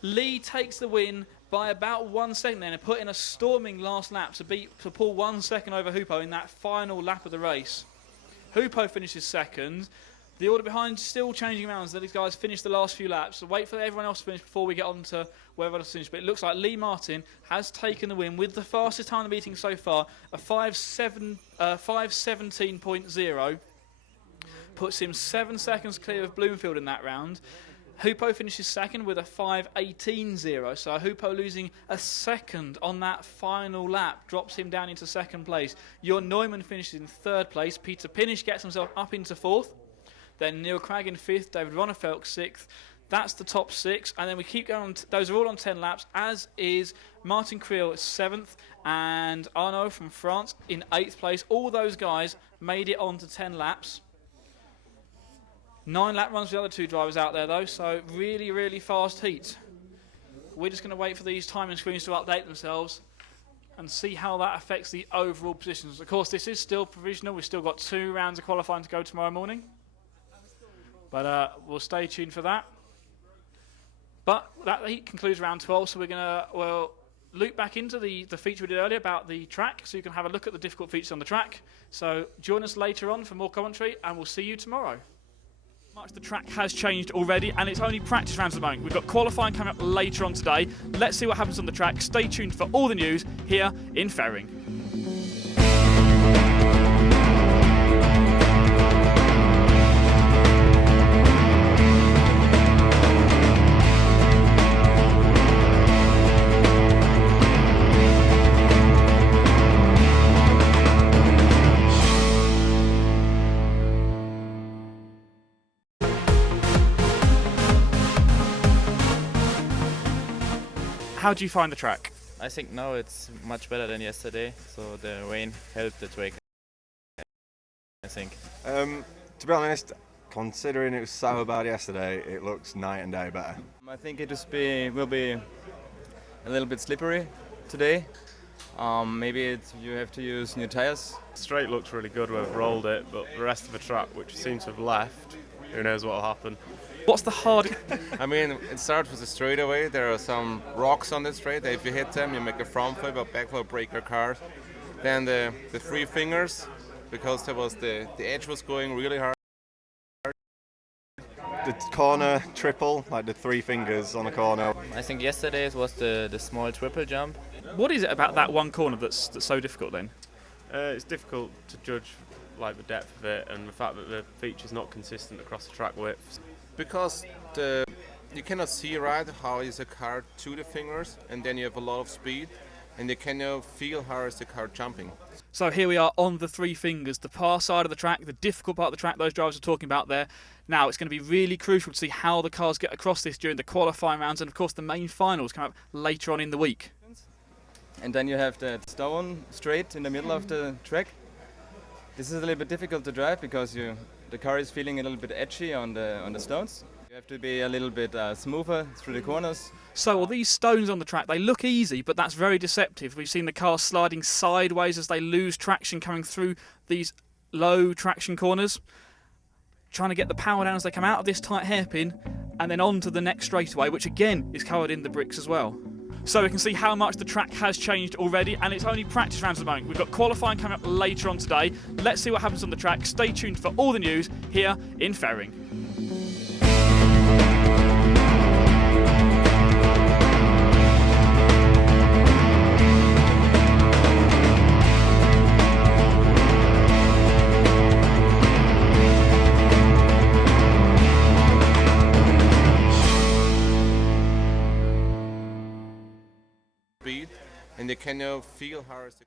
Lee takes the win by about 1 second then and put in a storming last lap to pull 1 second over Hupo in that final lap of the race. Hupo finishes second. The order behind still changing around so these guys finish the last few laps. So wait for everyone else to finish before we get on to wherever else to finish. But it looks like Lee Martin has taken the win with the fastest time in the meeting so far, a 5:17.0. Puts him 7 seconds clear of Bloomfield in that round. Hupo finishes second with a 5:18.0, so Hupo losing a second on that final lap drops him down into second place. Jorn Neumann finishes in third place. Peter Pinish gets himself up into fourth. Then Neil Cragg in fifth, David Ronnefelk sixth. That's the top 6, and then we keep going on. Those are all on 10 laps, as is Martin Creel 7th and Arnaud from France in 8th place. All those guys made it on to 10 laps. 9 lap runs for the other 2 drivers out there though, so really fast heat. We're just going to wait for these timing screens to update themselves and see how that affects the overall positions. Of course, this is still provisional. We've still got 2 rounds of qualifying to go tomorrow morning, but we'll stay tuned for that. But that heat concludes round 12, so we'll loop back into the feature we did earlier about the track, so you can have a look at the difficult features on the track. So join us later on for more commentary, and we'll see you tomorrow. Much the track has changed already, and it's only practice rounds at the moment. We've got qualifying coming up later on today. Let's see what happens on the track. Stay tuned for all the news here in Fehring. How do you find the track? I think now it's much better than yesterday, so the rain helped the track, I think. To be honest, considering it was so bad yesterday, it looks night and day better. I think it will be a little bit slippery today. Maybe you have to use new tires. Straight looks really good, we've rolled it, but the rest of the track, which seems to have left, who knows what will happen. What's the hard? I mean, it starts with a straightaway. There are some rocks on the straight. If you hit them, you make a front flip or back flip, break your car. Then the three fingers, because there was the edge was going really hard. The corner triple, like the three fingers on a corner. I think yesterday it was the small triple jump. What is it about that one corner that's so difficult then? It's difficult to judge like the depth of it and the fact that the feature's not consistent across the track width. Because you cannot see right how is the car to the fingers, and then you have a lot of speed, and you cannot feel how is the car jumping. So here we are on the three fingers, the far side of the track, the difficult part of the track those drivers are talking about there. Now it's going to be really crucial to see how the cars get across this during the qualifying rounds, and of course the main finals come up later on in the week. And then you have that stone straight in the middle of the track. This is a little bit difficult to drive because the car is feeling a little bit edgy on the stones. You have to be a little bit smoother through the corners. So all these stones on the track, they look easy, but that's very deceptive. We've seen the cars sliding sideways as they lose traction coming through these low traction corners. Trying to get the power down as they come out of this tight hairpin and then on to the next straightaway, which again is covered in the bricks as well. So we can see how much the track has changed already, and it's only practice rounds at the moment. We've got qualifying coming up later on today. Let's see what happens on the track. Stay tuned for all the news here in Fehring. Speed, and you cannot feel how is the